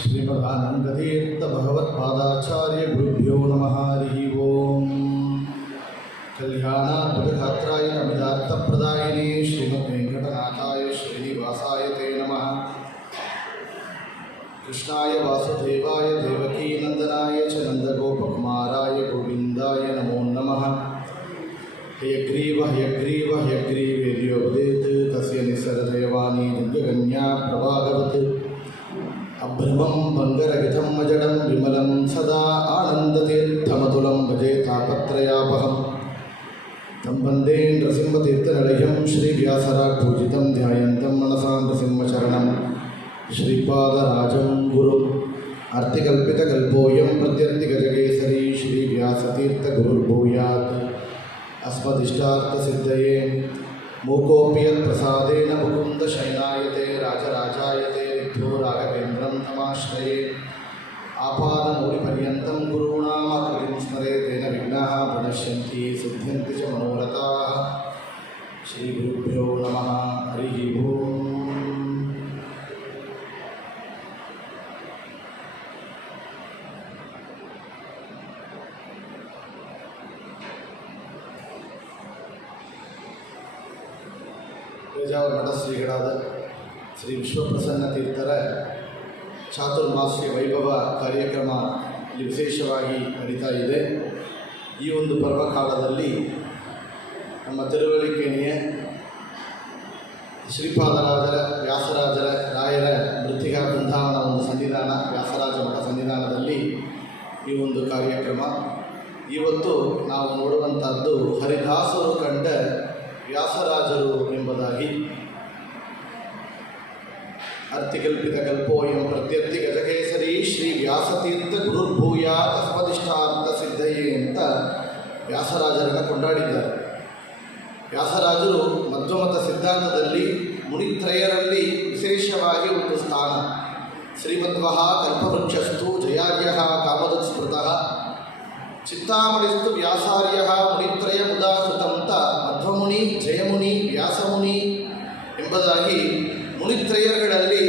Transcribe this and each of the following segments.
श्रीमदानंदतीर्थ भगवत्पादाचार्य गुरुभ्यो नमः। हरि ओम। कल्याणाद्भुतगात्राय नमिदार्थप्रदायिने श्रीमद्वेंकटनाथाय श्रीनिवासाय ते नमः। कृष्णाय वासुदेवाय देवकीनंदनाय च नंदगोपकुमाराय गोविंदाय नमो नमः। हयग्रीव हयग्रीव हयग्रीवेद्योपदेत् तस्य निसरदेवानी दिव्यगन्या प्रभागवत्। अभ्रमं बङ्गरहितं अजडं विमलं सदा आनन्दतीर्थमतुलं भजे तापत्रयापहं। तं वन्दे नृसिंहतीर्थनिलयं श्रीव्यासराट्पूजितं ध्यायन्तं मनसा नृसिंहचरणं। श्रीपादराजं गुरुम् अर्थिकल्पितकल्पोऽयं प्रत्यर्थिगजकेसरी श्रीव्यासतीर्थगुरुर्भूयात्। अस्मदिष्टार्थसिद्धये मूकोऽपि यत्प्रसादेन मुकुन्दशयनायते राजराजायते विद्धो राघवेन्द्रं तमाश्रये। आपादमौलिपर्यन्तं गुरूणामाकृतिं स्मरेत् तेन विघ्नाः प्रणश्यन्ति सिद्ध्यन्ति च मनोरथाः। श्रीगुरुभ्यो नमः। हरिः ओम्। ಪೇಜಾವರ ಮಠ ಶ್ರೀಗಳಾದ ಶ್ರೀ ವಿಶ್ವಪ್ರಸನ್ನ ತೀರ್ಥರ ಚಾತುರ್ಮಾಸ್ಯ ವೈಭವ ಕಾರ್ಯಕ್ರಮ ಇಲ್ಲಿ ವಿಶೇಷವಾಗಿ ನಡೀತಾ ಇದೆ. ಈ ಒಂದು ಪರ್ವಕಾಲದಲ್ಲಿ ನಮ್ಮ ತಿರುವಳಿಕೆಣಿಯ ಶ್ರೀಪಾದರಾಜರ ವ್ಯಾಸರಾಜರ ರಾಯರ ಮೃತ್ತಿಕಾ ಬೃಂದಾವನ ಒಂದು ಸನ್ನಿಧಾನ ವ್ಯಾಸರಾಜ ಮಠ ಸನ್ನಿಧಾನದಲ್ಲಿ ಈ ಒಂದು ಕಾರ್ಯಕ್ರಮ. ಇವತ್ತು ನಾವು ನೋಡುವಂಥದ್ದು ಹರಿದಾಸರು ಕಂಡ ವ್ಯಾಸರಾಜರು ಎಂಬುದಾಗಿ. ಅರ್ಥಿಕಲ್ಪಿತ ಕಲ್ಪೋಯಂ ಪ್ರತ್ಯರ್ಥಿ ಗಜಕೇಸರಿ ಶ್ರೀ ವ್ಯಾಸತೀರ್ಥ ಗುರುರ್ಭೂಯಾತ್ ಅಸ್ಮದಿಷ್ಟಾರ್ಥ ಸಿದ್ಧಯೇ ಅಂತ ವ್ಯಾಸರಾಜರನ್ನು ಕೊಂಡಾಡಿದ್ದಾರೆ. ವ್ಯಾಸರಾಜರು ಮಧ್ವಮತ ಸಿದ್ಧಾಂತದಲ್ಲಿ ಮುನಿತ್ರಯರಲ್ಲಿ ವಿಶೇಷವಾಗಿ ಒಂದು ಸ್ಥಾನ. ಶ್ರೀಮಧ್ವಃ ಕಲ್ಪವೃಕ್ಷಸ್ತು ಜಯಾರ್ಯಃ ಕಾಮಧುಕ್ ಸ್ಮೃತಃ ಚಿಂತಾಮಣಿಸ್ತು ವ್ಯಾಸಾರ್ಯಃ ಮುನಿತ್ರಯ ಮುದಾಕೃತಂತ ಮಧ್ವಮುನಿ ಜಯಮುನಿ ವ್ಯಾಸಮುನಿ ಎಂಬುದಾಗಿ ಮುನಿತ್ರಯಗಳಲ್ಲಿ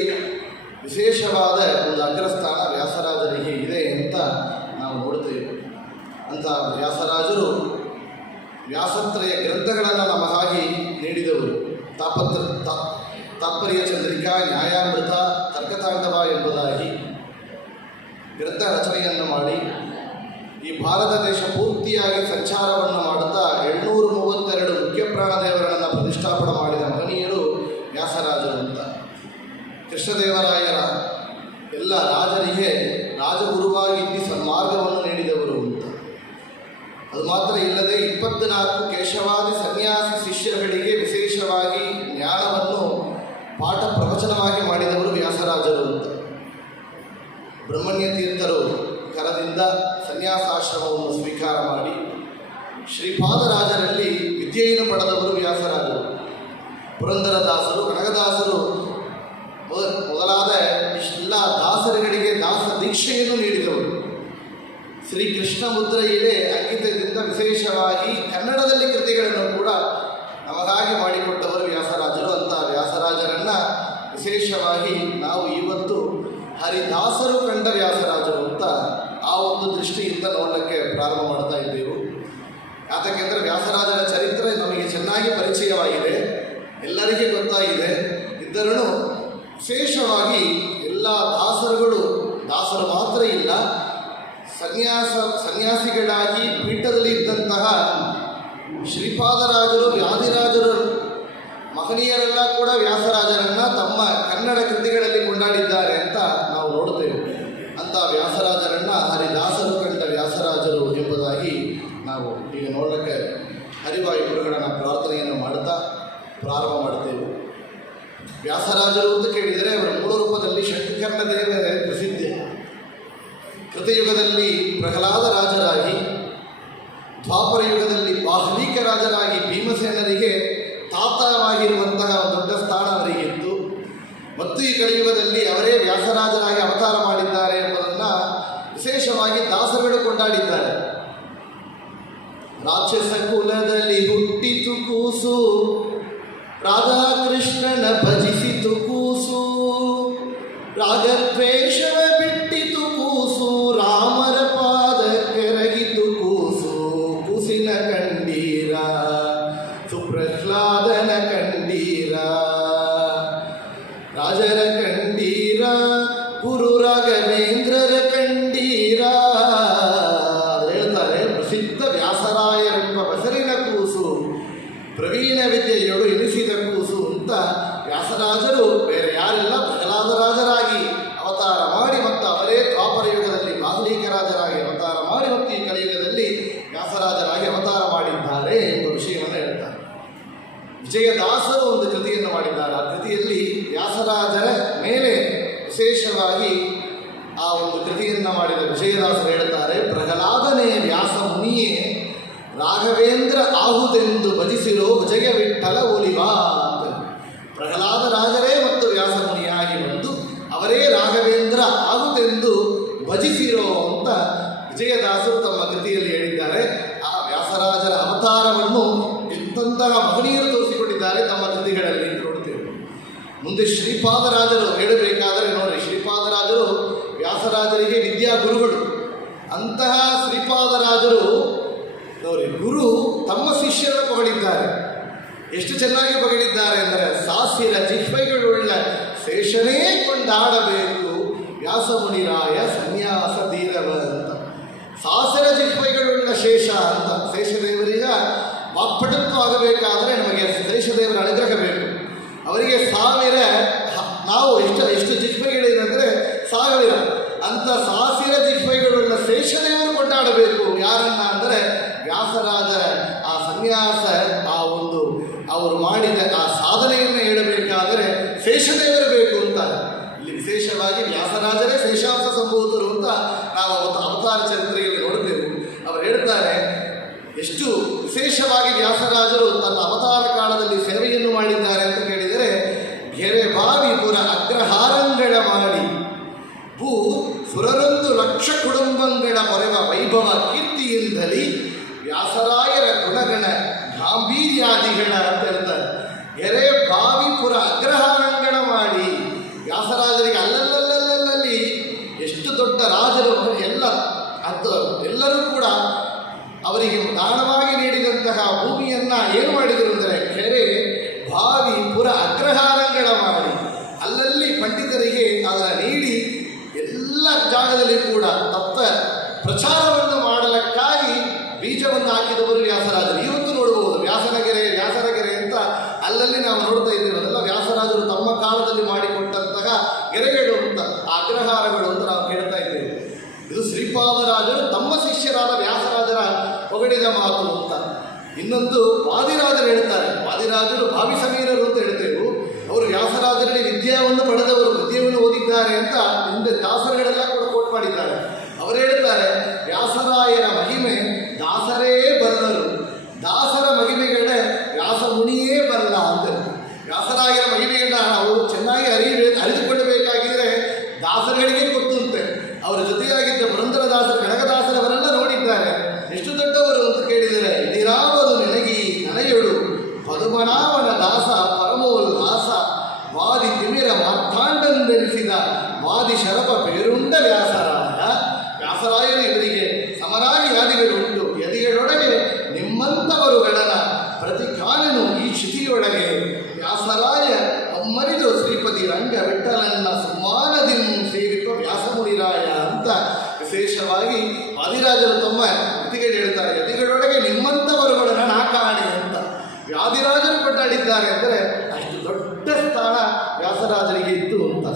ವಿಶೇಷವಾದ ಒಂದು ಅಗ್ರಸ್ಥಾನ ವ್ಯಾಸರಾಜರಿಗೆ ಇದೆ ಅಂತ ನಾವು ನೋಡುತ್ತೇವೆ. ಅಂತ ವ್ಯಾಸರಾಜರು ವ್ಯಾಸತ್ರಯ ಗ್ರಂಥಗಳನ್ನು ನಮಗಾಗಿ ನೀಡಿದವರು. ತಾತ್ಪರ್ಯ ಚಂದ್ರಿಕಾ, ನ್ಯಾಯಾಮೃತ, ತರ್ಕತಾಂಡವ ಎಂಬುದಾಗಿ ಗ್ರಂಥ ರಚನೆಯನ್ನು ಮಾಡಿ ಈ ಭಾರತ ದೇಶ ಪೂರ್ತಿಯಾಗಿ ಸಂಚಾರವನ್ನು ಮಾಡುತ್ತಾ 732 ಮುಖ್ಯ ಪ್ರಾಣದೇವರನ್ನು ಪ್ರತಿಷ್ಠಾಪನೆ ಮಾಡಿದ ಮಹನೀಯರು ವ್ಯಾಸರಾಜರು ಅಂತ. ಕೃಷ್ಣದೇವರಾಯರ ಎಲ್ಲ ರಾಜರಿಗೆ ರಾಜಗುರುವಾಗಿ ಸನ್ಮಾರ್ಗವನ್ನು ನೀಡಿದವರು ಅಂತ. ಅದು ಮಾತ್ರ ಇಲ್ಲದೆ 24 ಕೇಶವಾದಿ ಸನ್ಯಾಸಿ ಶಿಷ್ಯರುಗಳಿಗೆ ವಿಶೇಷವಾಗಿ ಜ್ಞಾನವನ್ನು ಪಾಠ ಪ್ರವಚನವಾಗಿ ಮಾಡಿದವರು ವ್ಯಾಸರಾಜರು ಅಂತ. ಬ್ರಹ್ಮಣ್ಯ ತೀರ್ಥರು ಕರದಿಂದ ಸನ್ಯಾಸಾಶ್ರಮವನ್ನು ಸ್ವೀಕಾರ ಮಾಡಿ ಶ್ರೀಪಾದರಾಜರಲ್ಲಿ ವಿದ್ಯೆಯನ್ನು ಪಡೆದವರು ವ್ಯಾಸರಾಜರು. ಪುರಂದರದಾಸರು, ಕನಕದಾಸರು ಮೊದಲಾದ ಎಲ್ಲ ದಾಸರುಗಳಿಗೆ ದಾಸ ದೀಕ್ಷೆಯನ್ನು ನೀಡಿದವರು. ಶ್ರೀಕೃಷ್ಣ ಮುದ್ರೆಯಿಲೆ ಅಂಕಿತದಿಂದ ವಿಶೇಷವಾಗಿ ಕನ್ನಡದಲ್ಲಿ ಕೃತಿಗಳನ್ನು ಕೂಡ ನಮಗಾಗಿ ಮಾಡಿಕೊಟ್ಟವರು ವ್ಯಾಸರಾಜರು. ಅಂತ ವ್ಯಾಸರಾಜರನ್ನು ವಿಶೇಷವಾಗಿ ನಾವು ಇವತ್ತು ಹರಿದಾಸರು ಕಂಡ ವ್ಯಾಸರಾಜರು ಅಂತ ಆ ಒಂದು ದೃಷ್ಟಿಯಿಂದ ನೋಡಲಿಕ್ಕೆ ಪ್ರಾರಂಭ ಮಾಡ್ತಾ ಇದ್ದೆವು. ಯಾತಕ್ಕೆಂದರೆ ವ್ಯಾಸರಾಜರ ಚರಿತ್ರೆ ನಮಗೆ ಚೆನ್ನಾಗಿ ಪರಿಚಯವಾಗಿದೆ, ಎಲ್ಲರಿಗೆ ಗೊತ್ತಾಗಿದೆ. ಇದ್ದರೂ ವಿಶೇಷವಾಗಿ ಎಲ್ಲ ದಾಸರು ಮಾತ್ರ ಇಲ್ಲ, ಸನ್ಯಾಸಿಗಳಾಗಿ ಪೀಠದಲ್ಲಿ ಇದ್ದಂತಹ ಶ್ರೀಪಾದರಾಜರು, ವ್ಯಾಧಿರಾಜರು ಮಹನೀಯರೆಲ್ಲ ಕೂಡ ವ್ಯಾಸರಾಜರನ್ನು ತಮ್ಮ ಕನ್ನಡ ಕೃತಿಗಳಲ್ಲಿ ಕೊಂಡಾಡಿದ್ದಾರೆ ಅಂತ ನಾವು ನೋಡುತ್ತೇವೆ. ಅಂತ ವ್ಯಾಸರಾಜರನ್ನು ಹರಿದಾಸರು ಕಂಡ ವ್ಯಾಸರಾಜರು ಎಂಬುದಾಗಿ ನಾವು ಈಗ ನೋಡಲಿಕ್ಕೆ ಹರಿವಾಯು ಗುರುಗಳನ್ನು ಪ್ರಾರ್ಥನೆಯನ್ನು ಮಾಡುತ್ತಾ ಪ್ರಾರಂಭ ಮಾಡುತ್ತೇವೆ. ವ್ಯಾಸರಾಜರು ಅಂತ ಕೇಳಿದರೆ ಅವರ ಮೂಲ ರೂಪದಲ್ಲಿ ಶಕ್ತಿಕರ್ಣ ದೇವರೇ ಪ್ರಸಿದ್ಧಿ. ಕೃತಯುಗದಲ್ಲಿ ಪ್ರಹ್ಲಾದ ರಾಜರಾಗಿ, ದ್ವಾಪರ ಯುಗದಲ್ಲಿ ಬಾಹ್ಲಿಕ ರಾಜರಾಗಿ ಭೀಮಸೇನರಿಗೆ ತಾತವಾಗಿರುವಂತಹ ದೊಡ್ಡ ಸ್ಥಾನ ಅವರಿಗಿತ್ತು. ಮತ್ತು ಈ ಕಲಿಯುಗದಲ್ಲಿ ಅವರೇ ವ್ಯಾಸರಾಜರಾಗಿ ಅವತಾರ ಮಾಡಿದ್ದಾರೆ ಎಂಬುದನ್ನು ವಿಶೇಷವಾಗಿ ದಾಸರುಗಳು ಕೊಂಡಾಡಿದ್ದಾರೆ. ರಾಕ್ಷಸ ಕುಲದಲ್ಲಿ ಹುಟ್ಟಿತು ಕೂಸು, ರಾಧಾಕೃಷ್ಣನ ಭಜಿಸಿತು ಕೂಸು, ರಾಗದ್ವೇಷವ ಕಂಡೀರ, ಗುರು ರಾಘವೇಂದ್ರರ ಕಂಡೀರ. ಹೇಳ್ತಾರೆ, ಪ್ರಸಿದ್ಧ ವ್ಯಾಸರಾಯರೆಂಬ ಬಸರಿನ ಕೂಸು, ಪ್ರವೀಣ ವಿದ್ಯೆಯೊಳು ಎನಿಸಿದ ಕೂಸು ಅಂತ ವ್ಯಾಸರಾಜರು ಬೇರೆ ಯಾರೆಲ್ಲ ಪ್ರಹ್ಲಾದರಾಜರಾಗಿ ಅವತಾರ ಮಾಡಿ ಮತ್ತು ಅವರೇ ದ್ವಾಪರ ಯುಗದಲ್ಲಿ ಬಾಹುಲೀಕರಾಜರಾಗಿ ಅವತಾರ ಮಾಡಿ ಮತ್ತು ಈ ಕಲಿಯುಗದಲ್ಲಿ ವ್ಯಾಸರಾಜರಾಗಿ ಅವತಾರ ಮಾಡಿದ್ದಾರೆ ಎಂಬ ವಿಷಯವನ್ನು ಹೇಳ್ತಾರೆ. ವಿಜಯದಾಸರು ಒಂದು ಕೃತಿಯನ್ನು ಮಾಡಿದ್ದಾರೆ. ಆ ಕೃತಿಯಲ್ಲಿ ವ್ಯಾಸರಾಜರ ಮೇಲೆ ವಿಶೇಷವಾಗಿ ಆ ಒಂದು ಕೃತಿಯನ್ನು ಮಾಡಿದ ವಿಜಯದಾಸರು ಹೇಳ್ತಾರೆ, ಪ್ರಹ್ಲಾದನೇ ವ್ಯಾಸ ಮುನಿಯೇ ರಾಘವೇಂದ್ರ ಆಹುದೆಂದು ಭಜಿಸಿರೋ ವಿಜಯ ವಿಠಲ ಒಲಿವಾ ಅಂತ. ಪ್ರಹ್ಲಾದ ರಾಜರೇ ಮತ್ತು ವ್ಯಾಸ ಮುನಿಯಾಗಿ ಬಂದು ಅವರೇ ರಾಘವೇಂದ್ರ ಆಹುದೆಂದು ಭಜಿಸಿರೋ ಅಂತ ವಿಜಯದಾಸರು ತಮ್ಮ ಕೃತಿಯಲ್ಲಿ ಹೇಳಿದ್ದಾರೆ. ಆ ವ್ಯಾಸರಾಜರ ಅವತಾರವನ್ನು ಎಂತಹ ಮಹನೀಯರು ತೋರಿಸಿಕೊಟ್ಟಿದ್ದಾರೆ ತಮ್ಮ ಕೃತಿಗಳಲ್ಲಿ ನೋಡ್ತೇವೆ. ಮುಂದೆ ಶ್ರೀಪಾದರಾಜರು ಹೇಳಬೇಕಾದರೆ ನೋಡಿ, ಶ್ರೀಪಾದರಾಜರು ವ್ಯಾಸರಾಜರಿಗೆ ವಿದ್ಯಾಗುರುಗಳು. ಅಂತಹ ಶ್ರೀಪಾದರಾಜರು ನೋಡಿ, ಗುರು ತಮ್ಮ ಶಿಷ್ಯರನ್ನು ಹೊಗಳಿದ್ದಾರೆ. ಎಷ್ಟು ಚೆನ್ನಾಗಿ ಹೊಗಳಿದ್ದಾರೆ ಅಂದರೆ, ಸಾಸಿರ ಜಿಹ್ವೆಗಳುಳ್ಳ ಶೇಷನೇ ಕೊಂಡಾಡಬೇಕು ವ್ಯಾಸಮುನಿರಾಯ ಸನ್ಯಾಸ ಧೀರವ ಅಂತ. ಸಾಸಿರ ಜಿಹ್ವೆಗಳುಳ್ಳ ಶೇಷ ಅಂತ ಶೇಷದೇವರಿಗ ವಾಕ್ಪಟುತ್ವ ಆಗಬೇಕಾದರೆ ನಮಗೆ ಶೇಷದೇವರ ಅನುಗ್ರಹ ಬೇಕು. ಅವರಿಗೆ ನಾವು ಎಷ್ಟು ಜಿಹ್ವೆಗಳಿದೆ ಅಂದರೆ 1000. ಅಂತ ಸಾಸಿರ ಜಿಹ್ವೆಗಳುಳ್ಳ ಶೇಷದೇವರು ಕೊಂಡಾಡಬೇಕು. ಯಾರನ್ನ ಅಂದರೆ ವ್ಯಾಸರಾಜರ ಆ ಸನ್ಯಾಸ, ಆ ಒಂದು ಅವರು ಮಾಡಿದ ಆ ಸಾಧನೆಯನ್ನು ಹೇಳಬೇಕಾದರೆ ಶೇಷದೇವರು ಬೇಕು ಅಂತ. ಇಲ್ಲಿ ವಿಶೇಷವಾಗಿ ವ್ಯಾಸರಾಜರೇ ಶೇಷಾಂಶ ಸಂಭೂತರು ಅಂತ ನಾವು ಅವತಾರ ಚರಿತ್ರೆಯಲ್ಲಿ ನೋಡುತ್ತೇವೆ. ಅವರು ಹೇಳ್ತಾರೆ, ಎಷ್ಟು ವಿಶೇಷವಾಗಿ ವ್ಯಾಸರಾಜರು ತನ್ನ ಅವತಾರ ಕಾಲದಲ್ಲಿ ಸೇವೆಯನ್ನು ಮಾಡಿದ್ದಾರೆ ಅಂತ ಕೇಳಿದರೆ, ಗೆರೆ ಬಾವಿ ಪುರ ಅಗ್ರಹಾರಂಗಳ ಮಾಡಿ ಭೂ ಸುರರೊಂದು ಲಕ್ಷ ಕುಟುಂಬಗಳ ಹೊರೆವ ವೈಭವ ಕೀರ್ತಿಯಿಂದಲೇ ವ್ಯಾಸರಾಯರ ಗುಣಗಣ ಗಾಂಭೀರ್ಯಾದಿಗಳ ಅಂತ ಹೇಳ್ತಾರೆ. ಗೆರೆ ಬಾವಿ ಪುರ ಅಗ್ರಹಾರಂಗಳ ಮಾಡಿ ವ್ಯಾಸರಾಜರಿಗೆ ಅಲ್ಲಲ್ಲಿ ಎಷ್ಟು ದೊಡ್ಡ ರಾಜರು ಎಲ್ಲರೂ ಕೂಡ ಅವರಿಗೆ ದಾನವಾಗಿ ನೀಡಿದಂತಹ ಭೂಮಿಯನ್ನು ಏನು ಮಾಡಿದರು ಅಂದರೆ, ಕೆರೆ ಬಾವಿ ಪುರ ಅಗ್ರಹಾರಂಗಳ ಮಾಡಿ ಅಲ್ಲಲ್ಲಿ ಪಂಡಿತರಿಗೆ ಅದನ್ನು ನೀಡಿ ಎಲ್ಲ ಜಾಗದಲ್ಲಿ ಕೂಡ ತಪ್ಪ ಪ್ರಚಾರವನ್ನು ಮಾಡಲಕ್ಕಾಗಿ ಬೀಜವನ್ನು ಹಾಕಿದವರು ವ್ಯಾಸರಾಜರು. ಇವತ್ತು ನೋಡಬಹುದು ವ್ಯಾಸರಗೆರೆ ಅಂತ ಅಲ್ಲಲ್ಲಿ ನಾವು ನೋಡ್ತಾ ಇದ್ದೇವೆ. ಅದೆಲ್ಲ ವ್ಯಾಸರಾಜರು ತಮ್ಮ ಕಾಲದಲ್ಲಿ ಮಾಡಿಕೊಟ್ಟಂತಹ ಗೆರೆಗಳು ಅಂತ, ಅಗ್ರಹಾರಗಳು ಅಂತ ನಾವು ಕೇಳ್ತಾ ಇದ್ದೇವೆ. ಇದು ಶ್ರೀಪಾದರಾಜರು ತಮ್ಮ ಶಿಷ್ಯರಾದ ವ್ಯಾಸರಾಜರ ಹೊಗಳಿದ ಮಾತು ಅಂತ. ಇನ್ನೊಂದು ವಾದಿರಾಜರು ಹೇಳ್ತಾರೆ, ವಾದಿರಾಜರು ಭಾವಿ ಸಮೀರರು ಅಂತ ಹೇಳ್ತೇವೆ. ಅವರು ವ್ಯಾಸರಾಜರಲ್ಲಿ ವಿದ್ಯೆಯನ್ನು ಪಡೆದವರು, ವಿದ್ಯೆಯನ್ನು ಓದಿದ್ದಾರೆ ಅಂತ ಹಿಂದೆ ದಾಸರುಗಳೆಲ್ಲ ಕೂಡ ಕೋಟ್ ಮಾಡಿದ್ದಾರೆ. ಅವರು ಹೇಳ್ತಾರೆ, ವ್ಯಾಸರಾಯರ ಮಹಿಮೆ ದಾಸರೇ ಬಲ್ಲರು, ದಾಸರ ಮಹಿಮೆಗಳೇ ವ್ಯಾಸ ಮುನಿಯೇ ಬಲ್ಲ ಅಂತ. ವ್ಯಾಸರಾಯರ ಮಹಿಮೆಯನ್ನು ನಾವು ಚೆನ್ನಾಗಿ ಅರಿತುಕೊಳ್ಳಬೇಕಾಗಿದ್ರೆ ದಾಸರುಗಳಿಗೆ ಗೊತ್ತುಂಟೆ. ಅವರ ಜೊತೆಯಾಗಿದ್ದ ಪುರಂದರದಾಸರು, ಕನಕದಾಸರವರೆಲ್ಲ ನೋಡಿದ್ದಾರೆ. ಎಷ್ಟು ದೊಡ್ಡವರು ಅಂತ ಕೇಳಿದರೆ, ಇದಿರಾವದು ನಿನಗಿ ನನಯೊಳು ಪದುಮನಾವನ ದಾಸ ಪರಮೋಲ್ಲಾಸ ವಾದಿ ತಿಮಿರ ಮಾರ್ಥಾಂಡನೆನಿಸಿದ ವಾದಿ ಶರಪ ಪೇರುಂಡ ವ್ಯಾಸರಾಯರು ಇವರಿಗೆ ಸಮರಾಗಿ ಯಾದಿಗಳುಂಟು. ಯದಿಗಳೊಳಗೆ ನಿಮ್ಮಂಥವರುಗಳನ ಪ್ರತಿ ಕಾಲನು ಈ ಕ್ಷಿತಿಯೊಳಗೆ ವ್ಯಾಸರಾಯ ಅಮ್ಮರಿದು ಶ್ರೀಪತಿ ರಂಗ ವಿಠಲನ್ನ ಸುಮಾನದಿನ್ ಸೇರಿಪ ವ್ಯಾಸಮುನಿರಾಯ ಅಂತ ವಿಶೇಷವಾಗಿ ವಾದಿರಾಜರು ತಮ್ಮ ಕೃತಿಗಳು ಹೇಳ್ತಾರೆ. ಯದಿಗಳೊಳಗೆ ನಿಮ್ಮಂಥವರುಗಳನ್ನ ನಾಕಾಣೆ ಅಂತ ವ್ಯಾದಿರಾಜರು ಕೊಂಡಾಡಿದ್ದಾರೆ ಅಂದರೆ ಅಷ್ಟು ದೊಡ್ಡ ಸ್ಥಾನ ವ್ಯಾಸರಾಜರಿಗೆ ಇತ್ತು ಅಂತ.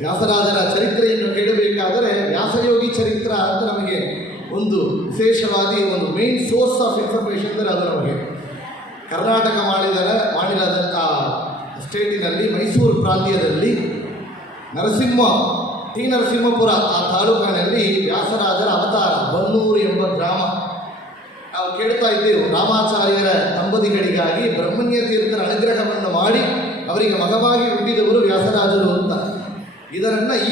ವ್ಯಾಸರಾಜರ ಚರಿತ್ರೆಯನ್ನು ಕೇಳಬೇಕಾದರೆ ವ್ಯಾಸಯೋಗಿ ಚರಿತ್ರ ಅಂತ ನಮಗೆ ಒಂದು ವಿಶೇಷವಾಗಿ ಒಂದು ಮೇನ್ ಸೋರ್ಸ್ ಆಫ್ ಇನ್ಫಾರ್ಮೇಷನ್ ಅಂದರೆ ಅದು ನಮಗೆ ಕರ್ನಾಟಕ ಮಾಡಿದಂಥ ಸ್ಟೇಟಿನಲ್ಲಿ ಮೈಸೂರು ಪ್ರಾಂತ್ಯದಲ್ಲಿ ನರಸಿಂಹಪುರ ಆ ತಾಲೂಕಿನಲ್ಲಿ ವ್ಯಾಸರಾಜರ ಅವತಾರ ಬನ್ನೂರು ಎಂಬ ಗ್ರಾಮ ನಾವು ಕೇಳ್ತಾ ಇದ್ದೇವೆ. ರಾಮಾಚಾರ್ಯರ ದಂಪತಿಗಳಿಗಾಗಿ ಬ್ರಹ್ಮಣ್ಯ ತೀರ್ಥರ ಅನುಗ್ರಹವನ್ನು ಮಾಡಿ ಅವರಿಗೆ ಮಗವಾಗಿ ಹುಟ್ಟಿದವರು ವ್ಯಾಸರಾಜರು ಅಂತ.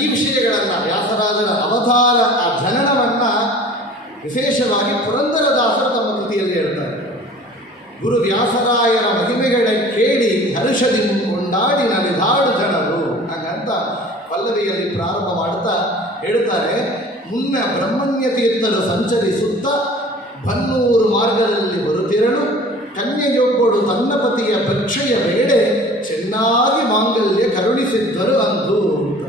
ಈ ವಿಷಯಗಳನ್ನು ವ್ಯಾಸರಾಜರ ಅವತಾರ ಆ ಜನನವನ್ನು ವಿಶೇಷವಾಗಿ ಪುರಂದರದಾಸರು ತಮ್ಮ ಕೃತಿಯಲ್ಲಿ ಹೇಳ್ತಾರೆ. ಗುರು ವ್ಯಾಸರಾಯರ ಮಹಿಮೆಗಳ ಕೇಳಿ ಹರ್ಷದಿ ಕೊಂಡಾಡಿ ನಲಿದಾಡು ಜನರು ಹಾಗಂತ ಪಲ್ಲವಿಯಲ್ಲಿ ಪ್ರಾರಂಭ ಮಾಡುತ್ತಾ ಹೇಳ್ತಾರೆ. ಮುನ್ನ ಬ್ರಹ್ಮಣ್ಯ ತೀರ್ಥರು ಸಂಚರಿಸುತ್ತ ಬನ್ನೂರು ಮಾರ್ಗದಲ್ಲಿ ಬರುತ್ತಿರಲು ಕನ್ಯೆಯೊಬ್ಬಳು ತನ್ನ ಪತಿಯ ಭಿಕ್ಷೆಯ ಬೇಡೆ ಚೆನ್ನಾಗಿ ಮಾಂಗಲ್ಯ ಕರುಣಿಸಿದ್ದರು ಅಂದು ಅಂತ.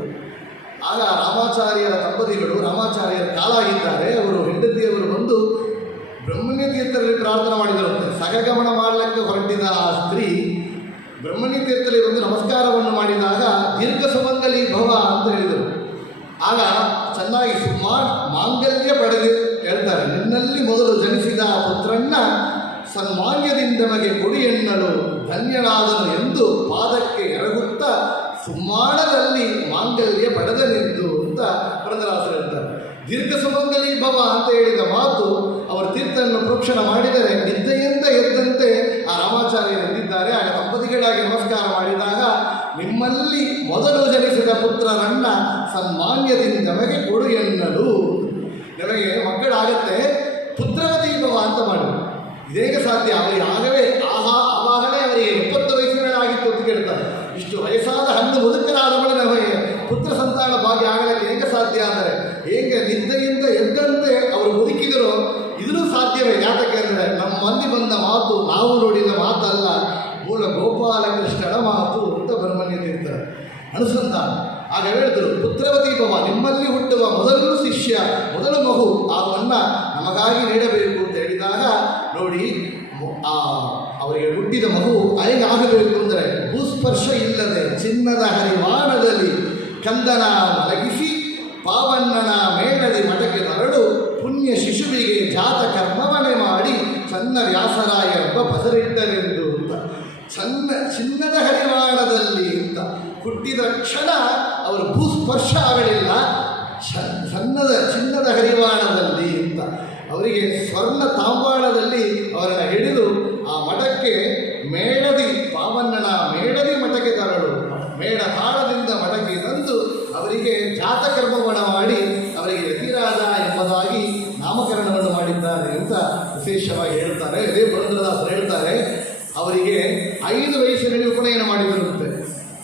ಆಗ ರಾಮಾಚಾರ್ಯರ ದಂಪತಿಗಳು, ರಾಮಾಚಾರ್ಯರ ಕಾಲಾಗಿದ್ದಾರೆ, ಅವರು ಹೆಂಡತಿಯವರು ಬಂದು ಬ್ರಹ್ಮಣ್ಯ ತೀರ್ಥರಲ್ಲಿ ಪ್ರಾರ್ಥನೆ ಮಾಡಿದರಂತೆ. ಸಹಗಮನ ಮಾಡಲಿಕ್ಕೆ ಹೊರಟಿದ ಆ ಸ್ತ್ರೀ ಬ್ರಹ್ಮಣ್ಯ ತೀರ್ಥದಲ್ಲಿ ಬಂದು ನಮಸ್ಕಾರವನ್ನು ಮಾಡಿದಾಗ ದೀರ್ಘ ಸುಮಂಗಲಿ ಭವ ಅಂತ ಹೇಳಿದರು. ಆಗ ಚೆನ್ನಾಗಿ ಮಾಂಗಲ್ಯ ಪಡೆದು ಹೇಳ್ತಾರೆ, ನಿನ್ನಲ್ಲಿ ಮೊದಲು ಜನಿಸಿದ ಪುತ್ರನ್ನ ಸನ್ಮಾನ್ಯದಿಂದ ನಮಗೆ ಕೊಡಿ ಎನ್ನಲು ಧನ್ಯನಾದನು ಎಂದು ಪಾದಕ್ಕೆ ಎರಗುತ್ತಾ ಸುಮ್ಮಾಣದಲ್ಲಿ ಮಾಂಗಲ್ಯ ಪಡೆದನೆಂದು ಅಂತ ಪುರಂದರದಾಸರು ಹೇಳ್ತಾರೆ. ದೀರ್ಘ ಸುಮಂಗಲಿ ಭವ ಅಂತ ಹೇಳಿದ ಮಾತು ಅವರು ತೀರ್ಥವನ್ನು ಪ್ರೋಕ್ಷಣ ಮಾಡಿದರೆ ನಿದ್ದೆಯಿಂದ ಎದ್ದಂತೆ ಆ ರಾಮಾಚಾರ್ಯರು ಎದ್ದಿದ್ದಾರೆ. ಆಗ ದಂಪತಿಗಳಾಗಿ ನಮಸ್ಕಾರ ಮಾಡಿದಾಗ ನಿಮ್ಮಲ್ಲಿ ಮೊದಲು ಜನಿಸಿದ ಪುತ್ರರನ್ನ ಸನ್ಮಾನ್ಯದಿಂದ ನಮಗೆ ಕೊಡು ಎನ್ನಲು, ನಮಗೆ ಮಕ್ಕಳಾಗತ್ತೆ ಪುತ್ರವತಿ ಭವ ಅಂತ ಮಾಡಿ. ಇದೇಗೆ ಸಾಧ್ಯ? ಅವರಿಗೆ ಆಗವೇ ಆವಾಗಲೇ ಅವರಿಗೆ 20 ವಯಸ್ಸಿನಲ್ಲಾಗಿತ್ತು ಅಂತ ಕೇಳ್ತಾರೆ. ಇಷ್ಟು ವಯಸ್ಸಾದ ಹಣ್ಣು ಮುದುಕರಾದ ಮೇಲೆ ನಮಗೆ ಪುತ್ರ ಸಂತಾನ ಭಾಗ್ಯ ಆಗಲಿಕ್ಕೆ ಹೇಗೆ ಸಾಧ್ಯ ಅಂದರೆ, ಹೇಗೆ ನಿದ್ದೆಯಿಂದ ಎದ್ದಂತೆ ಅವರು ಬದುಕಿದರೋ ಇದೂ ಸಾಧ್ಯವೇ. ಯಾತಕ್ಕೆ ಅಂದರೆ ನಮ್ಮಲ್ಲಿ ಬಂದ ಮಾತು ನಾವು ನೋಡಿದ ಮಾತಲ್ಲ, ಮೂಲ ಗೋಪಾಲಕೃಷ್ಣನ ಮಾತು ಅಂತ ಬ್ರಹ್ಮಣ್ಯ ತೀರ್ಥರು ಅನುಸಂಧಾನ. ಆಗ ಹೇಳಿದರು, ಪುತ್ರವತಿ ಭವ, ನಿಮ್ಮಲ್ಲಿ ಹುಟ್ಟುವ ಮೊದಲು ಶಿಷ್ಯ, ಮೊದಲ ಮಗು ಅವನ್ನ ನಮಗಾಗಿ ನೀಡಬೇಕು ಅಂತ ಹೇಳಿದಾಗ ನೋಡಿ, ಅವರಿಗೆ ಹುಟ್ಟಿದ ಮಗು ಹೇಗಾಗಬೇಕು ಅಂದರೆ ಭೂಸ್ಪರ್ಶ ಇಲ್ಲದೆ ಚಿನ್ನದ ಹರಿವಾಣದಲ್ಲಿ ಕಂದನ ಮಲಗಿಸಿ ಪಾವಣ್ಣನ ಮೇಳದಿ ಮಠಕ್ಕೆ ತರಡು ಪುಣ್ಯ ಶಿಶುವಿಗೆ ಜಾತ ಕರ್ಮವನೆ ಮಾಡಿ ಚನ್ನ ವ್ಯಾಸರಾಯರೊಬ್ಬ ಬಸರಿಟ್ಟರೆಂದು ಅಂತ. ಚಿನ್ನದ ಹರಿವಾಣದಲ್ಲಿ ಅಂತ ಹುಟ್ಟಿದ ಕ್ಷಣ ಅವರು ಭೂಸ್ಪರ್ಶ ಆಗಲಿಲ್ಲ, ಚಿನ್ನದ ಹರಿವಾಣದಲ್ಲಿ ಅಂತ ಅವರಿಗೆ ಸ್ವರ್ಣ ತಾಂಬಾಳದಲ್ಲಿ ಅವರನ್ನು ಹಿಡಿದು ಆ ಮಠಕ್ಕೆ ಮೇಳದಿ ಪಾವಣ್ಣನ ಮೇಳದಿ ಮಠಕ್ಕೆ ತರಲು ಮೇಳ ತಾಳದಿಂದ ಮಠಕ್ಕೆ ತಂದು ಅವರಿಗೆ ಜಾತಕರ್ಮವನ್ನು ಮಾಡಿ ಅವರಿಗೆ ಯತಿರಾಜ ಎಂಬುದಾಗಿ ನಾಮಕರಣವನ್ನು ಮಾಡಿದ್ದಾರೆ ಅಂತ ವಿಶೇಷವಾಗಿ ಹೇಳ್ತಾರೆ. ಇದೇ ಪುರಂದರದಾಸರು ಹೇಳ್ತಾರೆ, ಅವರಿಗೆ 5 ವಯಸ್ಸಿನಲ್ಲಿ ಉಪನಯನ ಮಾಡಿದರಂತೆ.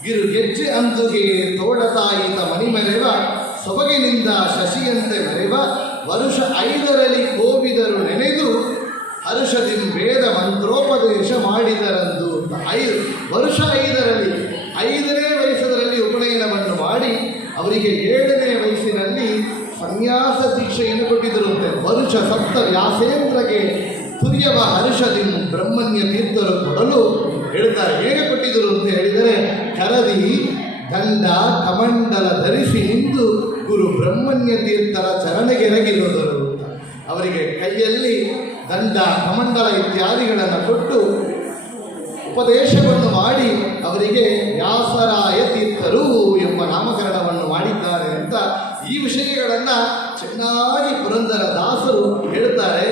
ಗಿರು ಗೆಜ್ಜೆ ಅಂದುಗೆ ತೋಡತಾಯಿತ ಮಣಿ ಮೆರೆವ ಸೊಬಗಿನಿಂದ ಶಶಿಯಂತೆ ಮೆರೆವ ವರುಷ 5ರಲ್ಲಿ ಕೋವಿದರು ನೆನೆದು ಹರುಷದಿಂ ವೇದ ಮಂತ್ರೋಪದೇಶ ಮಾಡಿದರಂದು ಅಂತ. ವರ್ಷ 5ರಲ್ಲಿ 5ನೇ ವಯಸ್ಸರಲ್ಲಿ ಉಪನಯನವನ್ನು ಮಾಡಿ ಅವರಿಗೆ 7ನೇ ವಯಸ್ಸಿನಲ್ಲಿ ಸನ್ಯಾಸ ದೀಕ್ಷೆಯನ್ನು ಕೊಟ್ಟಿದ್ದರಂತೆ. ವರುಷ ಸಪ್ತ ವ್ಯಾಸೇಂದ್ರಗೆ ತುರ್ಯವ ಹರ್ಷದಿಂ ಬ್ರಹ್ಮಣ್ಯ ತೀರ್ಥರು ಕೊಡಲು ಹೇಳ್ತಾರೆ. ಹೇಗೆ ಕೊಟ್ಟಿದ್ದರು ಅಂತ ಹೇಳಿದರೆ, ಕರದಿ ದಂಡ ಕಮಂಡಲ ಧರಿಸಿ ನಿಂತು ಗುರು ಬ್ರಹ್ಮಣ್ಯ ತೀರ್ಥರ ಚರಣೆಗೆರಗಿರುವರು. ಅವರಿಗೆ ಕೈಯಲ್ಲಿ ದಂಡ ಕಮಂಡಲ ಇತ್ಯಾದಿಗಳನ್ನು ಕೊಟ್ಟು ಉಪದೇಶವನ್ನು ಮಾಡಿ ಅವರಿಗೆ ವ್ಯಾಸರಾಯ ತೀರ್ಥರು ಎಂಬ ನಾಮಕರಣವನ್ನು ಮಾಡಿದ್ದಾರೆ ಅಂತ ಈ ವಿಷಯಗಳನ್ನು ಚೆನ್ನಾಗಿ ಪುರಂದರದಾಸರು ಹೇಳ್ತಾರೆ.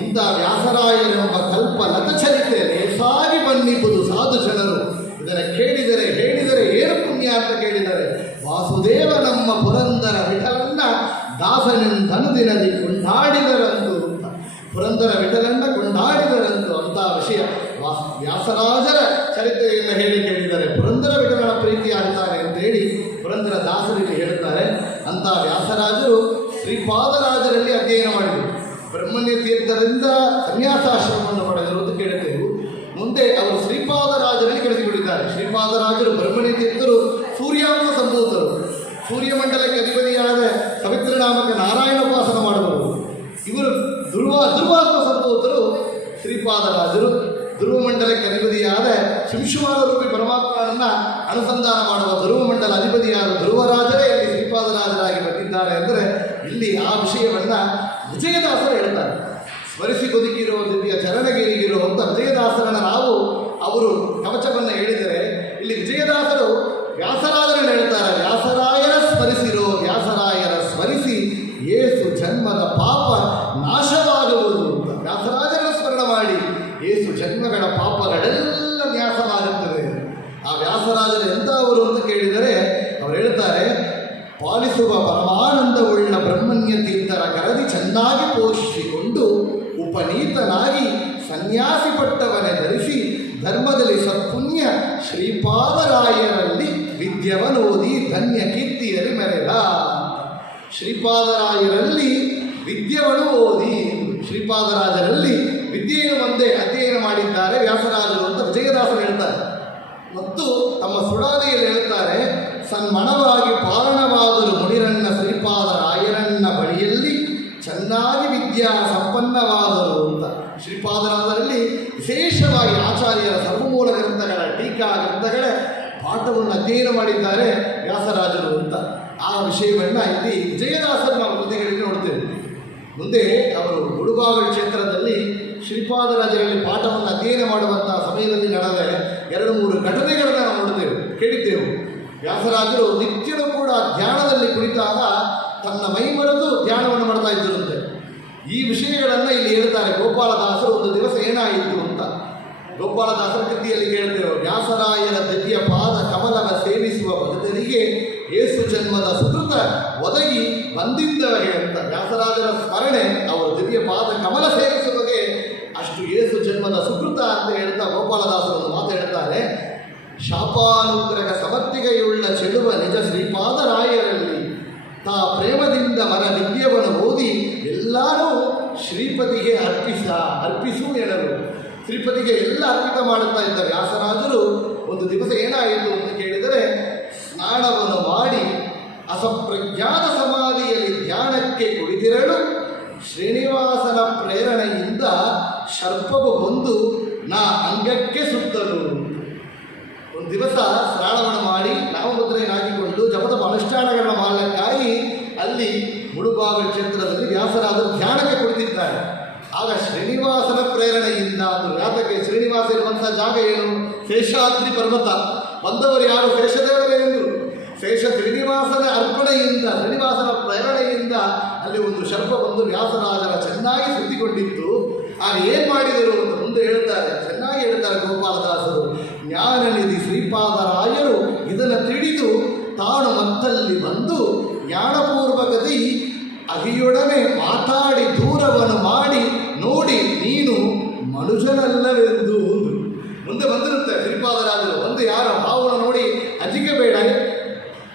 ಇಂಥ ವ್ಯಾಸರಾಯರೆಂಬ ಕಲ್ಪ ಲತಚರಿತೆ ಲೇಸಾಗಿ ಬನ್ನಿಪುದು ಸಾಧು ಜನರು. ಇದನ್ನು ಕೇಳಿದರೆ ಹೇಳಿದರೆ ಏನು ಪುಣ್ಯ ಅಂತ ಕೇಳಿದರೆ, ವಾಸುದೇವ ನಮ್ಮ ಪುರಂದರ ವಿಠಲನ್ನ ದಾಸನೆಂದನುದಿನದಿ ಕೊಂಡಾಡಿದರಂದು, ಪುರಂದರ ವಿಠಲನ್ನ ಕೊಂಡಾಡಿದರಂದು ಅಂತ ವಿಷಯ. ವ್ಯಾಸರಾಜರ ಚರಿತ್ರೆಯನ್ನು ಹೇಳಿ ಕೇಳಿದರೆ ಪುರಂದರ ವಿಠಲನ ಪ್ರೀತಿ ಆಗ್ತಾರೆ ಅಂತೇಳಿ ಪುರಂದರ ದಾಸರಿಗೆ ಹೇಳ್ತಾರೆ. ಅಂಥ ವ್ಯಾಸರಾಜರು ಶ್ರೀಪಾದರಾಜರಲ್ಲಿ ಅಧ್ಯಯನ ಮಾಡಿದರು. ಬ್ರಹ್ಮಣ್ಯ ತೀರ್ಥರಿಂದ ಸನ್ಯಾಸಾಶ್ರಮವನ್ನು ಪಡೆದರು ಅಂತ ಕೇಳುತ್ತೇವೆ. ಮುಂದೆ ಅವರು ಶ್ರೀಪಾದರಾಜರಲ್ಲಿ ಕಳಿಸಿಕೊಟ್ಟಿದ್ದಾರೆ. ಶ್ರೀಪಾದರಾಜರು ಬ್ರಹ್ಮಣ್ಯ ತೀರ್ಥರು ಸೂರ್ಯಾಂಶ ಸಂಭೂತರು, ಸೂರ್ಯಮಂಡಲಕ್ಕೆ ಅಧಿಪತಿಯಾದ ಪವಿತ್ರನಾಮಕ ನಾರಾಯಣೋಪಾಸನ ಮಾಡುವರು. ಇವರು ಧ್ರುವಾತ್ಮ ಸಂಭೂತರು ಶ್ರೀಪಾದರಾಜರು. ಧ್ರುವಮಂಡಲಕ್ಕೆ ಅಧಿಪತಿಯಾದ ಶಿಂಶುಮಾನ ರೂಪಿ ಪರಮಾತ್ಮನನ್ನು ಅನುಸಂಧಾನ ಮಾಡುವ ಧ್ರುವಮಂಡಲ ಅಧಿಪತಿಯಾದ ಧ್ರುವರಾಜರೇ ಇಲ್ಲಿ ಶ್ರೀಪಾದರಾಜರಾಗಿ ಬಂದಿದ್ದಾರೆ ಅಂದರೆ ಇಲ್ಲಿ ಆ ವಿಷಯವನ್ನು ವಿಜಯದಾಸರು ಹೇಳ್ತಾರೆ. ಸ್ಮರಿಸಿ ಬದುಕಿರೋ ದಿವ್ಯ ಚರಣಗಿರಿಗಿರೋ ಅಂತ ವಿಜಯದಾಸರನ್ನು ನಾವು ಅವರು ಕವಚವನ್ನು ಹೇಳಿದರೆ, ಇಲ್ಲಿ ವಿಜಯದಾಸರು ವ್ಯಾಸರಾಜರನ್ನು ಹೇಳ್ತಾರೆ. ವ್ಯಾಸರಾಯರ ಸ್ಮರಿಸಿರೋ, ವ್ಯಾಸರಾಯರ ಸ್ಮರಿಸಿ ಏಸು ಜನ್ಮದ ಪಾಪ ನಾಶವಾಗುವುದು ಅಂತ. ವ್ಯಾಸರಾಜರ ಸ್ಮರಣ ಮಾಡಿ ಏಸು ಜನ್ಮಗಳ ಪಾಪಗಳೆಲ್ಲ ನ್ಯಾಸವಾಗುತ್ತದೆ. ಆ ವ್ಯಾಸರಾಜರು ಎಂಥವರು ಅಂತ ಕೇಳಿದರೆ ಅವರು ಹೇಳ್ತಾರೆ, ಪಾಲಿಸುವ ಪರಮಾನಂದವುಳ್ಳ ಬ್ರಹ್ಮಣ್ಯ ತೀರ್ಥರ ಕರದಿ ಚೆನ್ನಾಗಿ ಪೋಷಿಸಿಕೊಂಡು ಉಪನೀತನಾಗಿ ಸನ್ಯಾಸಿ ಪಟ್ಟವನೆ ಧರಿಸಿ ಧರ್ಮದಲ್ಲಿ ಸತ್ಪುಣ್ಯ ಶ್ರೀಪಾದರಾಯರಲ್ಲಿ ವಿದ್ಯವನೋದಿ ಧನ್ಯ ಕೀರ್ತಿಯಲ್ಲಿ ಮೆರೆದ. ಶ್ರೀಪಾದರಾಯರಲ್ಲಿ ವಿದ್ಯವನ್ನು ಓದಿ, ಶ್ರೀಪಾದರಾಜರಲ್ಲಿ ವಿದ್ಯೆಯನ್ನು ಒಂದೇ ಅಧ್ಯಯನ ಮಾಡಿದ್ದಾರೆ ವ್ಯಾಸರಾಜರು ಅಂತ ವಿಜಯದಾಸರು ಹೇಳ್ತಾರೆ. ಮತ್ತು ತಮ್ಮ ಸುಡಾದಿಯಲ್ಲಿ ಹೇಳ್ತಾರೆ, ಸನ್ಮಣವಾಗಿ ಪಾಲನವಾದರು ಮುನಿರಣ್ಣ ಶ್ರೀಪಾದರಾಯರಣ್ಣ ಬಳಿಯಲ್ಲಿ ಚೆನ್ನಾಗಿ ವಿದ್ಯಾ ಸಂಪನ್ನವಾದರು ಅಂತ. ಶ್ರೀಪಾದರಾದರಲ್ಲಿ ವಿಶೇಷವಾಗಿ ಆಚಾರ್ಯರ ಸರ್ವಮೂಲ ಗ್ರಂಥಗಳ ಟೀಕಾ ಗ್ರಂಥಗಳ ಪಾಠವನ್ನು ಅಧ್ಯಯನ ಮಾಡಿದ್ದಾರೆ ವ್ಯಾಸರಾಜರು ಅಂತ. ಆ ವಿಷಯವನ್ನು ಇಲ್ಲಿ ವಿಜಯದಾಸರು ನಾವು ಕೃತಿಗಳಲ್ಲಿ ನೋಡ್ತೇವೆ. ಮುಂದೆ ಅವರು ಮುಳುಬಾಗಿಲು ಕ್ಷೇತ್ರದಲ್ಲಿ ಶ್ರೀಪಾದರಾಜರಲ್ಲಿ ಪಾಠವನ್ನು ಅಧ್ಯಯನ ಮಾಡುವಂತಹ ಸಮಯದಲ್ಲಿ ನಡೆದ 2-3 ಘಟನೆಗಳನ್ನು ನಾವು ನೋಡ್ತೇವೆ, ಕೇಳಿದ್ದೆವು. ವ್ಯಾಸರಾಜರು ನಿತ್ಯನೂ ಕೂಡ ಧ್ಯಾನದಲ್ಲಿ ಕುಳಿತಾಗ ತನ್ನ ಮೈ ಮರೆತು ಧ್ಯಾನವನ್ನು ಮಾಡ್ತಾ ಇದ್ದರಂತೆ. ಈ ವಿಷಯಗಳನ್ನು ಇಲ್ಲಿ ಹೇಳ್ತಾರೆ. ಗೋಪಾಲದಾಸರು ಒಂದು ದಿವಸ ಏನಾಯಿತು ಅಂತ ಗೋಪಾಲದಾಸರ ಕೃತಿಯಲ್ಲಿ ಕೇಳ್ತೇವೆ. ವ್ಯಾಸರಾಯರ ದಿವ್ಯ ಪಾದ ಕಮಲವ ಸೇವಿಸುವ ಭಕ್ತರಿಗೆ ಏಸು ಜನ್ಮದ ಸುಕೃತ ಒದಗಿ ಬಂದಿದ್ದವಗೆ ಅಂತ. ವ್ಯಾಸರಾಜರ ಸ್ಮರಣೆ, ಅವರು ದಿವ್ಯ ಪಾದ ಕಮಲ ಸೇವಿಸುವಗೆ ಅಷ್ಟು ಏಸು ಜನ್ಮದ ಸುಕೃತ ಅಂತ ಹೇಳ್ತಾ ಗೋಪಾಲದಾಸರು ಒಂದು ಮಾತು ಹೇಳ್ತಾರೆ. ಶಾಪಾನುಗ್ರಹ ಸಮರ್ಥಿಗೆಯುಳ್ಳ ಚೆಲುವ ನಿಜ ಶ್ರೀಪಾದರಾಯರಲ್ಲಿ ತಾ ಪ್ರೇಮದಿಂದ ಮನ ವಿದ್ಯವನ್ನು ಓದಿ ಎಲ್ಲರೂ ಶ್ರೀಪತಿಗೆ ಅರ್ಪಿಸು ಎನ್ನಲು ಶ್ರೀಪತಿಗೆ ಎಲ್ಲ ಅರ್ಪಿತ ಮಾಡುತ್ತಾ ಇದ್ದ ವ್ಯಾಸರಾಜರು ಒಂದು ದಿವಸ ಏನಾಯಿತು ಅಂತ ಕೇಳಿದರೆ, ಸ್ನಾನವನ್ನು ಮಾಡಿ ಅಸಪ್ರಜ್ಞಾನ ಸಮಾಧಿಯಲ್ಲಿ ಧ್ಯಾನಕ್ಕೆ ಕುಳಿತಿರಲು ಶ್ರೀನಿವಾಸನ ಪ್ರೇರಣೆಯಿಂದ ಸರ್ಪವು ಬಂದು ನಾ ಅಂಗಕ್ಕೆ ಸುತ್ತಲು. ಒಂದು ದಿವಸ ಸ್ನಾನವನ್ನು ಮಾಡಿ ನಾಮಮುದ್ರೆಯನ್ನು ಹಾಕಿಕೊಂಡು ಜಪದ ಅನುಷ್ಠಾನಗಳನ್ನು ಮಾಡಲಿಕ್ಕಾಗಿ ಅಲ್ಲಿ ಮುಳುಬಾಗಿಲು ಕ್ಷೇತ್ರದಲ್ಲಿ ವ್ಯಾಸರಾಜರು ಧ್ಯಾನಕ್ಕೆ ಕುಳಿತಿದ್ದಾರೆ. ಆಗ ಶ್ರೀನಿವಾಸನ ಪ್ರೇರಣೆಯಿಂದ ಅಂದರು. ಯಾತಕ್ಕೆ? ಶ್ರೀನಿವಾಸ ಇರುವಂಥ ಜಾಗ ಏನು? ಶೇಷಾದ್ರಿ ಪರ್ವತ. ಬಂದವರು ಯಾರು? ಶೇಷದೇವರೇ ಎಂದರು. ಶ್ರೀನಿವಾಸನ ಅರ್ಪಣೆಯಿಂದ, ಶ್ರೀನಿವಾಸನ ಪ್ರೇರಣೆಯಿಂದ ಅಲ್ಲಿ ಒಂದು ಸರ್ಪ ಬಂದು ವ್ಯಾಸರಾಜರ ಚೆನ್ನಾಗಿ ಸುತ್ತಿಕೊಂಡಿತ್ತು. ಆಗ ಏನು ಮಾಡಿದರು ಅಂತ ಮುಂದೆ ಹೇಳ್ತಾರೆ, ಚೆನ್ನಾಗಿ ಹೇಳ್ತಾರೆ ಗೋಪಾಲದಾಸರು. ಜ್ಞಾನನಿಧಿ ಶ್ರೀಪಾದರಾಯರು ಇದನ್ನು ತಿಳಿದು ತಾನು ಮತ್ತಲ್ಲಿ ಬಂದು ಜ್ಞಾನಪೂರ್ವಕತೆ ಅಹಿಯೊಡನೆ ಮಾತಾಡಿ ದೂರವನ್ನು ಮಾಡಿ ನೋಡಿ ನೀನು ಮನುಷ್ಯನಲ್ಲವೆಂದು. ಮುಂದೆ ಬಂದಿರುತ್ತೆ ಶ್ರೀಪಾದರಾಜರು. ಒಂದು ಯಾರು ಹಾವನ್ನು ನೋಡಿ ಅಜಿಕೆ ಬೇಡ,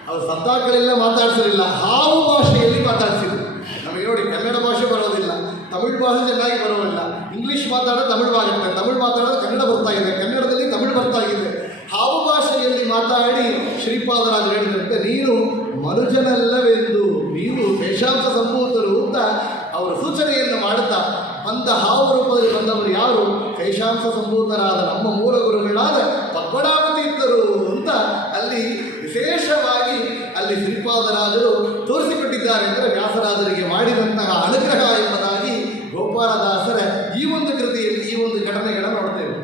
ಅವರು ಸದ್ದಾಕಳೆಲ್ಲ ಮಾತಾಡಿಸಲಿಲ್ಲ, ಹಾವು ಭಾಷೆಯಲ್ಲಿ ಮಾತಾಡಿಸಿದ್ರು. ನಮಗೆ ನೋಡಿ ಕನ್ನಡ ಭಾಷೆ ಬರೋದಿಲ್ಲ, ತಮಿಳು ಭಾಷೆ ಚೆನ್ನಾಗಿ ಬರೋದಿಲ್ಲ, ಇಂಗ್ಲೀಷ್ ಮಾತಾಡೋದು ತಮಿಳು ಆಗುತ್ತೆ, ತಮಿಳು ಮಾತಾಡೋದು ಕನ್ನಡ ಬರ್ತಾ ಇದೆ, ಕನ್ನಡದಲ್ಲಿ ತಮಿಳು ಬರ್ತಾ ಇದೆ. ಹಾವು ಭಾಷೆಯಲ್ಲಿ ಮಾತಾಡಿ ಶ್ರೀಪಾದರಾಜರು ಹೇಳಿದಂತೆ ನೀನು ಮನುಜನಲ್ಲವೆಂದು, ನೀನು ಶೇಷಾಂಶ ಸಂಭೂತರು ಅಂತ ಅವರು ಸೂಚನೆಯನ್ನು ಮಾಡುತ್ತಾ ಬಂದ ಹಾವು ರೂಪದಲ್ಲಿ ಬಂದವರು ಯಾರು? ಶೇಷಾಂಶ ಸಂಭೂತರಾದ ನಮ್ಮ ಮೂಲ ಗುರುಗಳಾದ ಪದ್ಮನಾಭ ತೀರ್ಥರು ಅಂತ ಅಲ್ಲಿ ವಿಶೇಷವಾಗಿ ಅಲ್ಲಿ ಶ್ರೀಪಾದರಾಜರು ತೋರಿಸಿಕೊಟ್ಟಿದ್ದಾರೆ. ಅಂದರೆ ವ್ಯಾಸರಾಜರಿಗೆ ಮಾಡಿದಂತಹ ಅನುಗ್ರಹ ಎಂಬುದಾಗಿ ಗೋಪಾಲದಾಸರ ಈ ಒಂದು ಕೃತಿಯಲ್ಲಿ ಈ ಒಂದು ಘಟನೆಗಳನ್ನು ನೋಡ್ತೇವೆ.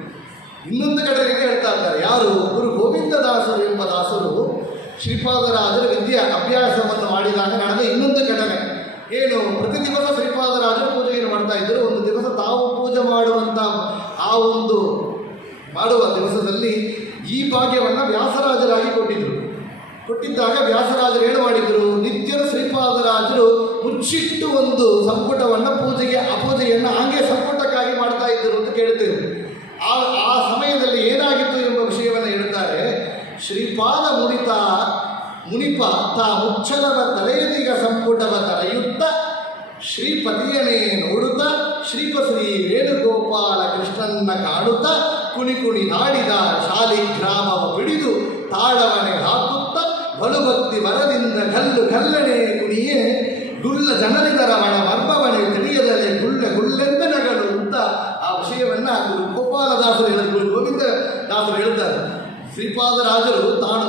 ಇನ್ನೊಂದು ಘಟನೆಗೆ ಹೇಳ್ತಾ ಇದ್ದಾರೆ. ಯಾರು? ಗುರು ಗೋವಿಂದದಾಸರು ಎಂಬ ದಾಸರು ಶ್ರೀಪಾದರಾಜರ ಅಭ್ಯಾಸವನ್ನು ಮಾಡಿದಾಗ ನಡೆದ ಇನ್ನೊಂದು ಘಟನೆ ಏನು? ಪ್ರತಿ ದಿವಸ ಶ್ರೀಪಾದರಾಜರು ಪೂಜೆಯನ್ನು ಮಾಡ್ತಾ ಇದ್ದರು. ಒಂದು ದಿವಸ ತಾವು ಪೂಜೆ ಮಾಡುವಂಥ ಆ ಒಂದು ಮಾಡುವ ದಿವಸದಲ್ಲಿ ಈ ಭಾಗ್ಯವನ್ನು ವ್ಯಾಸರಾಜರಾಗಿ ಕೊಟ್ಟಿದ್ದಾಗ ವ್ಯಾಸರಾಜರು ಏನು ಮಾಡಿದರು? ನಿತ್ಯರು ಶ್ರೀಪಾದರಾಜರು ಮುಚ್ಚಿಟ್ಟು ಒಂದು ಸಂಪುಟವನ್ನು ಪೂಜೆಯನ್ನು ಹಾಗೆ ಸಂಪುಟಕ್ಕಾಗಿ ಮಾಡ್ತಾ ಇದ್ದರು ಅಂತ ಕೇಳ್ತೇವೆ. ಆ ಸಮಯದಲ್ಲಿ ಏನಾಗಿತ್ತು ಎಂಬ ವಿಷಯವನ್ನು ಹೇಳ್ತಾರೆ. ಶ್ರೀಪಾದ ಮುನಿಪ ತಾ ಮುಚ್ಚಲವ ತಲೆಯದಿಗ ಸಂಪುಟವ ತಲೆಯುತ್ತ ಶ್ರೀಪತಿಯನೇ ನೋಡುತ್ತ ಶ್ರೀಪಶ್ರೀ ವೇಣುಗೋಪಾಲ ಕೃಷ್ಣನ್ನ ಕಾಣುತ್ತ ಕುಣಿ ನಾಡಿದ ಶಾಲಿಗ್ರಾಮವ ಬಿಡಿದು ತಾಳವನೆ ಹಾಕುತ್ತ ಬಲುಭಕ್ತಿ ವರದಿಂದ ಗಲ್ಲನೆ ಕುಣಿಯೇ ಗುಲ್ಲ ಜನರಿದರ ಮಣ ಮರ್ಮವನೆ ತಿಳಿಯದಲೆ ಗುಳ್ಳೆಂದ ನಗಲು ಅಂತ ಆ ವಿಷಯವನ್ನು ಗುರು ಗೋಪಾಲದಾಸರು ಗುರು ಗೋವಿಂದದಾಸರು ಹೇಳ್ತಾರೆ. ಶ್ರೀಪಾದರಾಜರು ತಾನು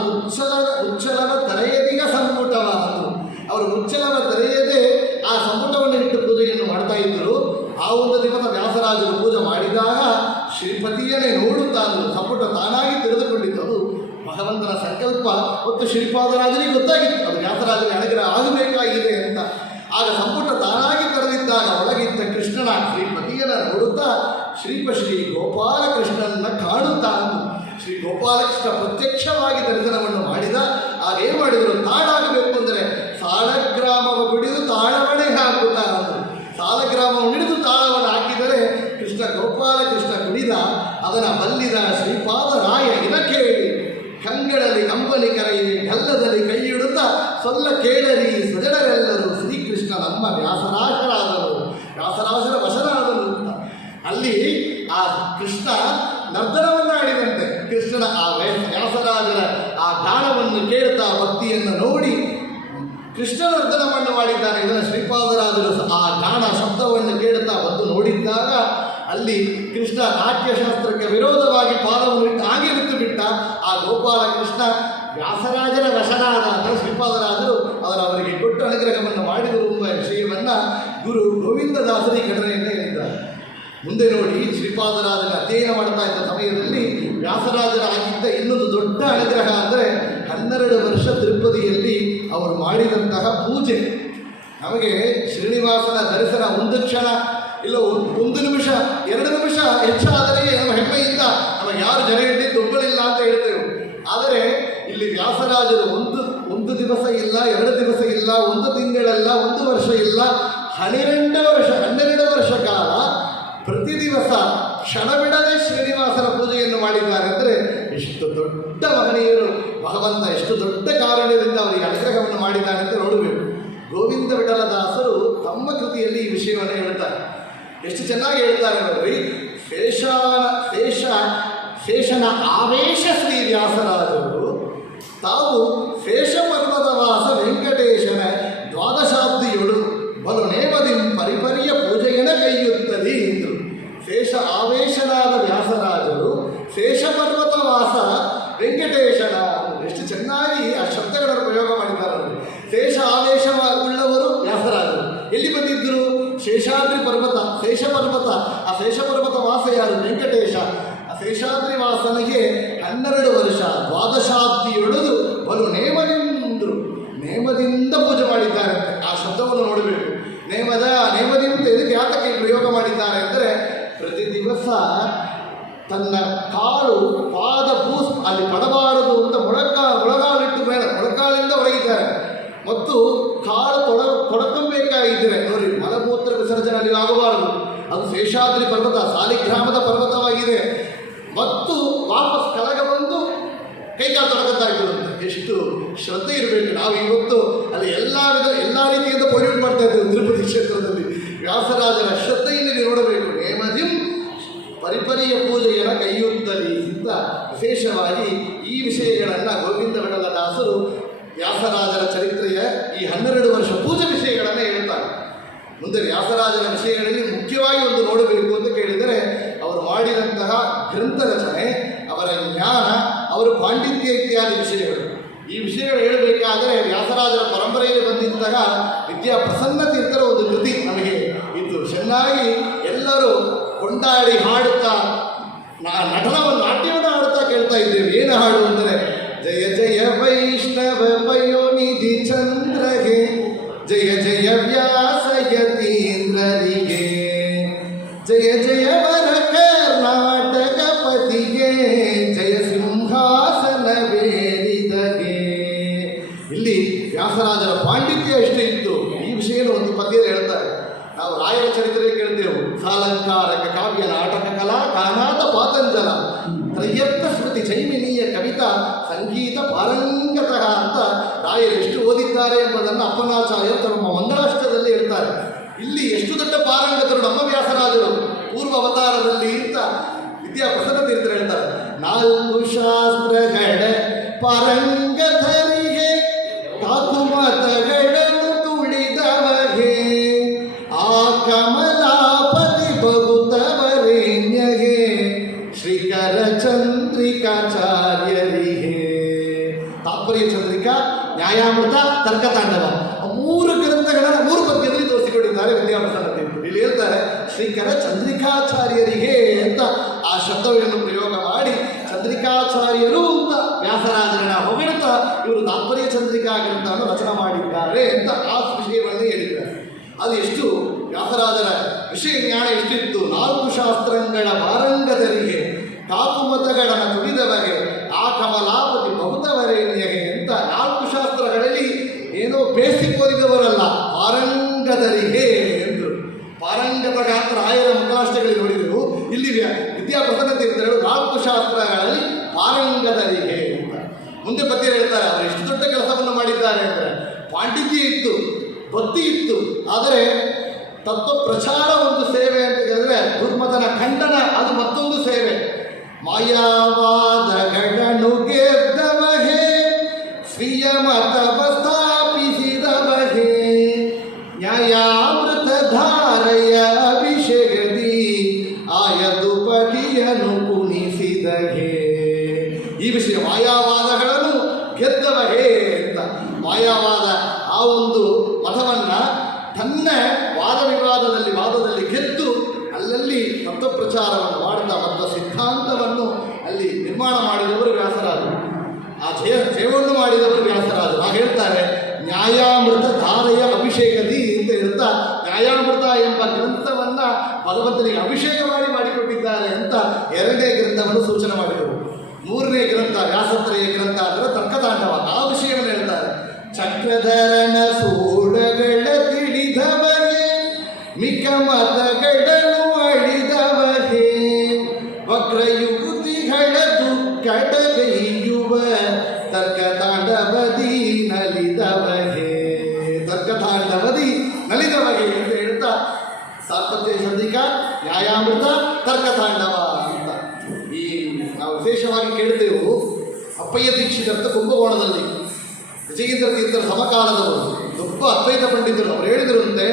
ಮುಚ್ಚಲವ ತಲೆಯದಿಗ ಸಂಪುಟವ ಅಂದರು. ಅವರು ಮುಚ್ಚಲವ ತಲೆಯದೇ ಆ ಸಂಪುಟವನ್ನು ಇಟ್ಟು ಪೂಜೆಯನ್ನು ಮಾಡ್ತಾ ಇದ್ದರು. ಆ ಒಂದು ದಿವಸ ವ್ಯಾಸರಾಜರು ಪೂಜೆ ಮಾಡಿದಾಗ ಶ್ರೀಪತಿಯನ್ನೇ ನೋಡುತ್ತಾ ಅಂದರು. ಸಂಪುಟ ತಾನಾಗಿ ತೆರೆದುಕೊಂಡಿತ್ತು. ಅದು ಭಗವಂತನ ಸಂಕಲ್ಪ. ಮತ್ತು ಶ್ರೀಪಾದರಾಜರಿಗೆ ಗೊತ್ತಾಗಿತ್ತು ಅದು ವ್ಯಾಸರಾಜರಿಗೆ ಅನುಗ್ರಹ ಆಗಬೇಕಾಗಿದೆ ಅಂತ. ಆಗ ಸಂಪುಟ ತಾನಾಗಿ ತೆರೆದಿದ್ದಾಗ ಒಳಗಿದ್ದ ಕೃಷ್ಣನ ಶ್ರೀಪತಿಯನ್ನು ನೋಡುತ್ತಾ ಶ್ರೀ ಗೋಪಾಲಕೃಷ್ಣನನ್ನು ಕಾಣುತ್ತಾ ಅಂದರು. ಶ್ರೀ ಗೋಪಾಲಕೃಷ್ಣ ಪ್ರತ್ಯಕ್ಷವಾಗಿ ದರ್ಶನವನ್ನು ಮಾಡಿದ. ಆಗ ಏನು ಮಾಡಿದರು? ತಾಡಾಗಬೇಕು ಅಂದರೆ ಸಾಲಗ್ರಾಮವ ಬಿಡಿದು ತಾಳವಣೆ ಹಾಕುತ್ತಾ ಅಂದರು. ಸಾಲಗ್ರಾಮವನ್ನು ಹಿಡಿದು ತಾಳವನ್ನು ಹಾಕಿದರೆ ಗೋಪಾಲಕೃಷ್ಣ ಕುಡಿದ. ಅದನ್ನು ಬಲ್ಲಿದ ಶ್ರೀಪಾದರಾಯ ಇದ ಕೇಳಿ ಕಂಗಳಲಿ ಕಂಬನಿ ಕರೆಯಿರಿ ಗಲ್ಲದಲ್ಲಿ ಕೈಯಿಡುತ್ತಾ ಸೊಲ್ಲ ಕೇಳರಿ ಸ್ವಜನರೆಲ್ಲರೂ ಶ್ರೀಕೃಷ್ಣ ನಮ್ಮ ವ್ಯಾಸರಾಜರ ವಶನಾದನು ಅಂತ. ಅಲ್ಲಿ ಆ ಕೃಷ್ಣ ನರ್ದನವನ್ನು ಆಡಿದಂತೆ ಕೃಷ್ಣನ ಆ ವ್ಯಾಸರಾಜರ ಆ ಗಾನವನ್ನು ಕೇಳ್ತಾ ಭಕ್ತಿಯನ್ನು ನೋಡಿ ಕೃಷ್ಣನರ್ಧನವನ್ನು ಮಾಡಿದ್ದಾನೆ. ಇದನ್ನು ಶ್ರೀಪಾದರಾಜರು ಆ ಗಾನ ಶಬ್ದವನ್ನು ಕೇಳುತ್ತಾ ಬಂದು ನೋಡಿದ್ದಾಗ ಅಲ್ಲಿ ಕೃಷ್ಣ ನಾಟ್ಯಶಾಸ್ತ್ರಕ್ಕೆ ವಿರೋಧವಾಗಿ ಪಾದವನ್ನು ಇಟ್ಟು ಹಾಗೆ ಬಿಟ್ಟು ಬಿಟ್ಟ. ಆ ಗೋಪಾಲ ಕೃಷ್ಣ ವ್ಯಾಸರಾಜರ ವಶನಾದ ಅಂದರೆ ಶ್ರೀಪಾದರಾಜರು ಅವರಿಗೆ ಕೊಟ್ಟು ಅನುಗ್ರಹವನ್ನು ಮಾಡಿದರು ಎಂಬ ವಿಷಯವನ್ನು ಗುರು ಗೋವಿಂದದಾಸರು ಈ ಘಟನೆಯನ್ನು ಹೇಳಿದ್ದಾರೆ. ಮುಂದೆ ನೋಡಿ, ಶ್ರೀಪಾದರಾಜನ ಅಧ್ಯಯನ ಮಾಡ್ತಾ ಇದ್ದ ಸಮಯದಲ್ಲಿ ವ್ಯಾಸರಾಜರ ಆಗಿದ್ದ ಇನ್ನೊಂದು ದೊಡ್ಡ ಅನುಗ್ರಹ ಅಂದರೆ 12 ವರ್ಷ ತಿರುಪತಿಯಲ್ಲಿ ಅವರು ಮಾಡಿದಂತಹ ಪೂಜೆ. ನಮಗೆ ಶ್ರೀನಿವಾಸನ ದರ್ಶನ ಒಂದು ಕ್ಷಣ ಇಲ್ಲ 1 ನಿಮಿಷ 2 ನಿಮಿಷ ಹೆಚ್ಚಾದರೆ ನಮ್ಮ ಹೆಮ್ಮೆಯಿಂದ ನಮಗೆ ಯಾರು ಜನ ಹಿಡಿದು ಒಬ್ಬಳಿಲ್ಲ ಅಂತ ಹೇಳ್ತೇವೆ. ಆದರೆ ಇಲ್ಲಿ ವ್ಯಾಸರಾಜರು ಒಂದು ದಿವಸ ಇಲ್ಲ, 2 ದಿವಸ ಇಲ್ಲ, 1 ತಿಂಗಳಲ್ಲ, 1 ವರ್ಷ ಇಲ್ಲ, 12 ವರ್ಷ ಕಾಲ ಪ್ರತಿ ದಿವಸ ಕ್ಷಣ ಬಿಡದೆ ಶ್ರೀನಿವಾಸನ ಪೂಜೆಯನ್ನು ಮಾಡಿದ್ದಾರೆ. ಅಂದರೆ ಎಷ್ಟು ದೊಡ್ಡ ಮಹನೀಯರು, ಭಗವಂತ ಎಷ್ಟು ದೊಡ್ಡ ಕಾರಣದಿಂದ ಅವರಿಗೆ ಅನುಗ್ರಹವನ್ನು ಮಾಡಿದ್ದಾನೆ ಅಂತ ನೋಡಬೇಕು. ಗೋವಿಂದ ವಿಠಲದಾಸರು ತಮ್ಮ ಕೃತಿಯಲ್ಲಿ ಈ ವಿಷಯವನ್ನು ಹೇಳ್ತಾರೆ. ಎಷ್ಟು ಚೆನ್ನಾಗಿ ಹೇಳ್ತಾರೆ ನೋಡ್ರಿ. ಶೇಷನ ಆವೇಶ ಶ್ರೀ ವ್ಯಾಸರಾಜರು ತಾವು ಶೇಷ ಪರ್ವತ ವಾಸ ವೆಂಕಟೇಶನ ದ್ವಾದಶಾಬ್ದಿಯೊಳು ಬಲು ನೇಮದಿ ಪರಿಪರಿಯ ಪೂಜೆಯನ ಕೈಯುತ್ತದೆ ಎಂದರು. ಶೇಷ ಆವೇಶನಾದ ವ್ಯಾಸರಾಜರು ಶೇಷ ಪರ್ವತ ವಾಸ ವೆಂಕಟೇಶನ, ಎಷ್ಟು ಚೆನ್ನಾಗಿ ಆ ಶಬ್ದಗಳನ್ನು ಪ್ರಯೋಗ ಮಾಡಿದ್ದಾರೆ. ಶೇಷ ಆವೇಶ ಉಳ್ಳವರು ವ್ಯಾಸರಾಜರು ಎಲ್ಲಿ ಬಂದಿದ್ದರು? ಶೇಷಾದ್ರಿ ಪರ್ವತ, ಶೇಷ ಪರ್ವತ. ಆ ಶೇಷ ಪರ್ವತ ವಾಸ ಯಾರು? ವೆಂಕಟೇಶ. ಆ ಶೇಷಾದ್ರಿ ವಾಸನಿಗೆ 12 ವರ್ಷ ದ್ವಾದಶಾಬ್ದಿಯೊಳದು ಬಲು ನೇಮದಿಂದರು, ನೇಮದಿಂದ ಪೂಜೆ ಮಾಡಿದ್ದಾರೆ. ಆ ಶಬ್ದವನ್ನು ನೋಡಬೇಕು. ನೇಮದಿಂದ ಇದಕ್ಕೆ ಯಾತಕ್ಕೆ ಪ್ರಯೋಗ ಮಾಡಿದ್ದಾರೆ ಅಂದರೆ, ಪ್ರತಿ ದಿವಸ ತನ್ನ ಕಾಲು ಪಾದ ಅಲ್ಲಿ ಪಡಬಾರದು ಅಂತ ಮೊಳಗಾಲಿಟ್ಟು ಮೇಲೆ ಮೊಳಕಾಲಿಂದ ಒಳಗಿದ್ದಾರೆ. ಮತ್ತು ಕಾಲು ತೊಡಕಬೇಕಾಗಿದ್ದರೆ ನೋಡಿ, ಮಲಮೂತ್ರ ವಿಸರ್ಜನೆ ಅಲ್ಲಿ ಆಗಬಾರದು. ಅದು ಶೇಷಾದ್ರಿ ಪರ್ವತ, ಸಾಲಿಗ್ರಾಮದ ಪರ್ವತವಾಗಿದೆ. ಮತ್ತು ವಾಪಸ್ ಕೆಳಗೆ ಬಂದು ಕೈಕಾಲು ತೊಡಕತ್ತಾಗಿರುವಂತೆ ಎಷ್ಟು ಶ್ರದ್ಧೆ ಇರಬೇಕು. ನಾವು ಇವತ್ತು ಅಲ್ಲಿ ಎಲ್ಲ ರೀತಿಯಿಂದ ಪೊಲ್ಯೂಟ್ ಮಾಡ್ತಾ ಇದ್ದೇವೆ ತಿರುಪತಿ ಕ್ಷೇತ್ರದಲ್ಲಿ. ವ್ಯಾಸರಾಜರ ಶ್ರದ್ಧೆಯಲ್ಲಿ ನೋಡಬೇಕು. ನೇಮದಿಂ ಪರಿಪರಿಯ ಪೂಜೆಯನ್ನ ಕೈಯುತ್ತಲಿ ಅಂತ ವಿಶೇಷವಾಗಿ ಈ ವಿಷಯಗಳನ್ನು ಗೋವಿಂದ ವಿಠಲದಾಸರು ವ್ಯಾಸರಾಜರ ಚರಿತ್ರೆಯ ಈ 12 ವರ್ಷ ಪೂಜೆ ವಿಷಯಗಳನ್ನು ಹೇಳ್ತಾರೆ. ಮುಂದೆ ವ್ಯಾಸರಾಜರ ವಿಷಯಗಳಲ್ಲಿ ಮುಖ್ಯವಾಗಿ ಒಂದು ನೋಡಬೇಕು ಅಂತ ಕೇಳಿದರೆ, ಅವರು ಮಾಡಿದಂತಹ ಗ್ರಂಥ ರಚನೆ, ಅವರ ಜ್ಞಾನ, ಅವರ ಪಾಂಡಿತ್ಯ ಇತ್ಯಾದಿ ವಿಷಯಗಳು. ಈ ವಿಷಯಗಳು ಹೇಳಬೇಕಾದರೆ ವ್ಯಾಸರಾಜರ ಪರಂಪರೆಯಲ್ಲಿ ಬಂದಿದ್ದಾಗ ವಿದ್ಯಾ ಪ್ರಸನ್ನ ತೀರ್ಥರ ಒಂದು ಕೃತಿ ನಮಗೆ ಇತ್ತು. ಚೆನ್ನಾಗಿ ಎಲ್ಲರೂ ಕೊಂಡಾಡಿ ಹಾಡುತ್ತಾ ನಾಟ್ಯವನ್ನು ಹಾಡುತ್ತಾ ಕೇಳ್ತಾ ಇದ್ದೇವೆ. ಏನು ಹಾಡು ಅಂದರೆ, ಜಯ ಜಯ ವೈಷ್ಣವ ಪಯೋನಿಧಿ ಚಂದ್ರಗೆ, ಜಯ ಜಯ ವ್ಯಾಸ ಯತೀಂದ್ರರಿಗೆ, ಜಯ ಜಯ ವರ ಕರ್ನಾಟಕ ಪತಿಗೆ, ಜಯ ಸಿಂಹಾಸನ ಬೇರಿದಗೆ. ಇಲ್ಲಿ ವ್ಯಾಸರಾಜರ ಪಾಂಡಿತ್ಯ ಎಷ್ಟು ಇತ್ತು ಈ ವಿಷಯ ಒಂದು ಪದ್ಯದಲ್ಲಿ ಹೇಳ್ತಾರೆ. ನಾವು ರಾಯರ ಚರಿತ್ರೆ ಕೇಳ್ತೇವೆ. ಸಾಲಂಕಾರಕ ಕಾವ್ಯ ನಾಟಕ ಕಲಾ ಕಾನಾದ ಪಾತಂಜಲ ತ್ರಯರ್ಥ ಸ್ಮೃತಿ ಜೈಮಿನೀಯ ಕವಿತಾ ಸಂಗೀತ ಪಾರಂಗತಃ ಅಂತ ರಾಯರು ಎಷ್ಟು ಓದಿದ್ದಾರೆ ಎಂಬುದನ್ನು ಅಪ್ಪನಾಚಾರ್ಯರು ತಮ್ಮ ಮಂಗಳಾಷ್ಟದಲ್ಲಿ ಹೇಳ್ತಾರೆ. ಇಲ್ಲಿ ಎಷ್ಟು ದೊಡ್ಡ ಪಾರಂಗತರು ನಮ್ಮ ವ್ಯಾಸರಾಜರು ಪೂರ್ವ ಅವತಾರದಲ್ಲಿ ಅಂತ ವಿದ್ಯಾ ಪ್ರಸನ್ನ ತೀರ್ಥರು ಹೇಳ್ತಾರೆ. 4 ಶಾಸ್ತ್ರಗಳ ಪಾರಂಗತರಿಗೆ ಕಾಕುಮತಗಳನ್ನು ತುಳಿದವಗೆ, ಆ ಕಮಲಾಪತಿ ಬಹುತವರೇಣ್ಯಗೆ, ಶ್ರೀಕರ ಚಂದ್ರಿಕಾಚಾರ್ಯರಿಗೆ. ತಾತ್ಪರ್ಯ ಚಂದ್ರಿಕಾ, ನ್ಯಾಯಾಮೃತ, ತರ್ಕತಾಂಡವ 3 ಗ್ರಂಥಗಳನ್ನು 3 ಪದ್ಯದಲ್ಲಿ ತೋರಿಸಿಕೊಂಡಿದ್ದಾರೆ ವಿದ್ಯಾಪ್ರಸನ್ನ ತೀರ್ಥರು. ಇಲ್ಲಿ ಹೇಳ್ತಾರೆ ಶ್ರೀಕರ ಚಂದ್ರಿಕಾಚಾರ್ಯರಿಗೆ ಅಂತ ಆ ಶಬ್ದವನ್ನು ಪ್ರಯೋಗ ಮಾಡಿ ಚಂದ್ರಿಕಾಚಾರ್ಯರು ಅಂತ ವ್ಯಾಸರಾಜರನ್ನ ಹೊಗಳುತ್ತಾ ಇವರು ತಾತ್ಪರ್ಯ ಚಂದ್ರಿಕಾ ಗ್ರಂಥವನ್ನು ರಚನೆ ಮಾಡಿದ್ದಾರೆ ಅಂತ ಆ ವಿಷಯವನ್ನು ಹೇಳಿದ್ದಾರೆ. ಅದು ಎಷ್ಟು ವ್ಯಾಸರಾಜರ ವಿಷಯ ಜ್ಞಾನ ಎಷ್ಟಿತ್ತು. 4 ಶಾಸ್ತ್ರಗಳ ಪಾರಂಗತರಿಗೆ, ಕಾಕುಮತಗಳನ್ನು ತುಳಿದವಗೆ, ಆ ಕಮಲಾಪತಿ ಬಹುತವರೇಣ್ಯಗೆ ಅಂತ 4 ಶಾಸ್ತ್ರಗಳಲ್ಲಿ ಏನೋ ಬೇಸಿಕ್ ಓದಿದವರಲ್ಲ, ಪಾರಂಗತರಿಗೆ ಎಂದು. ಪಾರಂಗತ ಗಾತ್ರ ರಾಯರ ಮುಖಾಷ್ಟಗಳಲ್ಲಿ ನೋಡಿದೆವು. ಇಲ್ಲಿ ವಿದ್ಯಾಪ್ರಸನ್ನ ತೀರ್ಥರು 4 ಶಾಸ್ತ್ರಗಳಲ್ಲಿ ಪಾರಂಗತರಿಗೆ ಅಂತ. ಮುಂದೆ ಪದ್ಯ ಹೇಳ್ತಾರೆ, ಅವರು ಎಷ್ಟು ದೊಡ್ಡ ಕೆಲಸವನ್ನು ಮಾಡಿದ್ದಾರೆ ಅಂದರೆ, ಪಾಂಡಿತ್ಯ ಇತ್ತು, ಭಕ್ತಿ ಇತ್ತು, ಆದರೆ ತತ್ವ ಪ್ರಚಾರ ಒಂದು ಸೇವೆ ಅಂತ ಹೇಳಿದ್ರೆ ದುರ್ಮತನ ಖಂಡನ ಅದು ಮತ್ತೊಂದು ಸೇವೆ. ಮಾಯಾವಾದಗಳನ್ನು ಗೆದ್ದವಹೇ, ಶ್ರೀಯ ಮತವ ಸ್ಥಾಪಿಸಿದವಹೇ, ನ್ಯಾಯಾಮೃತ ಧಾರೆಯ ಅಭಿಷೇಕದಿ ಆಯದುಪತಿಯನ್ನು ಕುಣಿಸಿದಹೇ. ಈ ವಿಷಯ ಮಾಯಾವಾದಗಳನ್ನು ಗೆದ್ದವಹೇ ಅಂತ. ಮಾಯಾವಾದ ಆ ಒಂದು ಮತವನ್ನ ತನ್ನ ವಾದದಲ್ಲಿ ಗೆದ್ದು ಅಲ್ಲಲ್ಲಿ ತತ್ವಪ್ರಚಾರವನ್ನು ಮಾಡ್ತಾ ಮಧ್ವ ಸಿದ್ಧಾಂತವನ್ನು ಅಲ್ಲಿ ನಿರ್ಮಾಣ ಮಾಡಿದವರು ವ್ಯಾಸರಾಜರು. ಆ ಜಯವನ್ನು ಮಾಡಿದವರು ವ್ಯಾಸರಾಜರು. ಹಾಗೆ ಹೇಳ್ತಾರೆ, ನ್ಯಾಯಾಮೃತ ಧಾರೆಯ ಅಭಿಷೇಕದಿ ಅಂತ ಹೇಳ್ತಾ, ನ್ಯಾಯಾಮೃತ ಎಂಬ ಗ್ರಂಥವನ್ನ ಭಗವಂತನಿಗೆ ಅಭಿಷೇಕ ಮಾಡಿಕೊಟ್ಟಿದ್ದಾರೆ ಅಂತ ಎರಡನೇ ಗ್ರಂಥವನ್ನು ಸೂಚನೆ ಮಾಡಿದರು. ಮೂರನೇ ಗ್ರಂಥ ವ್ಯಾಸತ್ರಯ ಗ್ರಂಥ ಅಂದರೆ ತರ್ಕತಾಂಡವ, ಆ ವಿಷಯವನ್ನು ಹೇಳ್ತಾರೆ. ಚಕ್ರಧರನ ಸೂಡಗಳ ತಿಳಿದವರೇ, ಮಿಕ ಮತಗಳನ್ನು ಅಳಿದವರೇ, ವಕ್ರಯುಗುತಿಗಳ ದುಃಖಡಗೈಯುವ ತರ್ಕತಾಂಡವದಿ ನಲಿದವರೇ, ತರ್ಕತಾಂಡವದಿ ನಲಿದವರೇ ಅಂತ ಹೇಳ್ತಾ ತಾತ್ಪರ್ಯ ಸಂಧಿಕ, ನ್ಯಾಯಾಮೃತ, ತರ್ಕತಾಂಡವ ಅಂತ. ಈ ನಾವು ವಿಶೇಷವಾಗಿ ಕೇಳ್ತೇವೆ, ಅಪ್ಪಯ್ಯ ದೀಕ್ಷಿತರ್ಥ ಕುಂಭಕೋಣದಲ್ಲಿ ವಿಜಯೇಂದ್ರ ತೀರ್ಥರ ಸಮಕಾಲದವರು ದೊಡ್ಡ ಅದ್ವೈತ ಪಂಡಿತರು. ಅವರು ಹೇಳಿದರಂತೆ,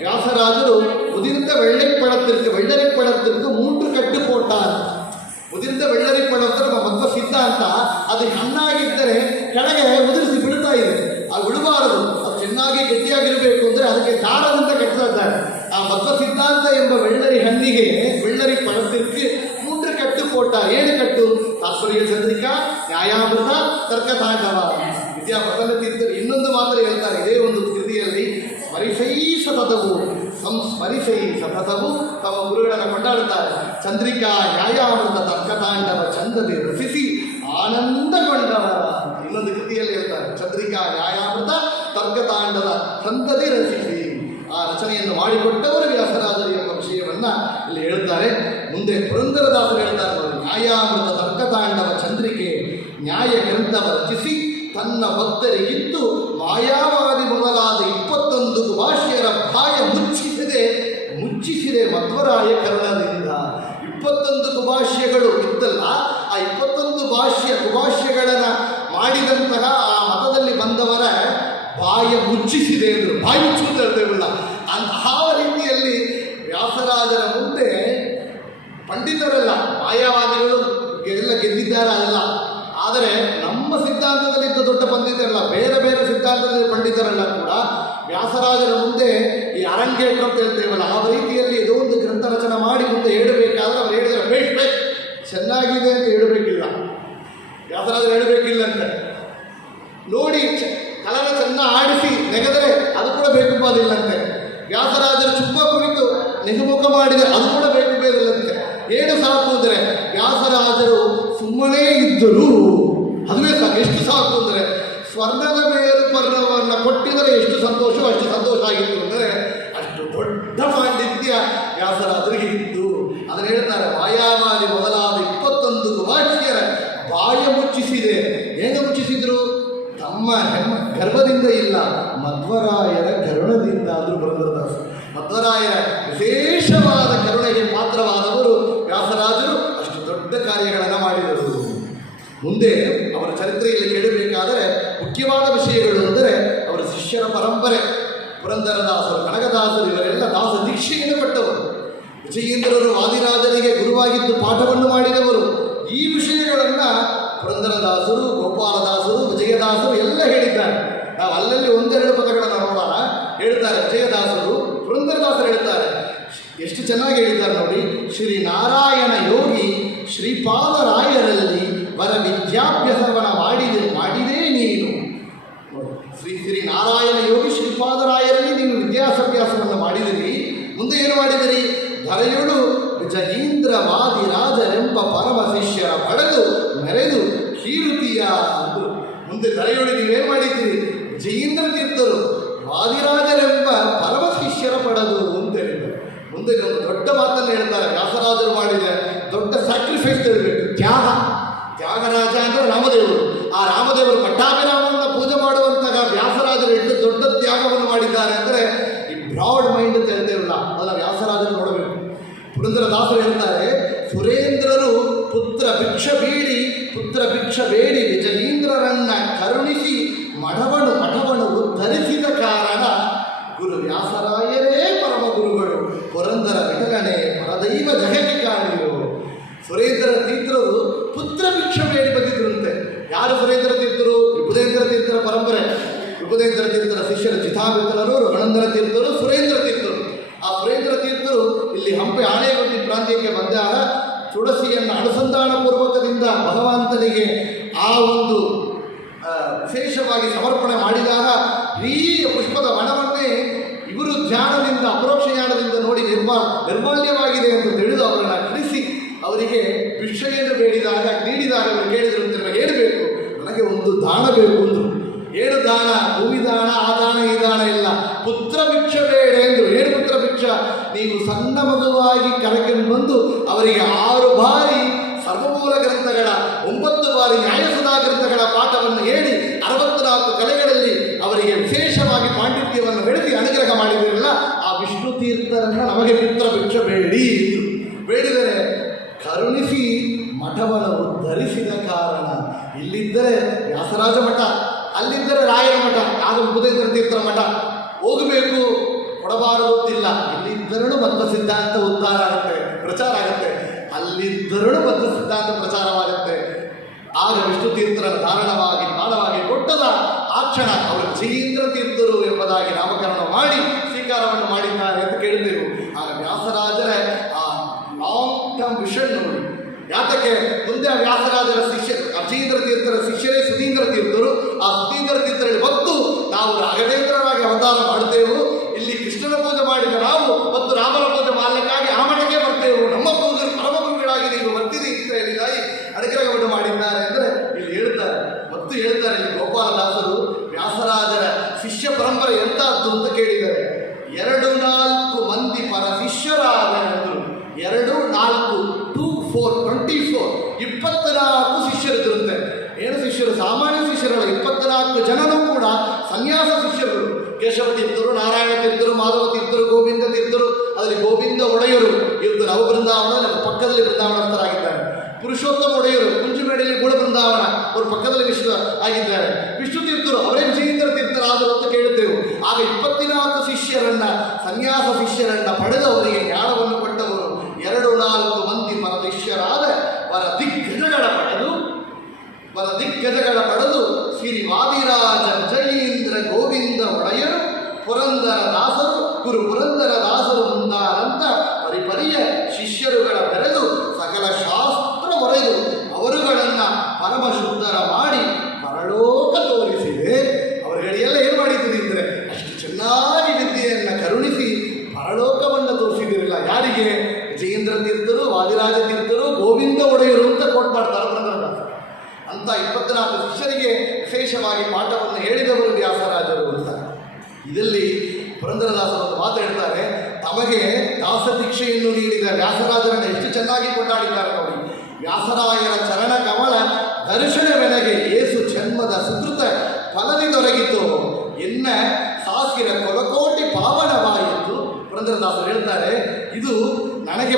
ವ್ಯಾಸರಾಜರು ಮುದಿರ್ந்த வெள்ளைப்பழத்திற்கு 3 ಕಟ್ಟು போட்டார். ಮುದಿರ್ந்த வெள்ளರಿಪಳಂತ ನಮ್ಮ ಮಧ್ವ ಸಿದ್ಧಾಂತ, ಅದು ಹಣ್ಣಾಗಿದ್ದರೆ ಕೆಳಗೆ ಉದುರಿಸಿ ಬಿಡ್ತಾ ಇದೆ, ಅದು ಬಿಡಬಾರದು, ಅದು ಚೆನ್ನಾಗಿ ಗಟ್ಟಿಯಾಗಿರಬೇಕು ಅಂದರೆ ಅದಕ್ಕೆ ದಾರದಿಂದ ಕಟ್ತಾ ಇದ್ದಾರೆ. ಆ ಮಧ್ವ ಸಿದ್ಧಾಂತ ಎಂಬ வெள்ளರಿ ಹಣ್ಣಿಗೆ, வெள்ளರಿ ಪಳத்திற்கு 3 ಕಟ್ಟು போட்டார். 7 ಕಟ್ಟು: ತಾತ್ಪರ್ಯ ಚಂದ್ರಿಕ, ನ್ಯಾಯಾಮೃತ, ತರ್ಕತಾಂಡವ. ವಿದ್ಯಾಪತನ ತೀರ್ಥರು ಇನ್ನೊಂದು ಮಾತ್ರ ಹೇಳ್ತಾರೆ ಇದೇ ಒಂದು ಕೃತಿಯಲ್ಲಿ, ಸ್ಮರಿಸೈ ಸತತವು ಸಂಸ್ಮರಿಸೈ ಸತತವು ತಮ್ಮ ಗುರುಗಳನ್ನು ಕೊಂಡಾಡುತ್ತಾರೆ. ಚಂದ್ರಿಕಾ, ನ್ಯಾಯಾಮೃತ, ತರ್ಕತಾಂಡವ ಚಂದದೆ ರಚಿಸಿ ಆನಂದಗೊಂಡವರ. ಇನ್ನೊಂದು ಕೃತಿಯಲ್ಲಿ ಹೇಳ್ತಾರೆ, ಚಂದ್ರಿಕಾ, ನ್ಯಾಯಾಮೃತ, ತರ್ಕತಾಂಡವ ಚಂದದೆ ರಚಿಸಿ. ಆ ರಚನೆಯನ್ನು ಮಾಡಿಕೊಟ್ಟವರು ವ್ಯಾಸರಾಜರು ಎಂಬ ವಿಷಯವನ್ನ ಇಲ್ಲಿ ಹೇಳುತ್ತಾರೆ. ಮುಂದೆ ಪುರಂದರದಾಸರು ಹೇಳ್ತಾರೆ, ನ್ಯಾಯಾಮೃತ, ತರ್ಕತಾಂಡವ ಚಂದ್ರಿಕೆ ನ್ಯಾಯ ಗ್ರಂಥವ ರಚಿಸಿ ತನ್ನ ಭಕ್ತರಿಗಿತ್ತು ಮಾಯಾವಾದಿ ಮೊದಲಾದ 21 ಭಾಷ್ಯರ ಬಾಯ ಮುಚ್ಚಿಸಿದೆ ಮಧ್ವರಾಯ ಕರುಣದಿಂದ. 21 ಭಾಷ್ಯಗಳು ಇತ್ತಲ್ಲ, ಆ 21 ಕುಭಾಷ್ಯಗಳನ್ನು ಮಾಡಿದಂತಹ ಆ ಮತದಲ್ಲಿ ಬಂದವರ ಬಾಯ ಮುಚ್ಚಿಸಿದೆ ಅಂದರು. ಬಾಯಿ ಮುಚ್ಚುವುದು ಹೇಳ್ತೇವಲ್ಲ, ಆ ರೀತಿಯಲ್ಲಿ ವ್ಯಾಸರಾಜರ ಮುಂದೆ ಪಂಡಿತರೆಲ್ಲ ಮಾಯಾವಾದಿಗಳು ಎಲ್ಲ ಗೆದ್ದಿದ್ದಾರೆ ಅದಲ್ಲ. ಆದರೆ ನಮ್ಮ ಸಿದ್ಧಾಂತದಲ್ಲಿದ್ದ ದೊಡ್ಡ ಪಂಡಿತರಲ್ಲ, ಬೇರೆ ಬೇರೆ ಸಿದ್ಧಾಂತದ ಪಂಡಿತರೆಲ್ಲ ಕೂಡ ವ್ಯಾಸರಾಜರ ಮುಂದೆ ಈ ಅರಂಗೇಟ್ರ ಅಂತ ಹೇಳ್ತೇವಲ್ಲ, ಆ ರೀತಿಯಲ್ಲಿ ಇದೋ ಒಂದು ಗ್ರಂಥ ರಚನೆ ಮಾಡಿ ಮುಂದೆ ಹೇಳಬೇಕಾದ್ರೆ ಅವ್ರು ಹೇಳಿದರೆ ಬೇಡ ಚೆನ್ನಾಗಿದೆ ಅಂತ ಹೇಳಬೇಕಿಲ್ಲ, ವ್ಯಾಸರಾಜರು ಹೇಳಬೇಕಿಲ್ಲ ಅಂತ ನೋಡಿ ಕಲರ ಚೆನ್ನ ಆಡಿಸಿ ನೆಗೆದರೆ ಅದು ಕೂಡ ಬೇಕುಬೋದಿಲ್ಲಂತೆ. ವ್ಯಾಸರಾಜರು ಚುಮ್ಮ ಕುರಿತು ನಿಗುಮುಖ ಮಾಡಿದರೆ ಅದು ಕೂಡ ಬೇಕುಬೋದಿಲ್ಲಂತೆ. ಏನು ಸಾಕು ಅಂದರೆ ವ್ಯಾಸರಾಜರು ಸುಮ್ಮನೆ ಇದ್ದರು, ಅದುವೇ ಸಾಕು. ಎಷ್ಟು ಸಾಕು ಅಂದರೆ ಸ್ವರ್ಣದ ಮೇಲು ಪರ್ಣವನ್ನು ಕೊಟ್ಟಿದರೆ ಎಷ್ಟು ಸಂತೋಷ ಆಗಿತ್ತು ಅಂದರೆ ಅಷ್ಟು ದೊಡ್ಡ ಪಾಂಡಿತ್ಯ ವ್ಯಾಸರಾಜರಿಗೆ ಇತ್ತು. ಅದನ್ನು ಹೇಳ್ತಾರೆ, ಮಾಯಾವಾದಿ ಮೊದಲಾದ 21 ಕುಭಾಷ್ಯರ ಬಾಯ ಮುಚ್ಚಿಸಿದೆ. ಏನು ಮುಚ್ಚಿಸಿದ್ರು? ತಮ್ಮ ಗರ್ಭದಿಂದ ಇಲ್ಲ, ಮಧ್ವರಾಯರ ಕರುಣದಿಂದ. ಆದರೂ ಪುರಂದರದಾಸ ಮಧ್ವರಾಯರ ವಿಶೇಷವಾದ ಕರುಣೆಗೆ ಪಾತ್ರವಾದವರು ವ್ಯಾಸರಾಜರು. ಅಷ್ಟು ದೊಡ್ಡ ಕಾರ್ಯಗಳನ್ನು ಮಾಡಿದರು. ಮುಂದೆ ಅವರ ಚರಿತ್ರೆಯಲ್ಲಿ ಕೇಳಬೇಕಾದರೆ ಮುಖ್ಯವಾದ ವಿಷಯಗಳು ಅಂದರೆ ಅವರ ಶಿಷ್ಯರ ಪರಂಪರೆ. ಪುರಂದರದಾಸರು, ಕನಕದಾಸರು ಇವರೆಲ್ಲ ದಾಸ ದೀಕ್ಷೆಯನ್ನು ಕೊಟ್ಟವರು. ವಿಜಯೇಂದ್ರರು ವಾದಿರಾಜನಿಗೆ ಗುರುವಾಗಿದ್ದು ಪಾಠವನ್ನು ಮಾಡಿದವರು. ಈ ವಿಷಯಗಳನ್ನು ಪುರಂದರದಾಸರು, ಗೋಪಾಲದಾಸರು, ವಿಜಯದಾಸರು ಎಲ್ಲ ಹೇಳಿದ್ದಾರೆ. ನಾವು ಅಲ್ಲಲ್ಲಿ ಒಂದೆರಡು ಪದಗಳನ್ನು ನೋಡೋಣ. ಹೇಳ್ತಾರೆ ವಿಜಯದಾಸರು, ಪುರಂದರದಾಸರು ಹೇಳ್ತಾರೆ, ಎಷ್ಟು ಚೆನ್ನಾಗಿ ಹೇಳಿದ್ದಾರೆ ನೋಡಿ. ಶ್ರೀ ನಾರಾಯಣ ಯೋಗಿ ಶ್ರೀಪಾದರಾಯರಲ್ಲಿ ವರ ವಿದ್ಯಾಭ್ಯಾಸವನ್ನು ಮಾಡಿದೇ ನೀನು. ಶ್ರೀ ನಾರಾಯಣ ಯೋಗಿ ಶ್ರೀಪಾದರಾಯರಲ್ಲಿ ನೀನು ವಿದ್ಯಾಭ್ಯಾಸವನ್ನು ಮಾಡಿದಿರಿ. ಮುಂದೆ ಏನು ಮಾಡಿದಿರಿ? ಧರೆಯುಳು ವಿಜಯೀಂದ್ರ ವಾದಿರಾಜರೆಂಬ ಪರಮ ಶಿಷ್ಯರ ಪಡೆದು ಮೆರೆದು ಕೀರುತಿಯ ಅಂದು. ಮುಂದೆ ಧರೆಯುಳು ನೀವೇನು ಮಾಡಿದ್ದೀರಿ? ವಿಜಯೀಂದ್ರ ತೀರ್ಥರು ವಾದಿರಾಜರೆಂಬ ಪರಮ ಶಿಷ್ಯರ ಪಡೆದು ಅಂತ ಹೇಳಿದ್ದಾರೆ. ಮುಂದೆ ಒಂದು ದೊಡ್ಡ ಮಾತನ್ನು ಹೇಳ್ತಾರೆ, ವ್ಯಾಸರಾಜರು ಮಾಡಿದ ದೊಡ್ಡ ಸ್ಯಾಕ್ರಿಫೈಸ್ ಹೇಳಬೇಕು, ತ್ಯಾಗರಾಜ ಅಂದರೆ ರಾಮದೇವರು. ಆ ರಾಮದೇವರು ಪಟ್ಟಾಭಿರಾಮವನ್ನು ಪೂಜೆ ಮಾಡುವಂತಹ ವ್ಯಾಸರಾಜರು ಎಷ್ಟು ದೊಡ್ಡ ತ್ಯಾಗವನ್ನು ಮಾಡಿದ್ದಾರೆ ಅಂದರೆ ಈ ಬ್ರಾಡ್ ಮೈಂಡ್ ಅಂತ ಹೇಳ್ತೇವಲ್ಲ, ಅದನ್ನು ವ್ಯಾಸರಾಜರು ನೋಡಬೇಕು. ಪುರಂದರದಾಸರು ಹೇಳ್ತಾರೆ, ಸುರೇಂದ್ರರು ಪುತ್ರ ಬೇಡಿ ವಿಜಯೀಂದ್ರರನ್ನ ಕರುಣಿಸಿ ಮಠವನು ಉದ್ಧರಿಸಿದ ಕಾರಣ ಗುರು ವ್ಯಾಸರಾಯರೇ ಪರಮ ಗುರುಗಳು ಪುರಂದರ ವಿಠಲನೆ ಪರದೈವ ಜಗಕ್ಕೆ ಕಾಣಿರು. ಸುರೇಂದ್ರ ತೀರ್ಥರು ಪುತ್ರ ಭಿಕ್ಷೆ ಬೇಡಿ ಬಂದಿದ್ರಂತೆ. ಯಾರು ಸುರೇಂದ್ರ ತೀರ್ಥರು? ವಿಭುಧೇಂದ್ರ ತೀರ್ಥರ ಪರಂಪರೆ. ವಿಭುಧೇಂದ್ರ ತೀರ್ಥರ ಶಿಷ್ಯರು ಚಿತಾವಿಠಲರು, ರಘುನಂದನ ತೀರ್ಥರು, ಸುರೇಂದ್ರ ತೀರ್ಥರು. ಆ ಸುರೇಂದ್ರ ತೀರ್ಥರು ಇಲ್ಲಿ ಹಂಪೆ ಆಣೆಗುಂದಿ ಪ್ರಾಂತ್ಯಕ್ಕೆ ಬಂದಾಗ ತುಳಸಿಯನ್ನು ಅನುಸಂಧಾನ ಪೂರ್ವಕದಿಂದ ಭಗವಂತನಿಗೆ ಆ ಒಂದು ವಿಶೇಷವಾಗಿ ಸಮರ್ಪಣೆ ಮಾಡಿದಾಗ ಈ ಪುಷ್ಪದ ವನವನ್ನೇ ಇವರು ಧ್ಯಾನದಿಂದ ಅಪರೋಕ್ಷ ಜ್ಞಾನದಿಂದ ನೋಡಿ ನಿರ್ಮಾಲ್ಯವಾಗಿದೆ ಅಂತ ತಿಳಿದು ಅವರನ್ನು ಕಳಿಸಿ ಅವರಿಗೆ ಭಿಕ್ಷೆಯನ್ನು ನೀಡಿದಾಗ ಅವರು ಕೇಳಿದರು ಅಂತ ಹೇಳಬೇಕು, ನನಗೆ ಒಂದು ದಾನ ಬೇಕು ಅಂದರು. ಏನು ದಾನ? ಭೂಮಿ ದಾನ, ಆ ದಾನ ಈ ದಾನ ಇಲ್ಲ, ಪುತ್ರ ಭಿಕ್ಷ ಬೇಡ ಎಂದು. ಏನು ಪುತ್ರ ಭಿಕ್ಷ? ನೀವು ಸಣ್ಣ ಮಗುವಾಗಿ ಕರೆಕೊಂಡು ಬಂದು ಅವರಿಗೆ 6 ಬಾರಿ ಸರ್ವಮೂಲ ಗ್ರಂಥಗಳ 9 ಬಾರಿ ನ್ಯಾಯಸುಧಾ ಗ್ರಂಥಗಳ ಪಾಠವನ್ನು ಹೇಳಿ 64 ಕಲೆಗಳಲ್ಲಿ ಅವರಿಗೆ ವಿಶೇಷವಾಗಿ ಪಾಂಡಿತ್ಯವನ್ನು ಬೆಳೆಸಿ ಅನುಗ್ರಹ ಮಾಡಿದಿರಲ್ಲ, ಆ ವಿಷ್ಣು ತೀರ್ಥರನ್ನು ನಮಗೆ ಪುತ್ರ ಭಿಕ್ಷ ಬೇಡಿ ಎಂದು ಬೇಡಿದರೆ ಕರುಣಿಸಿ ಮಠವನ್ನು ಉದ್ಧರಿಸಿದ ಕಾರಣ. ಇಲ್ಲಿದ್ದರೆ ವ್ಯಾಸರಾಜ ಮಠ, ಅಲ್ಲಿದ್ದರೆ ರಾಯರ ಮಠ, ಆಗ ವಿಭುಧೇಂದ್ರ ತೀರ್ಥರ ಮಠ ಹೋಗಬೇಕು, ಕೊಡಬಾರದು ಅಂತಿಲ್ಲ. ಇಲ್ಲಿದ್ದರೂ ಮಧ್ವ ಸಿದ್ಧಾಂತ ಉದ್ಧಾರ ಆಗುತ್ತೆ, ಪ್ರಚಾರ ಆಗುತ್ತೆ. ಅಲ್ಲಿದ್ದರೂ ಮಧ್ವ ಸಿದ್ಧಾಂತ ಪ್ರಚಾರವಾಗುತ್ತೆ. ಆಗ ವಿಷ್ಣು ತೀರ್ಥರ ಧಾರಣವಾಗಿ ಬಾಣವಾಗಿ ಕೊಟ್ಟದ ಆ ಕ್ಷಣ ಅವರು ವಿಜಯೀಂದ್ರ ತೀರ್ಥರು ಎಂಬುದಾಗಿ ನಾಮಕರಣ ಮಾಡಿ ಸ್ವೀಕಾರವನ್ನು ಮಾಡಿದ್ದಾರೆ ಅಂತ ಕೇಳಿದ್ದೆವು. ಆಗ ವ್ಯಾಸರಾಜರ ಆ ಲಾಂಗ್ ಟರ್ಮ್ ವಿಷನ್ ನೋಡಿ. ಯಾತಕ್ಕೆ? ಮುಂದೆ ಆ ವ್ಯಾಸರಾಜರ ಶಿಷ್ಯರು ಅರ್ಜೀಂದ್ರ ತೀರ್ಥರ ಶಿಷ್ಯರೇ ಸುಧೀಂದ್ರ ತೀರ್ಥರು. ಆ ಸುಧೀಂದ್ರ ತೀರ್ಥರಲ್ಲಿ ಭಕ್ತು ನಾವು ರಾಘವೇಂದ್ರರಾಗಿ ಅವತಾರ ಮಾಡುತ್ತೇವೆ, ಇಲ್ಲಿ ಕೃಷ್ಣನ ಪೂಜೆ ಮಾಡಿದ ನಾವು ಮತ್ತು ರಾಮನ ಪೂಜೆ ಮಾಡಲಿಕ್ಕಾಗಿ ಆ ಮಠಕ್ಕೆ ಬರ್ತೇವೆ, ನಮ್ಮ ಪೂಜೆ ಪರಮ ಗುರುಗಳಾಗಿ ನೀವು ಬರ್ತೀರಿ ಅಂತ ಹೇಳಿದಾಗಿ ಅನುಗ್ರಹವನ್ನು ಮಾಡಿದ್ದಾರೆ ಅಂದರೆ ಇಲ್ಲಿ ಹೇಳ್ತಾರೆ. ಮತ್ತು ಹೇಳ್ತಾರೆ ಇಲ್ಲಿ ಗೋಪಾಲದಾಸರು ವ್ಯಾಸರಾಜರ ಶಿಷ್ಯ ಪರಂಪರೆ ಎಂತದ್ದು ಅಂತ ಕೇಳಿದ್ದಾರೆ. 2-4 ಮಂದಿ ಪರ ಶಿಷ್ಯರಾದರು. 2-4 2 4 24 24 ಶಿಷ್ಯರಿದ್ರಂತೆ. ಏನು ಶಿಷ್ಯರು? ಸಾಮಾನ್ಯ ಶಿಷ್ಯರಲ್ಲ, 24 ಜನರು ಕೂಡ ಸನ್ಯಾಸ ಶಿಷ್ಯರು. ಕೇಶವ ತೀರ್ಥರು, ನಾರಾಯಣ ತೀರ್ಥರು, ಮಾಧವ ತೀರ್ಥರು, ಗೋವಿಂದ ತೀರ್ಥರು, ಅದರಲ್ಲಿ ಗೋವಿಂದ ಒಡೆಯರು ಇವತ್ತು ನವ ಬೃಂದಾವನ ಪಕ್ಕದಲ್ಲಿ ಬೃಂದಾವನಸ್ಥರಾಗಿದ್ದಾರೆ. ಪುರುಷೋತ್ತಮ ಒಡೆಯರು ಕುಂಜುಮೇಡಿಯಲ್ಲಿ ಮೂಲ ಬೃಂದಾವನ, ಅವರು ಪಕ್ಕದಲ್ಲಿ ವಿಷ್ಣು ಆಗಿದ್ದಾರೆ. ವಿಷ್ಣು ತೀರ್ಥರು ಅವರೇ ವಿಜಯೇಂದ್ರ ತೀರ್ಥರಾದರು ಅಂತ ಕೇಳುತ್ತೇವೆ. ಆಗ 24 ಶಿಷ್ಯರನ್ನ, ಸನ್ಯಾಸ ಶಿಷ್ಯರನ್ನ ಪಡೆದವರಿಗೆ ಜ್ಞಾನವನ್ನು ಕೊಟ್ಟವರು 2-4 ಮಂದಿ ಪರದಿಷ್ಯರಾದ ವರ ಪಡೆದು ಶ್ರೀ ವಾದಿರಾಜ ಜಯೀಂದ್ರ ಗೋವಿಂದ ಒಡೆಯರು ಪುರಂದರ ದಾಸರು, ಗುರು ಪುರಂದರ ದಾಸರು ಮುಂದಾದಂಥ ಪರಿಪರಿಯ ಶಿಷ್ಯರುಗಳ ಬೆರೆದು ಸಕಲ ಶಾಸ್ತ್ರ ಹೊರೆದು ಅವರುಗಳನ್ನು ಪರಮಶುದ್ಧರ ಮಾಡಿ ಪರಲೋಕ ತೋರಿಸಿದೆ. ಅವರುಗಳೆಲ್ಲ ಏನು ಮಾಡಿದ್ದೀರಿ ಅಂದರೆ ಅಷ್ಟು ಚೆನ್ನಾಗಿ ವಿದ್ಯೆಯನ್ನು ಕರುಣಿಸಿ ಪರಲೋಕವನ್ನು ತೋರಿಸಿದಿರಲ್ಲ. ಯಾರಿಗೆ? ವಿಜಯೇಂದ್ರ ತೀರ್ಥರು, ವಾದಿರಾಜ ತೀರ್ಥರು, ಗೋವಿಂದ ಒಡೆಯರು ಅಂತ ಕೋಟ್ ಮಾಡ್ತಾರೆ ಪುರಂದರದಾಸ. ಅಂತ 24 ಶಿಷ್ಯರಿಗೆ ವಿಶೇಷವಾಗಿ ಪಾಠವನ್ನು ಹೇಳಿದವರು ವ್ಯಾಸರಾಜರು ಅಂತ. ಇದರಲ್ಲಿ ಪುರಂದರದಾಸರು ಒಂದು ಮಾತು ಹೇಳ್ತಾರೆ, ತಮಗೆ ದಾಸ ದೀಕ್ಷೆಯನ್ನು ನೀಡಿದ ವ್ಯಾಸರಾಜರನ್ನು ಎಷ್ಟು ಚೆನ್ನಾಗಿ ಕೊಂಡಾಡಿದ್ದಾರೆ ನೋಡಿ. ವ್ಯಾಸರಾಯರ ಚರಣ ಕಮಲ ದರ್ಶನವೆನಗೆ ಏಸು ಜನ್ಮದ ಸುಕೃತ ಫಲದಿ ದೊರಗಿತು ಎನ್ನ ಸಾಸಿರ ಕೊಲಕೋಟಿ ಪಾವನವಾಯಿತು. ಪುರಂದರದಾಸರು ಹೇಳ್ತಾರೆ, ಇದು ನನಗೆ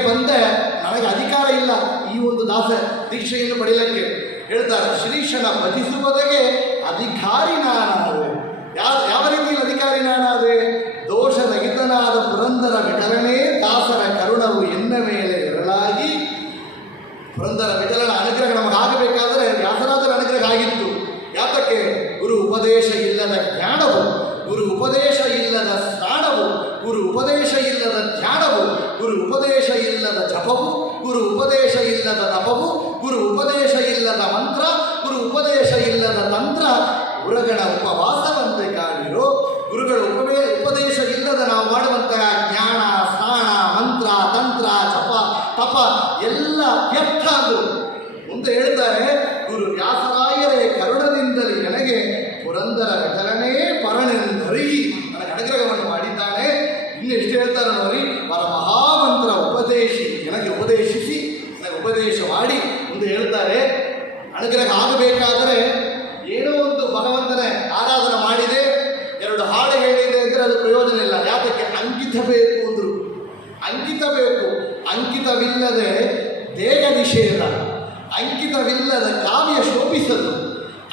ಅಧಿಕಾರ ಇಲ್ಲ ಈ ಒಂದು ದಾಸ ದೀಕ್ಷೆಯನ್ನು ಪಡೆಯಲಿಕ್ಕೆ. ಹೇಳ್ತಾರೆ, ಶ್ರೀಶನ ಭಜಿಸುವುದಕ್ಕೆ ಅಧಿಕಾರಿ ನಾನಾದೆ. ಯಾವ ರೀತಿಯಲ್ಲಿ ಅಧಿಕಾರಿ ನಾನಾದೆ? ದೋಷರಹಿತನಾದ ಪುರಂದರ ವಿಠಲನೇ ದಾಸರ ಕರುಣವು ಎನ್ನ ಮೇಲೆ ಎರಳಾಗಿ. ಪುರಂದರ ವಿಠಲನ ಅನುಗ್ರಹ ನಮಗಾಗಬೇಕಾದರೆ ವ್ಯಾಸರಾಜರ ಅನುಗ್ರಹ ಆಗಿತ್ತು. ಯಾತಕ್ಕೆ? ಗುರು ಉಪದೇಶ ಇಲ್ಲದ ಜ್ಞಾನವು, ಗುರು ಉಪದೇಶ ಇಲ್ಲದ ಸ್ನಾನವು, ಗುರು ಉಪದೇಶ ಇಲ್ಲದ ಧ್ಯಾನವು, ಗುರು ಉಪದೇಶ ಇಲ್ಲದ ಜಪವು, ಗುರು ಉಪದೇಶ ಇಲ್ಲದ ತಪವು, ಗುರು ಉಪದೇಶ ಇಲ್ಲದ ಮಂತ್ರ, ಗುರು ಉಪದೇಶ ಇಲ್ಲದ ತಂತ್ರ, ಗುರುಗಳ ಉಪವಾಸವಂತೆ ಕಾಣಿರೋ. ಗುರುಗಳ ಉಪದೇಶ ಇಲ್ಲದ ನಾವು ಮಾಡುವಂತಹ ಜ್ಞಾನ, ಸ್ನಾನ, ಮಂತ್ರ, ತಂತ್ರ, ಜಪ, ತಪ ಎಲ್ಲ ವ್ಯರ್ಥ ಅಂದರು. ಮುಂದೆ ಹೇಳ್ತಾರೆ, ಗುರು ವ್ಯಾಸರಾಯರೇ ಕರುಣದಿಂದಲೇ ನನಗೆ ಪುರಂದರ ವಿಠಲನೇ ಪರನೆಂದರಿ ನನಗೆ ಅನುಗ್ರಹವನ್ನು ಮಾಡಿದ್ದಾನೆ. ಇನ್ನು ಎಷ್ಟು ಹೇಳ್ತಾರೆ ನೋಡಿ, ವರ ಮಹಾಮಂತ್ರ ಉಪದೇಶಿ ನನಗೆ ಉಪದೇಶಿಸಿ ನನಗೆ ಉಪದೇಶ ಮಾಡಿ ಮುಂದೆ ಹೇಳ್ತಾರೆ, ಅನುಗ್ರಹ ಆಗಬೇಕಾದರೆ ಏನೋ ಒಂದು ಭಗವಂತನ ಆರಾಧನೆ ಮಾಡಿದೆ, 2 ಹಾಡು ಹೇಳಿದೆ ಅಂದರೆ ಅದು ಪ್ರಯೋಜನ ಇಲ್ಲ. ಯಾತಕ್ಕೆ? ಅಂಕಿತ ಬೇಕು ಅಂದರು. ಅಂಕಿತ ಬೇಕು. ಅಂಕಿತವಿಲ್ಲದೆ ದೇಹ ನಿಷೇಧ, ಅಂಕಿತವಿಲ್ಲದ ಕಾವ್ಯ ಶೋಭಿಸದು,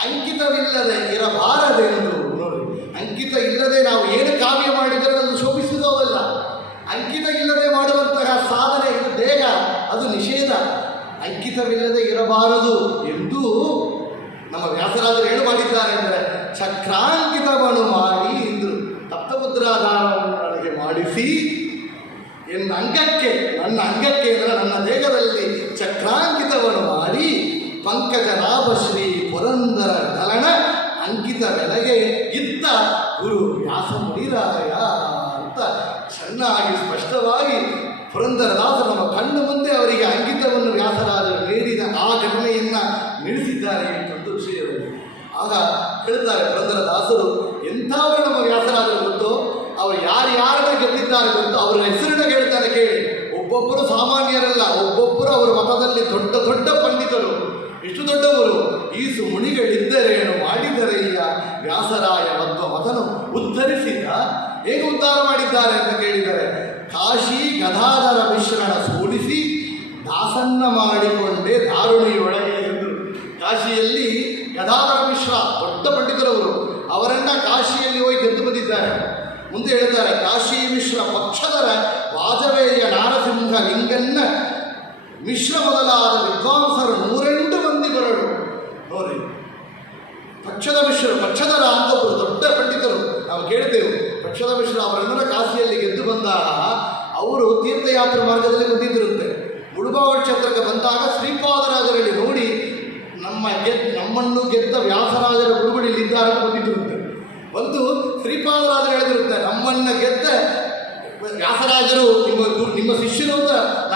ಅಂಕಿತವಿಲ್ಲದೆ ಇರಬಾರದೆಂದು. ನೋಡಿ, ಅಂಕಿತ ಇಲ್ಲದೆ ನಾವು ಏನು ಕಾವ್ಯ ಮಾಡಿದರೆ ಅದು ಶೋಭಿಸುವುದಲ್ಲ. ಅಂಕಿತ ಇಲ್ಲದೆ ಮಾಡುವಂತಹ ಸಾಧನೆ ಇದು ದೇಹ, ಅದು ನಿಷೇಧ. ಅಂಕಿತವಿಲ್ಲದೆ ಇರಬಾರದು ಎಂದು ನಮ್ಮ ವ್ಯಾಸರಾಜರು ಏನು ಮಾಡಿದ್ದಾರೆ ಅಂದರೆ, ಚಕ್ರಾಂಕಿತವನ್ನು ಮಾಡಿ ಎಂದು ಸಪ್ತಮುದ್ರಾಧಾರವನ್ನು ನನಗೆ ಮಾಡಿಸಿ ನನ್ನ ಅಂಗಕ್ಕೆ ಅಂದರೆ ನನ್ನ ದೇಹದಲ್ಲಿ ಚಕ್ರಾಂಕಿತವನ್ನು ಮಾಡಿ ಪಂಕಜನಾಭ ಶ್ರೀ ಪುರಂದರ ಧರಣ ಅಂಕಿತ ಬೆಲೆಗೆ ಇತ್ತ ಗುರು ವ್ಯಾಸ ಮುನಿರಾಯ ಅಂತ ಚೆನ್ನಾಗಿ ಸ್ಪಷ್ಟವಾಗಿ ಪುರಂದರದಾಸರು ನಮ್ಮ ಕಣ್ಣು ಮುಂದೆ ಅವರಿಗೆ ಅಂಕಿತವನ್ನು ವ್ಯಾಸರಾಜರು ನೀಡಿದ ಆ ಘಟನೆಯನ್ನು ನಿಲ್ಲಿಸಿದ್ದಾರೆ ಎಂಬ ವಿಷಯದಲ್ಲಿ. ಆಗ ಹೇಳ್ತಾರೆ ಪುರಂದರದಾಸರು, ಎಂಥವರು ನಮ್ಮ ವ್ಯಾಸರಾಜರು ಗೊತ್ತೋ, ಅವರು ಯಾರ್ಯಾರನ್ನ ಗೆದ್ದಿದ್ದಾರೆ ಗೊತ್ತೋ, ಅವರ ಹೆಸರನ್ನ ಹೇಳ್ತಾರೆ ಕೇಳಿ. ಒಬ್ಬೊಬ್ಬರು ಸಾಮಾನ್ಯರಲ್ಲ, ಒಬ್ಬೊಬ್ಬರು ಅವರ ಮತದಲ್ಲಿ ದೊಡ್ಡ ದೊಡ್ಡ ಪಂಡಿತರು. ಎಷ್ಟು ದೊಡ್ಡವರು! ಈಸು ಮುನಿಗಳಿದ್ದರೇನು ಮಾಡಿದರಯ್ಯ ವ್ಯಾಸರಾಯ ಮತನು ಉದ್ಧರಿಸಿದ. ಹೇಗೆ ಉದ್ಧಾರ ಮಾಡಿದ್ದಾರೆ ಅಂತ ಕೇಳಿದರೆ, ಕಾಶಿ ಗದಾಧರ ಮಿಶ್ರಣ ಸೋಲಿಸಿ ದಾಸನ್ನ ಮಾಡಿಕೊಂಡೇ ದಾರುಣಿಯೊಳಗೆ ಎಂದು. ಕಾಶಿಯಲ್ಲಿ ಗದಾಧರ ಮಿಶ್ರ ದೊಡ್ಡ ಪಂಡಿತರವರು, ಅವರನ್ನ ಕಾಶಿಯಲ್ಲಿ ಹೋಗಿ ಗೆದ್ದು ಬಂದಿದ್ದಾರೆ. ಮುಂದೆ ಹೇಳ್ತಾರೆ, ಕಾಶಿ ಮಿಶ್ರ ಪಕ್ಷದರ ವಾಜಪೇಯಿಯ ನಾರಸಿಂಹ ಲಿಂಗನ್ನ ಮಿಶ್ರ ಮೊದಲಾದ ವಿದ್ವಾಂಸರು 108 ಮಂದಿ ಬರಲು. ನೋಡಿ, ಪಕ್ಷದರ ಅಂತ ಒಬ್ಬರು ದೊಡ್ಡ ಪಂಡಿತರು ನಾವು ಕೇಳ್ತೇವೆ. ಪಕ್ಷದ ಮಿಶ್ರ ಅವರೆಲ್ಲರ ಕಾಶಿಯಲ್ಲಿ ಗೆದ್ದು ಬಂದಾಗ ಅವರು ತೀರ್ಥಯಾತ್ರೆ ಮಾರ್ಗದಲ್ಲಿ ಬಂದಿದ್ದಿರುತ್ತೆ. ಮುಳುಬಾವಳ ಕ್ಷೇತ್ರಕ್ಕೆ ಬಂದಾಗ ಶ್ರೀಪಾದರಾಜರಲ್ಲಿ ನೋಡಿ ನಮ್ಮನ್ನು ಗೆದ್ದ ವ್ಯಾಸರಾಜರ ಗುರುಗಳಿಲ್ಲಿದ್ದಾರೆ ಅಂತ ಬಂದಿದ್ದಿರುತ್ತೆ. ಒಂದು ಶ್ರೀಪಾದರಾಜರು ಹೇಳಿದಿರುತ್ತೆ, ನಮ್ಮನ್ನು ಗೆದ್ದ ವ್ಯಾಸರಾಜರು ನಿಮ್ಮ ಶಿಷ್ಯರು ಅಂತ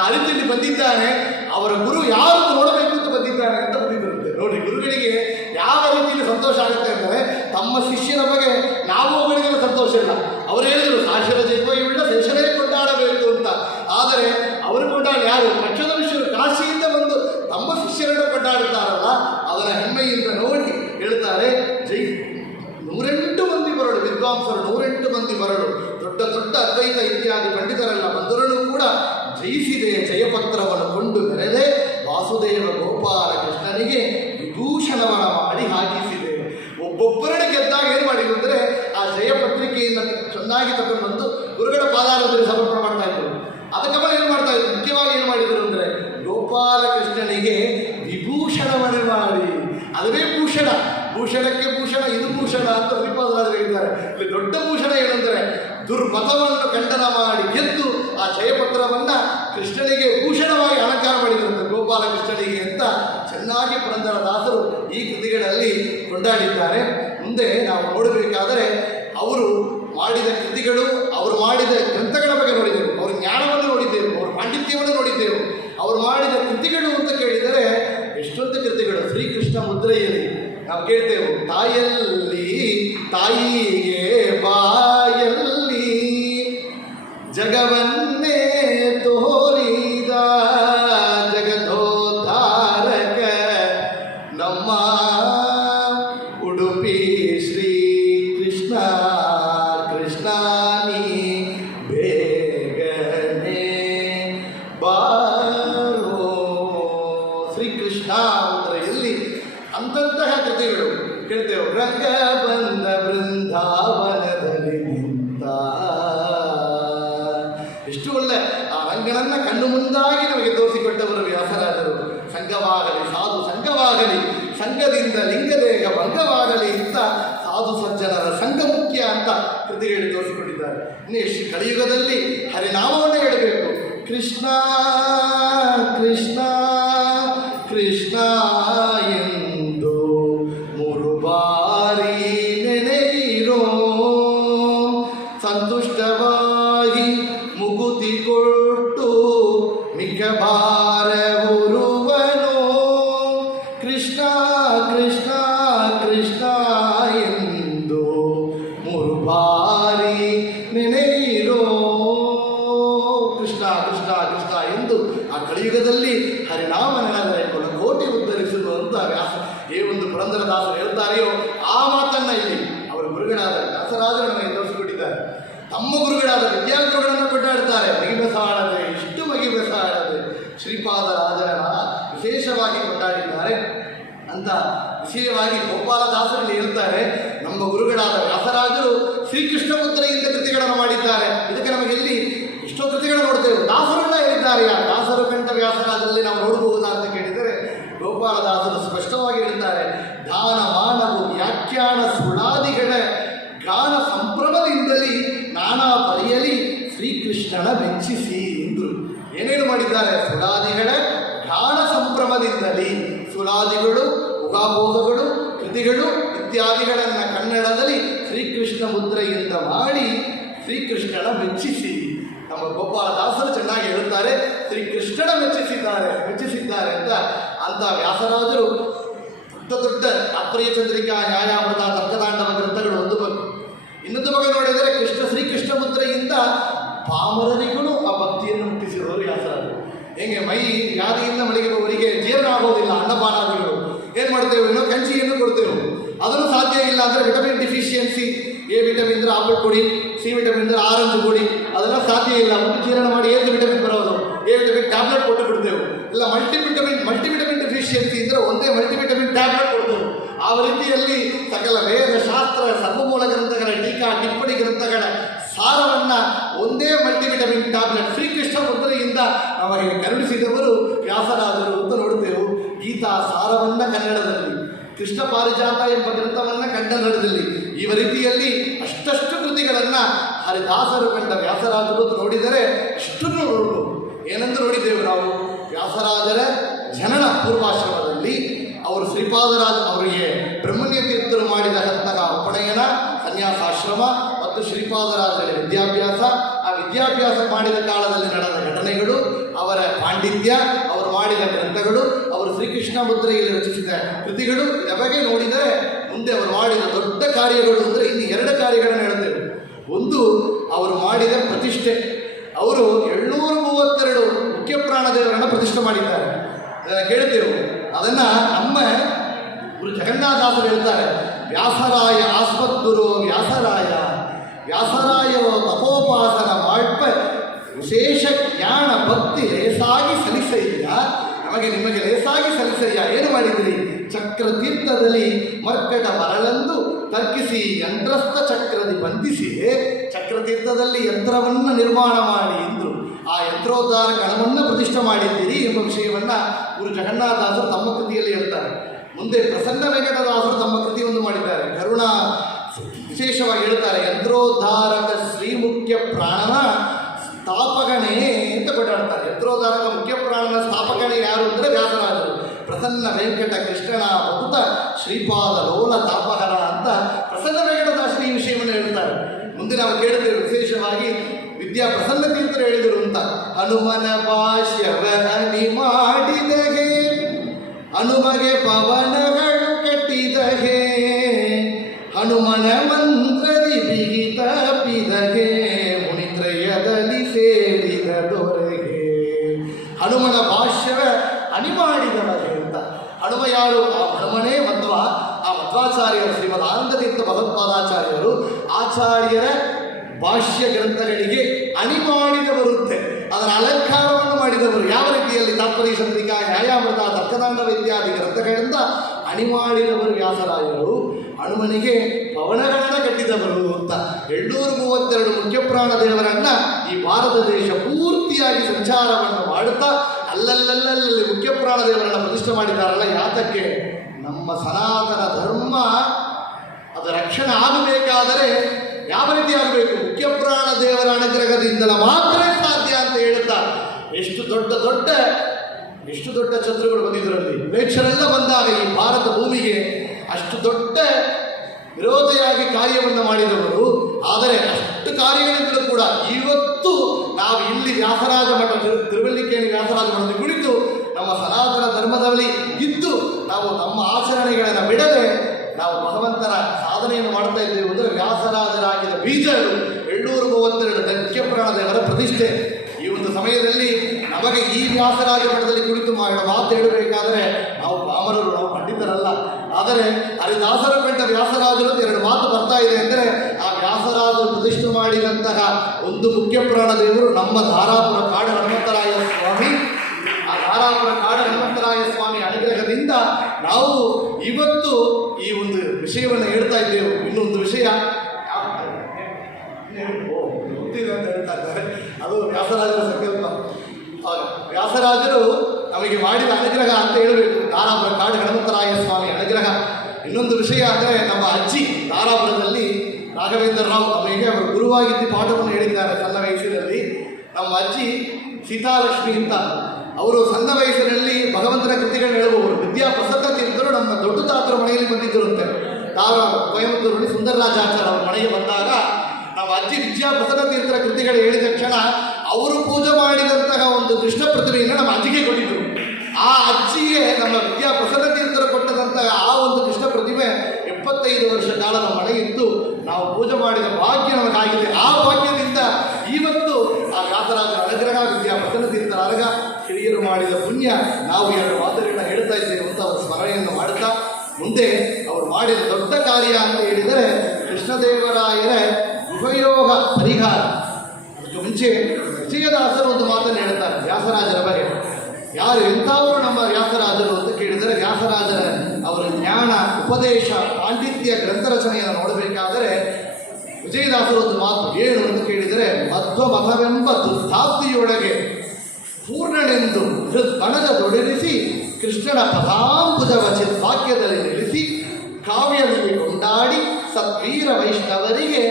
ಅರಿತಿಲ್ಲಿ ಬಂದಿದ್ದಾನೆ, ಅವರ ಗುರು ಯಾರು ನೋಡಬೇಕು ಅಂತ ಬಂದಿದ್ದಾನೆ ಅಂತ ಬಂದಿರುತ್ತೆ. ನೋಡಿ, ಗುರುಗಳಿಗೆ ಯಾವ ರೀತಿಯಲ್ಲಿ ಸಂತೋಷ ಆಗುತ್ತೆ ಅಂದರೆ, ತಮ್ಮ ಶಿಷ್ಯನ ಬಗ್ಗೆ ನಾವು ಒಬ್ಬರಿಗೆಲ್ಲ ಸಂತೋಷ ಇಲ್ಲ. ಅವರು ಹೇಳಿದರು, ಸಾಶರ ಜೈವಯುಳ್ಳ ಶೇಷರೇ ಕೊಂಡಾಡಬೇಕು ಅಂತ. ಆದರೆ ಅವರು ಕೊಂಡಾಡಿ ಯಾರು? ಪಕ್ಷದ ಶಿಷ್ಯರು ಕಾಶಿಯಿಂದ ಬಂದು ತಮ್ಮ ಶಿಷ್ಯರನ್ನು ಕೊಂಡಾಡುತ್ತಾರಲ್ಲ, ಅವರ ಹೆಮ್ಮೆಯಿಂದ ನೋಡಿ ಹೇಳ್ತಾರೆ, 108 ಮಂದಿ ಬರಲು, ವಿದ್ವಾಂಸರು 108 ಮಂದಿ ಬರಲು, ದೊಡ್ಡ ದೊಡ್ಡ ಅದ್ವೈತ ಇತ್ಯಾದಿ ಪಂಡಿತರೆಲ್ಲ ಬಂದರೂ ಕೂಡ ಜಯಿಸಿದೆ ಜಯಪತ್ರವನ್ನು ಕೊಂಡು ಮೆರೆದೆ ವಾಸುದೇವ ಗೋಪಾಲ ಕೃಷ್ಣನಿಗೆ ವಿಭೂಷಣವನ ಮಾಡಿ ಹಾಕಿಸಿದೆ. ಒಬ್ಬೊಬ್ಬರನ್ನು ಗೆದ್ದಾಗ ಏನು ಮಾಡಿದ್ರು ಅಂದರೆ, ಆ ಜಯಪತ್ರಿಕೆಯನ್ನು ಚೆನ್ನಾಗಿ ತಗೊಂಡು ಬಂದು ಗುರುಗಳ ಪಾದಾರದಲ್ಲಿ ಸಮರ್ಪಣೆ ಮಾಡ್ತಾ ಇದ್ರು. ಅದಕ್ಕೆ ಏನು ಮಾಡ್ತಾ ಇದ್ರು, ಮುಖ್ಯವಾಗಿ ಏನು ಮಾಡಿದರು ಅಂದರೆ, ಗೋಪಾಲ ಕೃಷ್ಣನಿಗೆ ವಿಭೂಷಣವನೆ ಮಾಡಿ, ಅದುವೇ ಭೂಷಣ. ಭೂಷಣಕ್ಕೆ ಭೂಷಣ, ಇದು ಭೂಷಣ ಅಂತ ಶ್ರೀಪಾದರಾಜರು ಹೇಳಿದ್ದಾರೆ. ಇಲ್ಲಿ ದೊಡ್ಡ ಭೂಷಣ ಏನಂದರೆ, ದುರ್ಮತವನ್ನು ಖಂಡನ ಮಾಡಿ ಗೆದ್ದು ಆ ಜಯಪತ್ರವನ್ನು ಕೃಷ್ಣನಿಗೆ ಭೂಷಣವಾಗಿ ಅಲಂಕಾರ ಮಾಡಿದಂತೆ ಗೋಪಾಲ ಕೃಷ್ಣನಿಗೆ ಅಂತ ಚೆನ್ನಾಗಿ ಪುರಂದರದಾಸರು ಈ ಕೃತಿಗಳಲ್ಲಿ ಕೊಂಡಾಡಿದ್ದಾರೆ. ಮುಂದೆ ನಾವು ನೋಡಬೇಕಾದರೆ, ಅವರು ಮಾಡಿದ ಕೃತಿಗಳು, ಅವರು ಮಾಡಿದ ಗ್ರಂಥಗಳ ಬಗ್ಗೆ ನೋಡಿದೆವು, ಅವರ ಜ್ಞಾನವನ್ನು ನೋಡಿದ್ದೆವು, ಅವರ ಪಾಂಡಿತ್ಯವನ್ನು ನೋಡಿದ್ದೆವು. ಅವರು ಮಾಡಿದ ಕೃತಿಗಳು ಅಂತ ಕೇಳಿದರೆ ಎಷ್ಟೊಂದು ಕೃತಿಗಳು. ಶ್ರೀಕೃಷ್ಣ ಮುದ್ರೆಯಲ್ಲಿ ನಾವು ಕೇಳ್ತೇವೆ, ತಾಯಿಗೆ ಬಾಯಲ್ಲಿ ಜಗವನ್ನೇ ತೋರಿದ ಜಗದೋದ್ಧಾರಕ ನಮ್ಮ ಉಡುಪಿ ಶ್ರೀ ಕೃಷ್ಣ ಕೃಷ್ಣಾನಿ ಬೇಗನೆ ಬಾರೋ. ಶ್ರೀಕೃಷ್ಣ ಮುದ್ರೆಯಲ್ಲಿ ಅಂತಹ ಕೃತಿಗಳು ಕೇಳ್ತೇವೆ. ರಂಗ ಬಂದ ಬೃಂದಾವನದಲ್ಲಿ ನಿಂತ, ಎಷ್ಟು ಒಳ್ಳೆ ಆ ರಂಗನನ್ನ ಕಣ್ಣು ಮುಂದಾಗಿ ನಮಗೆ ತೋರಿಸಿಕೊಟ್ಟವರು ವ್ಯಾಸರಾಜರು. ಸಂಘವಾಗಲಿ ಸಾಧು ಸಂಘವಾಗಲಿ, ಸಂಘದಿಂದ ಲಿಂಗದೇಹ ಭಂಗವಾಗಲಿ ಅಂತ ಸಾಧು ಸಜ್ಜನರ ಸಂಘ ಮುಖ್ಯ ಅಂತ ಕೃತಿಗಳು ತೋರಿಸಿಕೊಟ್ಟಿದ್ದಾರೆ. ಇನ್ನು ಶ್ರೀ ಕಲಿಯುಗದಲ್ಲಿ ಹರಿನಾಮವನ್ನು ಹೇಳಬೇಕು. ಕೃಷ್ಣ ಕೃಷ್ಣ ಕೃಷ್ಣ ಎಂದು 3 ಬಾರಿ ನೆನೆಯಿರೋ, ಸಂತುಷ್ಟವಾಗಿ ಮುಗುತಿ ಕೊಟ್ಟು ಮಿಕ್ಕ ಭಾರವುರುವನು. ಕೃಷ್ಣ ಕೃಷ್ಣ ಕೃಷ್ಣ ಎಂದು 3 ಬಾರಿ ನೆನೆಯಿರೋ. ಕೃಷ್ಣ ಕೃಷ್ಣ ಕೃಷ್ಣ ಎಂದು ಆ ಕಲಿಯುಗದಲ್ಲಿ ಹರಿನಾಮ ನೆನೆದರೆ ಕೋಟಿ ಉದ್ಧರಿಸುವುದು ಅಂತ ಈ ಒಂದು ಪುರಂದರದಾಸರು ಹೇಳ್ತಾರೆಯೋ ಆ ಮಾತನ್ನು ಇಲ್ಲಿ ಅವರ ಗುರುಗಳಾದ ವ್ಯಾಸರಾಜರು ನಮಗೆ ತೋರಿಸಿಕೊಟ್ಟಿದ್ದಾರೆ. ತಮ್ಮ ಗುರುಗಳಾದ ವಿದ್ಯಾಗುರುಗಳನ್ನು ಕೊಂಡಾಡ್ತಾರೆ. ಮಗಿಬೆ ಸಾಳದೆ, ಇಷ್ಟು ಮಗಿಬೆ ಸಾಳದೆ ಶ್ರೀಪಾದರಾಜರನ್ನ ವಿಶೇಷವಾಗಿ ಕೊಂಡಾಡಿ ಅಂತ ವಿಷಯವಾಗಿ ಗೋಪಾಲದಾಸರಲ್ಲಿ ಹೇಳ್ತಾರೆ, ನಮ್ಮ ಗುರುಗಳಾದ ವ್ಯಾಸರಾಜರು ಶ್ರೀಕೃಷ್ಣ ಮುದ್ರೆಯಿಂದ ಕೃತಿಗಳನ್ನು ಮಾಡಿದ್ದಾರೆ. ಇದಕ್ಕೆ ನಮಗೆ ಎಲ್ಲಿ ಎಷ್ಟೋ ಕೃತಿಗಳನ್ನು ನೋಡ್ತೇವೆ, ದಾಸರನ್ನ ಹೇಳಿದ್ದಾರೆ. ಆ ದಾಸರು ಕಂಠ ವ್ಯಾಸರಾಜರಲ್ಲಿ ನಾವು ನೋಡಬಹುದಾ ಅಂತ ಕೇಳಿದರೆ ಗೋಪಾಲದಾಸರು ಸ್ಪಷ್ಟವಾಗಿ ಹೇಳ್ತಾರೆ, ದಾನ ಮಾನವು ವ್ಯಾಖ್ಯಾನ ಸುಳಾದಿಗಳ ಗಾನ ಸಂಭ್ರಮದಿಂದಲೇ ನಾನಾ ಬರೆಯಲಿ ಶ್ರೀಕೃಷ್ಣನ ಮೆಚ್ಚಿಸಿ ಎಂದರು. ಏನೇನು ಮಾಡಿದ್ದಾರೆ? ಸುಳಾದಿಗಳ ಗಾನ ಸಂಭ್ರಮದಿಂದಲೇ, ಸುಳಾದಿಗಳು, ಉಗಾಭೋಗಗಳು, ಕೃತಿಗಳು ಇತ್ಯಾದಿಗಳನ್ನು ಕನ್ನಡದಲ್ಲಿ ಶ್ರೀಕೃಷ್ಣ ಮುದ್ರೆಯಿಂದ ಮಾಡಿ ಶ್ರೀಕೃಷ್ಣನ ಮೆಚ್ಚಿಸಿ. ನಮ್ಮ ಗೋಪಾಲದಾಸರು ಚೆನ್ನಾಗಿ ಹೇಳುತ್ತಾರೆ, ಶ್ರೀಕೃಷ್ಣನ ಮೆಚ್ಚಿಸಿದ್ದಾರೆ ಅಂತ. ಅಂತ ವ್ಯಾಸರಾಜರು ದೊಡ್ಡ ದೊಡ್ಡ ತಾತ್ಪರ್ಯ ಚಂದ್ರಿಕಾ, ನ್ಯಾಯಾಮೃತ, ತರ್ಕತಾಂಡವ ಗ್ರಂಥಗಳು ಒಂದು ಬಗ್ಗೆ. ಇನ್ನೊಂದು ಬಗ್ಗೆ ನೋಡಿದರೆ ಶ್ರೀಕೃಷ್ಣ ಮುದ್ರೆಯಿಂದ ಪಾಮರರಿಗೂ ಆ ಭಕ್ತಿಯನ್ನು ಮುಟ್ಟಿಸಿದವರು ವ್ಯಾಸರಾಜರು. ಹೆಂಗೆ ಮೈ ವ್ಯಾಧಿಯಿಂದ ಮಲಗಿರುವವರಿಗೆ ಜೀರ್ಣ ಆಗೋದಿಲ್ಲ ಅನ್ನಪಾನಾದಿಗಳು, ಏನು ಮಾಡ್ತೇವೆ? ಏನೋ ಕಂಚಿಯನ್ನು ಕೊಡ್ತೇವೆ, ಅದನ್ನು ಸಾಧ್ಯ ಇಲ್ಲ ಅಂದರೆ ವಿಟಮಿನ್ ಡಿಫಿಷಿಯನ್ಸಿ, ಎ ವಿಟಮಿನ್ ಇದ್ರೆ ಆಪಲ್ ಕೊಡಿ, ಸಿ ವಿಟಮಿನ್ ಇದ್ರೆ ಆರೆಂಜ್ ಕೊಡಿ, ಅದೆಲ್ಲ ಸಾಧ್ಯ ಇಲ್ಲ. ಮುಂದೆ ಜೀರ್ಣ ಮಾಡಿ ಏನು ವಿಟಮಿನ್ ಬರೋದು? ಎ ವಿಟಮಿನ್ ಟ್ಯಾಬ್ಲೆಟ್ ಕೊಟ್ಟು ಬಿಡ್ತೇವೆ. ಇಲ್ಲ ಮಲ್ಟಿವಿಟಮಿನ್ ಡಿಫಿಷಿಯನ್ಸಿ ಇದ್ರೆ ಒಂದೇ ಮಲ್ಟಿವಿಟಮಿನ್ ಟ್ಯಾಬ್ಲೆಟ್ ಕೊಡ್ತೇವೆ. ಆ ರೀತಿಯಲ್ಲಿ ಸಕಲ ವೇದ ಶಾಸ್ತ್ರ ಸರ್ವಮೂಲ ಗ್ರಂಥಗಳ ಟೀಕಾ ಟಿಪ್ಪಣಿ ಗ್ರಂಥಗಳ ಸಾರವನ್ನು ಒಂದೇ ಮಲ್ಟಿವಿಟಮಿನ್ ಟ್ಯಾಬ್ಲೆಟ್ ಶ್ರೀಕೃಷ್ಣ ಮುದ್ರೆಯಿಂದ ನಮಗೆ ಕರುಣಿಸಿದವರು ವ್ಯಾಸರಾಜರು ಅಂತ ನೋಡುತ್ತೇವೆ. ಗೀತಾ ಸಾರವನ್ನು ಕನ್ನಡದಲ್ಲಿ, ಕೃಷ್ಣ ಪಾರಿಜಾತ ಎಂಬ ಗ್ರಂಥವನ್ನು ಕನ್ನಡದಲ್ಲಿ, ಈ ರೀತಿಯಲ್ಲಿ ಅಷ್ಟಷ್ಟು ಕೃತಿಗಳನ್ನು ಹರಿದಾಸರು ಕಂಡ ವ್ಯಾಸರಾಜರು ನೋಡಿದರೆ ಅಷ್ಟನ್ನು ನೋಡಬಹುದು. ಏನೆಂದು ನೋಡಿದ್ದೇವೆ ನಾವು? ವ್ಯಾಸರಾಜರ ಜನನ ಪೂರ್ವಾಶ್ರಮದಲ್ಲಿ ಅವರು ಶ್ರೀಪಾದರಾಜ ಅವರಿಗೆ ಬ್ರಹ್ಮಣ್ಯ ತೀರ್ಥರು ಮಾಡಿದ ಹತ್ತಗ ಉಪನಯನ, ಸನ್ಯಾಸಾಶ್ರಮ ಮತ್ತು ಶ್ರೀಪಾದರಾಜರ ವಿದ್ಯಾಭ್ಯಾಸ, ಆ ವಿದ್ಯಾಭ್ಯಾಸ ಮಾಡಿದ ಕಾಲದಲ್ಲಿ ನಡೆದ ಘಟನೆಗಳು, ಅವರ ಪಾಂಡಿತ್ಯ, ಅವರು ಮಾಡಿದ ಗ್ರಂಥಗಳು, ಅವರು ಶ್ರೀಕೃಷ್ಣ ಮುದ್ರೆಯಲ್ಲಿ ರಚಿಸಿದ ಕೃತಿಗಳು, ಇದರ ಬಗ್ಗೆ ನೋಡಿದರೆ ಮುಂದೆ ಅವರು ಮಾಡಿದ ದೊಡ್ಡ ಕಾರ್ಯಗಳು ಅಂದರೆ ಇನ್ನು 2 ಕಾರ್ಯಗಳನ್ನು ಹೇಳ್ತೇವೆ. ಒಂದು, ಅವರು ಮಾಡಿದ ಪ್ರತಿಷ್ಠೆ. ಅವರು 732 ಮುಖ್ಯ ಪ್ರಾಣದೇವರನ್ನು ಪ್ರತಿಷ್ಠೆ ಮಾಡಿದ್ದಾರೆ. ಅದನ್ನು ಕೇಳ್ತೇವೆ. ಅದನ್ನು ನಮ್ಮ ಗುರು ಜಗನ್ನಾಥದಾಸರು ಹೇಳ್ತಾರೆ, ವ್ಯಾಸರಾಯ ಆಸ್ಮದ್ಗುರು ವ್ಯಾಸರಾಯ ತಪೋಪಾಸನ ಮಾಡ್ಪ ವಿಶೇಷ ಜ್ಞಾನ ಭಕ್ತಿ ಲೇಸಾಗಿ ಸಲ್ಲಿಸಯ್ಯ, ನಮಗೆ ನಿಮಗೆ ಲೇಸಾಗಿ ಸಲ್ಲಿಸಯ್ಯ. ಏನು ಮಾಡಿದ್ರಿ? ಚಕ್ರತೀರ್ಥದಲ್ಲಿ ಮರ್ಕಟ ಮರಳಂದು ತರ್ಕಿಸಿ ಯಂತ್ರಸ್ಥ ಚಕ್ರದಿ ಬಂಧಿಸಿ ಚಕ್ರತೀರ್ಥದಲ್ಲಿ ಯಂತ್ರವನ್ನು ನಿರ್ಮಾಣ ಮಾಡಿ ಎಂದರು. ಆ ಯಂತ್ರೋದ್ಧಾರ ಗಣವನ್ನು ಪ್ರತಿಷ್ಠೆ ಮಾಡಿದ್ದೀರಿ ಎಂಬ ವಿಷಯವನ್ನು ಗುರು ಜಗನ್ನಾಥದಾಸರು ತಮ್ಮ ಕೃತಿಯಲ್ಲಿ ಹೇಳ್ತಾರೆ. ಮುಂದೆ ಪ್ರಸನ್ನ ವೆಂಕಟದಾಸರು ತಮ್ಮ ಕೃತಿಯೊಂದು ಮಾಡಿದ್ದಾರೆ, ಕರುಣಾ ವಿಶೇಷವಾಗಿ ಹೇಳ್ತಾರೆ, ಯಂತ್ರೋದ್ಧಾರಕ ಶ್ರೀಮುಖ್ಯ ಪ್ರಾಣನ ಸ್ಥಾಪಕನೇ ಅಂತ ಕೊಂಡಾಡ್ತಾರೆ. ಯಂತ್ರೋದ್ಧಾರಕ ಮುಖ್ಯ ಪ್ರಾಣನ ಸ್ಥಾಪಕನೇ ಯಾರು ಅಂದರೆ ವ್ಯಾಸರಾಜರು. ಪ್ರಸನ್ನ ವೆಂಕಟ ಕೃಷ್ಣನ ಭಕ್ತ ಶ್ರೀಪಾದ ಲೋಲ ತಾಪಹರ ಅಂತ ಪ್ರಸನ್ನ ವೆಂಕಟದಾಸರು ಈ ವಿಷಯವನ್ನು ಹೇಳ್ತಾರೆ. ಮುಂದೆ ನಾವು ಕೇಳುತ್ತೇವೆ, ವಿಶೇಷವಾಗಿ ವಿದ್ಯಾ ಪ್ರಸನ್ನ ತೀರ್ಥರು ಹೇಳಿದರು ಅಂತ. ಹನುಮನ ಭಾಷ್ಯವನಿ ಮಾಡಿದಗೆ, ಹನುಮಗೆ ಪವನಗಳು ಕಟ್ಟಿದಗೆ, ಹನುಮನ ಮಂತ್ರದಿ ಬಿಗಿ ತಪ್ಪಿದಗೆ, ಮುನಿತ್ರಯದಲ್ಲಿ ಸೇರಿದ ದೊರೆಗೆ. ಹನುಮನ ಭಾಷ್ಯವ ಅನಿಮಾಡಿದವಗೆ ಅಂತ. ಹನುಮ ಯಾರು? ಆ ಹನುಮನೇ ಮಧ್ವಾಚಾರ್ಯರು, ಶ್ರೀಮದ್ ಆನಂದ ತೀರ್ಥ ಭಗವತ್ಪಾದಾಚಾರ್ಯರು ಆಚಾರ್ಯರ ಭಾಷ್ಯ ಗ್ರಂಥಗಳಿಗೆ ಅಣಿಮಾಡಿದವರುತ್ತೆ, ಅದರ ಅಲಂಕಾರವನ್ನು ಮಾಡಿದವರು. ಯಾವ ರೀತಿಯಲ್ಲಿ? ತಾತ್ಪರ್ಯ ಚಂದ್ರಿಕಾ, ನ್ಯಾಯಾಮೃತ, ತರ್ಕತಾಂಡವ ಇತ್ಯಾದಿ ಗ್ರಂಥಗಳಿಂದ ಅಣಿಮಾಡಿದವರು ವ್ಯಾಸರಾಯರು. ಹನುಮನಿಗೆ ಪವನಗಳನ್ನು ಕಟ್ಟಿದವರು ಅಂತ 732 ಮುಖ್ಯ ಪ್ರಾಣದೇವರನ್ನು ಈ ಭಾರತ ದೇಶ ಪೂರ್ತಿಯಾಗಿ ಸಂಚಾರವನ್ನು ಮಾಡುತ್ತಾ ಅಲ್ಲಲ್ಲಿ ಮುಖ್ಯ ಪ್ರಾಣದೇವರನ್ನು ಪ್ರತಿಷ್ಠೆ ಮಾಡಿದ್ದಾರಲ್ಲ. ಯಾತಕ್ಕೆ? ನಮ್ಮ ಸನಾತನ ಧರ್ಮ ಅದು ರಕ್ಷಣೆ ಆಗಬೇಕಾದರೆ ಯಾವ ರೀತಿ ಆಗಬೇಕು? ಮುಖ್ಯ ಪ್ರಾಣ ದೇವರ ಅನುಗ್ರಹದಿಂದಲೇ ಮಾತ್ರ ಸಾಧ್ಯ ಅಂತ ಹೇಳುತ್ತಾ ಎಷ್ಟು ದೊಡ್ಡ ಚಂದ್ರಗಳು ಬಂದಿದ್ದರಲ್ಲಿ ಪ್ರೇಕ್ಷರೆಲ್ಲ ಬಂದಾಗ ಈ ಭಾರತ ಭೂಮಿಗೆ ಅಷ್ಟು ದೊಡ್ಡ ವಿರೋಧಿಯಾಗಿ ಕಾರ್ಯವನ್ನು ಮಾಡಿದವರು. ಆದರೆ ಅಷ್ಟು ಕಾರ್ಯಗಳಿಂದಲೂ ಕೂಡ ಇವತ್ತು ನಾವು ಇಲ್ಲಿ ವ್ಯಾಸರಾಜ ಮಠ, ತಿರುವಲ್ಲಿಕೇಣಿ ವ್ಯಾಸರಾಜ ಮಠದಲ್ಲಿ ಕುಳಿತು ನಮ್ಮ ಸನಾತನ ಧರ್ಮದಲ್ಲಿ ಇದ್ದು ನಾವು ನಮ್ಮ ಆಚರಣೆಗಳನ್ನು ಬಿಡದೆ ನಾವು ಭಗವಂತನ ಸಾಧನೆಯನ್ನು ಮಾಡ್ತಾ ಇದ್ದೇವೆ ಅಂದರೆ ವ್ಯಾಸರಾಜರಾಗಿದ ಬೀಜಗಳು 732 ಮುಖ್ಯ ಪ್ರಾಣದೇವರ ಪ್ರತಿಷ್ಠೆ. ಈ ಒಂದು ಸಮಯದಲ್ಲಿ ನಮಗೆ ಈ ವ್ಯಾಸರಾಜ ಮಠದಲ್ಲಿ ಕುಳಿತು ಮಾತು ಹೇಳಬೇಕಾದರೆ ನಾವು ಪಾಮರರು, ನಾವು ಪಂಡಿತರಲ್ಲ. ಆದರೆ ಹರಿದಾಸರು ಕಂಡ ವ್ಯಾಸರಾಜರು 2 ಮಾತು ಬರ್ತಾ ಇದೆ ಅಂದರೆ ಆ ವ್ಯಾಸರಾಜರು ಪ್ರತಿಷ್ಠೆ ಮಾಡಿದಂತಹ ಒಂದು ಮುಖ್ಯ ಪ್ರಾಣದೇವರು ನಮ್ಮ ಧಾರಾಪುರ ಕಾಡು ಹನುಮಂತರಾಯ ಸ್ವಾಮಿ. ಆ ಧಾರಾಪುರ ಕಾಡು ಹನುಮಂತರಾಯ ಸ್ವಾಮಿ ಅನುಗ್ರಹದಿಂದ ಕಾರಣದಿಂದ ನಾವು ಇವತ್ತು ಈ ಒಂದು ವಿಷಯವನ್ನು ಹೇಳ್ತಾ ಇದ್ದೇವೆ. ಇನ್ನೊಂದು ವಿಷಯ ಗೊತ್ತಿದೆ ಅಂತ ಹೇಳ್ತಾ ಇದ್ದಾರೆ, ಅದು ವ್ಯಾಸರಾಜರ ಸಂಕಲ್ಪ. ವ್ಯಾಸರಾಜರು ನಮಗೆ ಮಾಡಿದ ಅನುಗ್ರಹ ಅಂತ ಹೇಳಬೇಕು. ದಾರಾಪುರ ಕಾಡು ಹನುಮಂತರಾಯ ಸ್ವಾಮಿ ಅನುಗ್ರಹ. ಇನ್ನೊಂದು ವಿಷಯ ಅಂದರೆ ನಮ್ಮ ಅಜ್ಜಿ ದಾರಾಪುರದಲ್ಲಿ ರಾಘವೇಂದ್ರ ರಾವ್ ನಮಗೆ ಅವರು ಗುರುವಾಗಿದ್ದು ಪಾಠವನ್ನು ಹೇಳಿದ್ದಾರೆ ಸಣ್ಣ ವಯಸ್ಸಿನಲ್ಲಿ. ನಮ್ಮ ಅಜ್ಜಿ ಸೀತಾಲಕ್ಷ್ಮಿ ಅಂತ, ಅವರು ಸಣ್ಣ ವಯಸ್ಸಿನಲ್ಲಿ ಭಗವಂತನ ಕೃತಿಗಳನ್ನ ಹೇಳುವವರು. ವಿದ್ಯಾಪ್ರಸನ್ನ ತೀರ್ಥರು ನಮ್ಮ ದೊಡ್ಡ ತಾತರ ಮನೆಯಲ್ಲಿ ಬಂದಿದ್ದರು ಅಂತೆ. ಕೊಯಮತ್ತೂರಲ್ಲಿ ಸುಂದರರಾಜಾಚಾರ್ಯ ಅವರ ಮನೆಗೆ ಬಂದಾಗ ನಮ್ಮ ಅಜ್ಜಿ ವಿದ್ಯಾಪ್ರಸನ್ನ ತೀರ್ಥರ ಕೃತಿಗಳು ಹೇಳಿದ ತಕ್ಷಣ ಅವರು ಪೂಜೆ ಮಾಡಿದಂತಹ ಒಂದು ಕೃಷ್ಣ ಪ್ರತಿಮೆಯನ್ನು ನಮ್ಮ ಅಜ್ಜಿಗೆ ಕೊಟ್ಟಿದ್ದರು. ಆ ಅಜ್ಜಿಗೆ ನಮ್ಮ ವಿದ್ಯಾಪ್ರಸನ್ನ ತೀರ್ಥರು ಕೊಟ್ಟದಂತಹ ಆ ಒಂದು ಕೃಷ್ಣ ಪ್ರತಿಮೆ 75 ವರ್ಷ ಕಾಲ ನಮ್ಮ ಮನೆಯಿದ್ದು ನಾವು ಪೂಜೆ ಮಾಡಿದ ಭಾಗ್ಯ ನಮಗಾಗಿದೆ. ಆ ಭಾಗ್ಯದಿಂದ ಇವತ್ತು ಆ ವ್ಯಾಸರಾಜರ ಅನುಗ್ರಹ, ವಿದ್ಯಾಪ್ರಸನ್ನ ತೀರ್ಥರ ಅರ್ಘ, ಹಿರಿಯರು ಮಾಡಿದ ಪುಣ್ಯ, ನಾವು 2 ಮಾತುಗಳನ್ನ ಹೇಳ್ತಾ ಇದ್ದೇವೆ ಅಂತ ಅವರು ಸ್ಮರಣೆಯನ್ನು ಮಾಡುತ್ತಾ, ಮುಂದೆ ಅವರು ಮಾಡಿದ ದೊಡ್ಡ ಕಾರ್ಯ ಅಂತ ಹೇಳಿದರೆ ಕೃಷ್ಣದೇವರಾಯರ ಉಪಯೋಗ ಪರಿಹಾರ. ಅದಕ್ಕೆ ಮುಂಚೆ ವಿಜಯದಾಸರು ಒಂದು ಮಾತನ್ನು ಹೇಳ್ತಾರೆ ವ್ಯಾಸರಾಜರ ಬಗ್ಗೆ. ಯಾರು ಎಂಥವರು ನಮ್ಮ ವ್ಯಾಸರಾಜರು ಅಂತ ಕೇಳಿದರೆ, ವ್ಯಾಸರಾಜರ ಅವರ ಜ್ಞಾನ, ಉಪದೇಶ, ಪಾಂಡಿತ್ಯ, ಗ್ರಂಥ ರಚನೆಯನ್ನು ನೋಡಬೇಕಾದರೆ ವಿಜಯದಾಸರು ಒಂದು ಮಾತು ಏನು ಅಂತ ಕೇಳಿದರೆ, ಮಧ್ವ ಮತವೆಂಬ ದುರ್ಧಾಬ್ದಿಯೊಳಗೆ ಪೂರ್ಣನೆಂದು ಹೃದ್ಬಣದೊಡರಿಸಿ ಕೃಷ್ಣನ ಪದಾಂಬುಜವ ಚಿದ್ವಾಕ್ಯದಲ್ಲಿ ನಿಲ್ಲಿಸಿ ಕಾವ್ಯದಲ್ಲಿ ಕೊಂಡಾಡಿ ಸದ್ವೀರ ವೈಷ್ಣವರಿಗೆ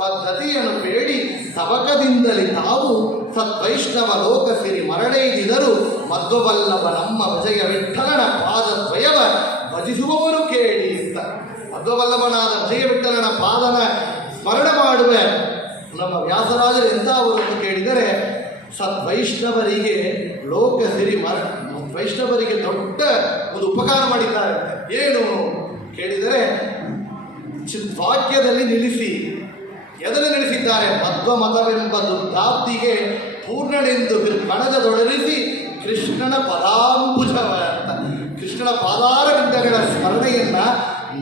ಪದ್ಧತಿಯನ್ನು ಬೇಡಿ ತವಕದಿಂದಲೇ ತಾವು ಸದ್ವೈಷ್ಣವ ಲೋಕ ಸಿರಿ ಮರಳೈದಿದರು ಮಧ್ವವಲ್ಲಭ ನಮ್ಮ ವಿಜಯ ವಿಠಲನ ಪಾದದ್ವಯವ ಭಜಿಸುವವರು ಕೇಳಿ ಅಂತ. ಮಧ್ವವಲ್ಲಭನಾದ ವಿಜಯ ವಿಠಲನ ಪಾದನ ಸ್ಮರಣೆ ಮಾಡುವ ನಮ್ಮ ವ್ಯಾಸರಾಜರು ಎಂಥವರು ಅಂತ ಕೇಳಿದರೆ, ಸದ್ವೈಷ್ಣವರಿಗೆ ಲೋಕ ಸಿರಿ ವೈಷ್ಣವರಿಗೆ ದೊಡ್ಡ ಒಂದು ಉಪಕಾರ ಮಾಡಿದ್ದಾರೆ. ಏನು ಕೇಳಿದರೆ, ವಾಕ್ಯದಲ್ಲಿ ನಿಲ್ಲಿಸಿ. ಎದನ್ನು ನಿಲ್ಲಿಸಿದ್ದಾರೆ? ಮಧ್ವ ಮತವೆಂಬ ದುರ್ಧಾಬ್ದಿಗೆ ಪೂರ್ಣನೆಂದು ಕಣಜದೊಡರಿಸಿ ಕೃಷ್ಣನ ಪದಾಂಬುಜವ ಅಂತ. ಕೃಷ್ಣನ ಪಾದಾರವಿಂದಗಳ ಸ್ಮರಣೆಯನ್ನು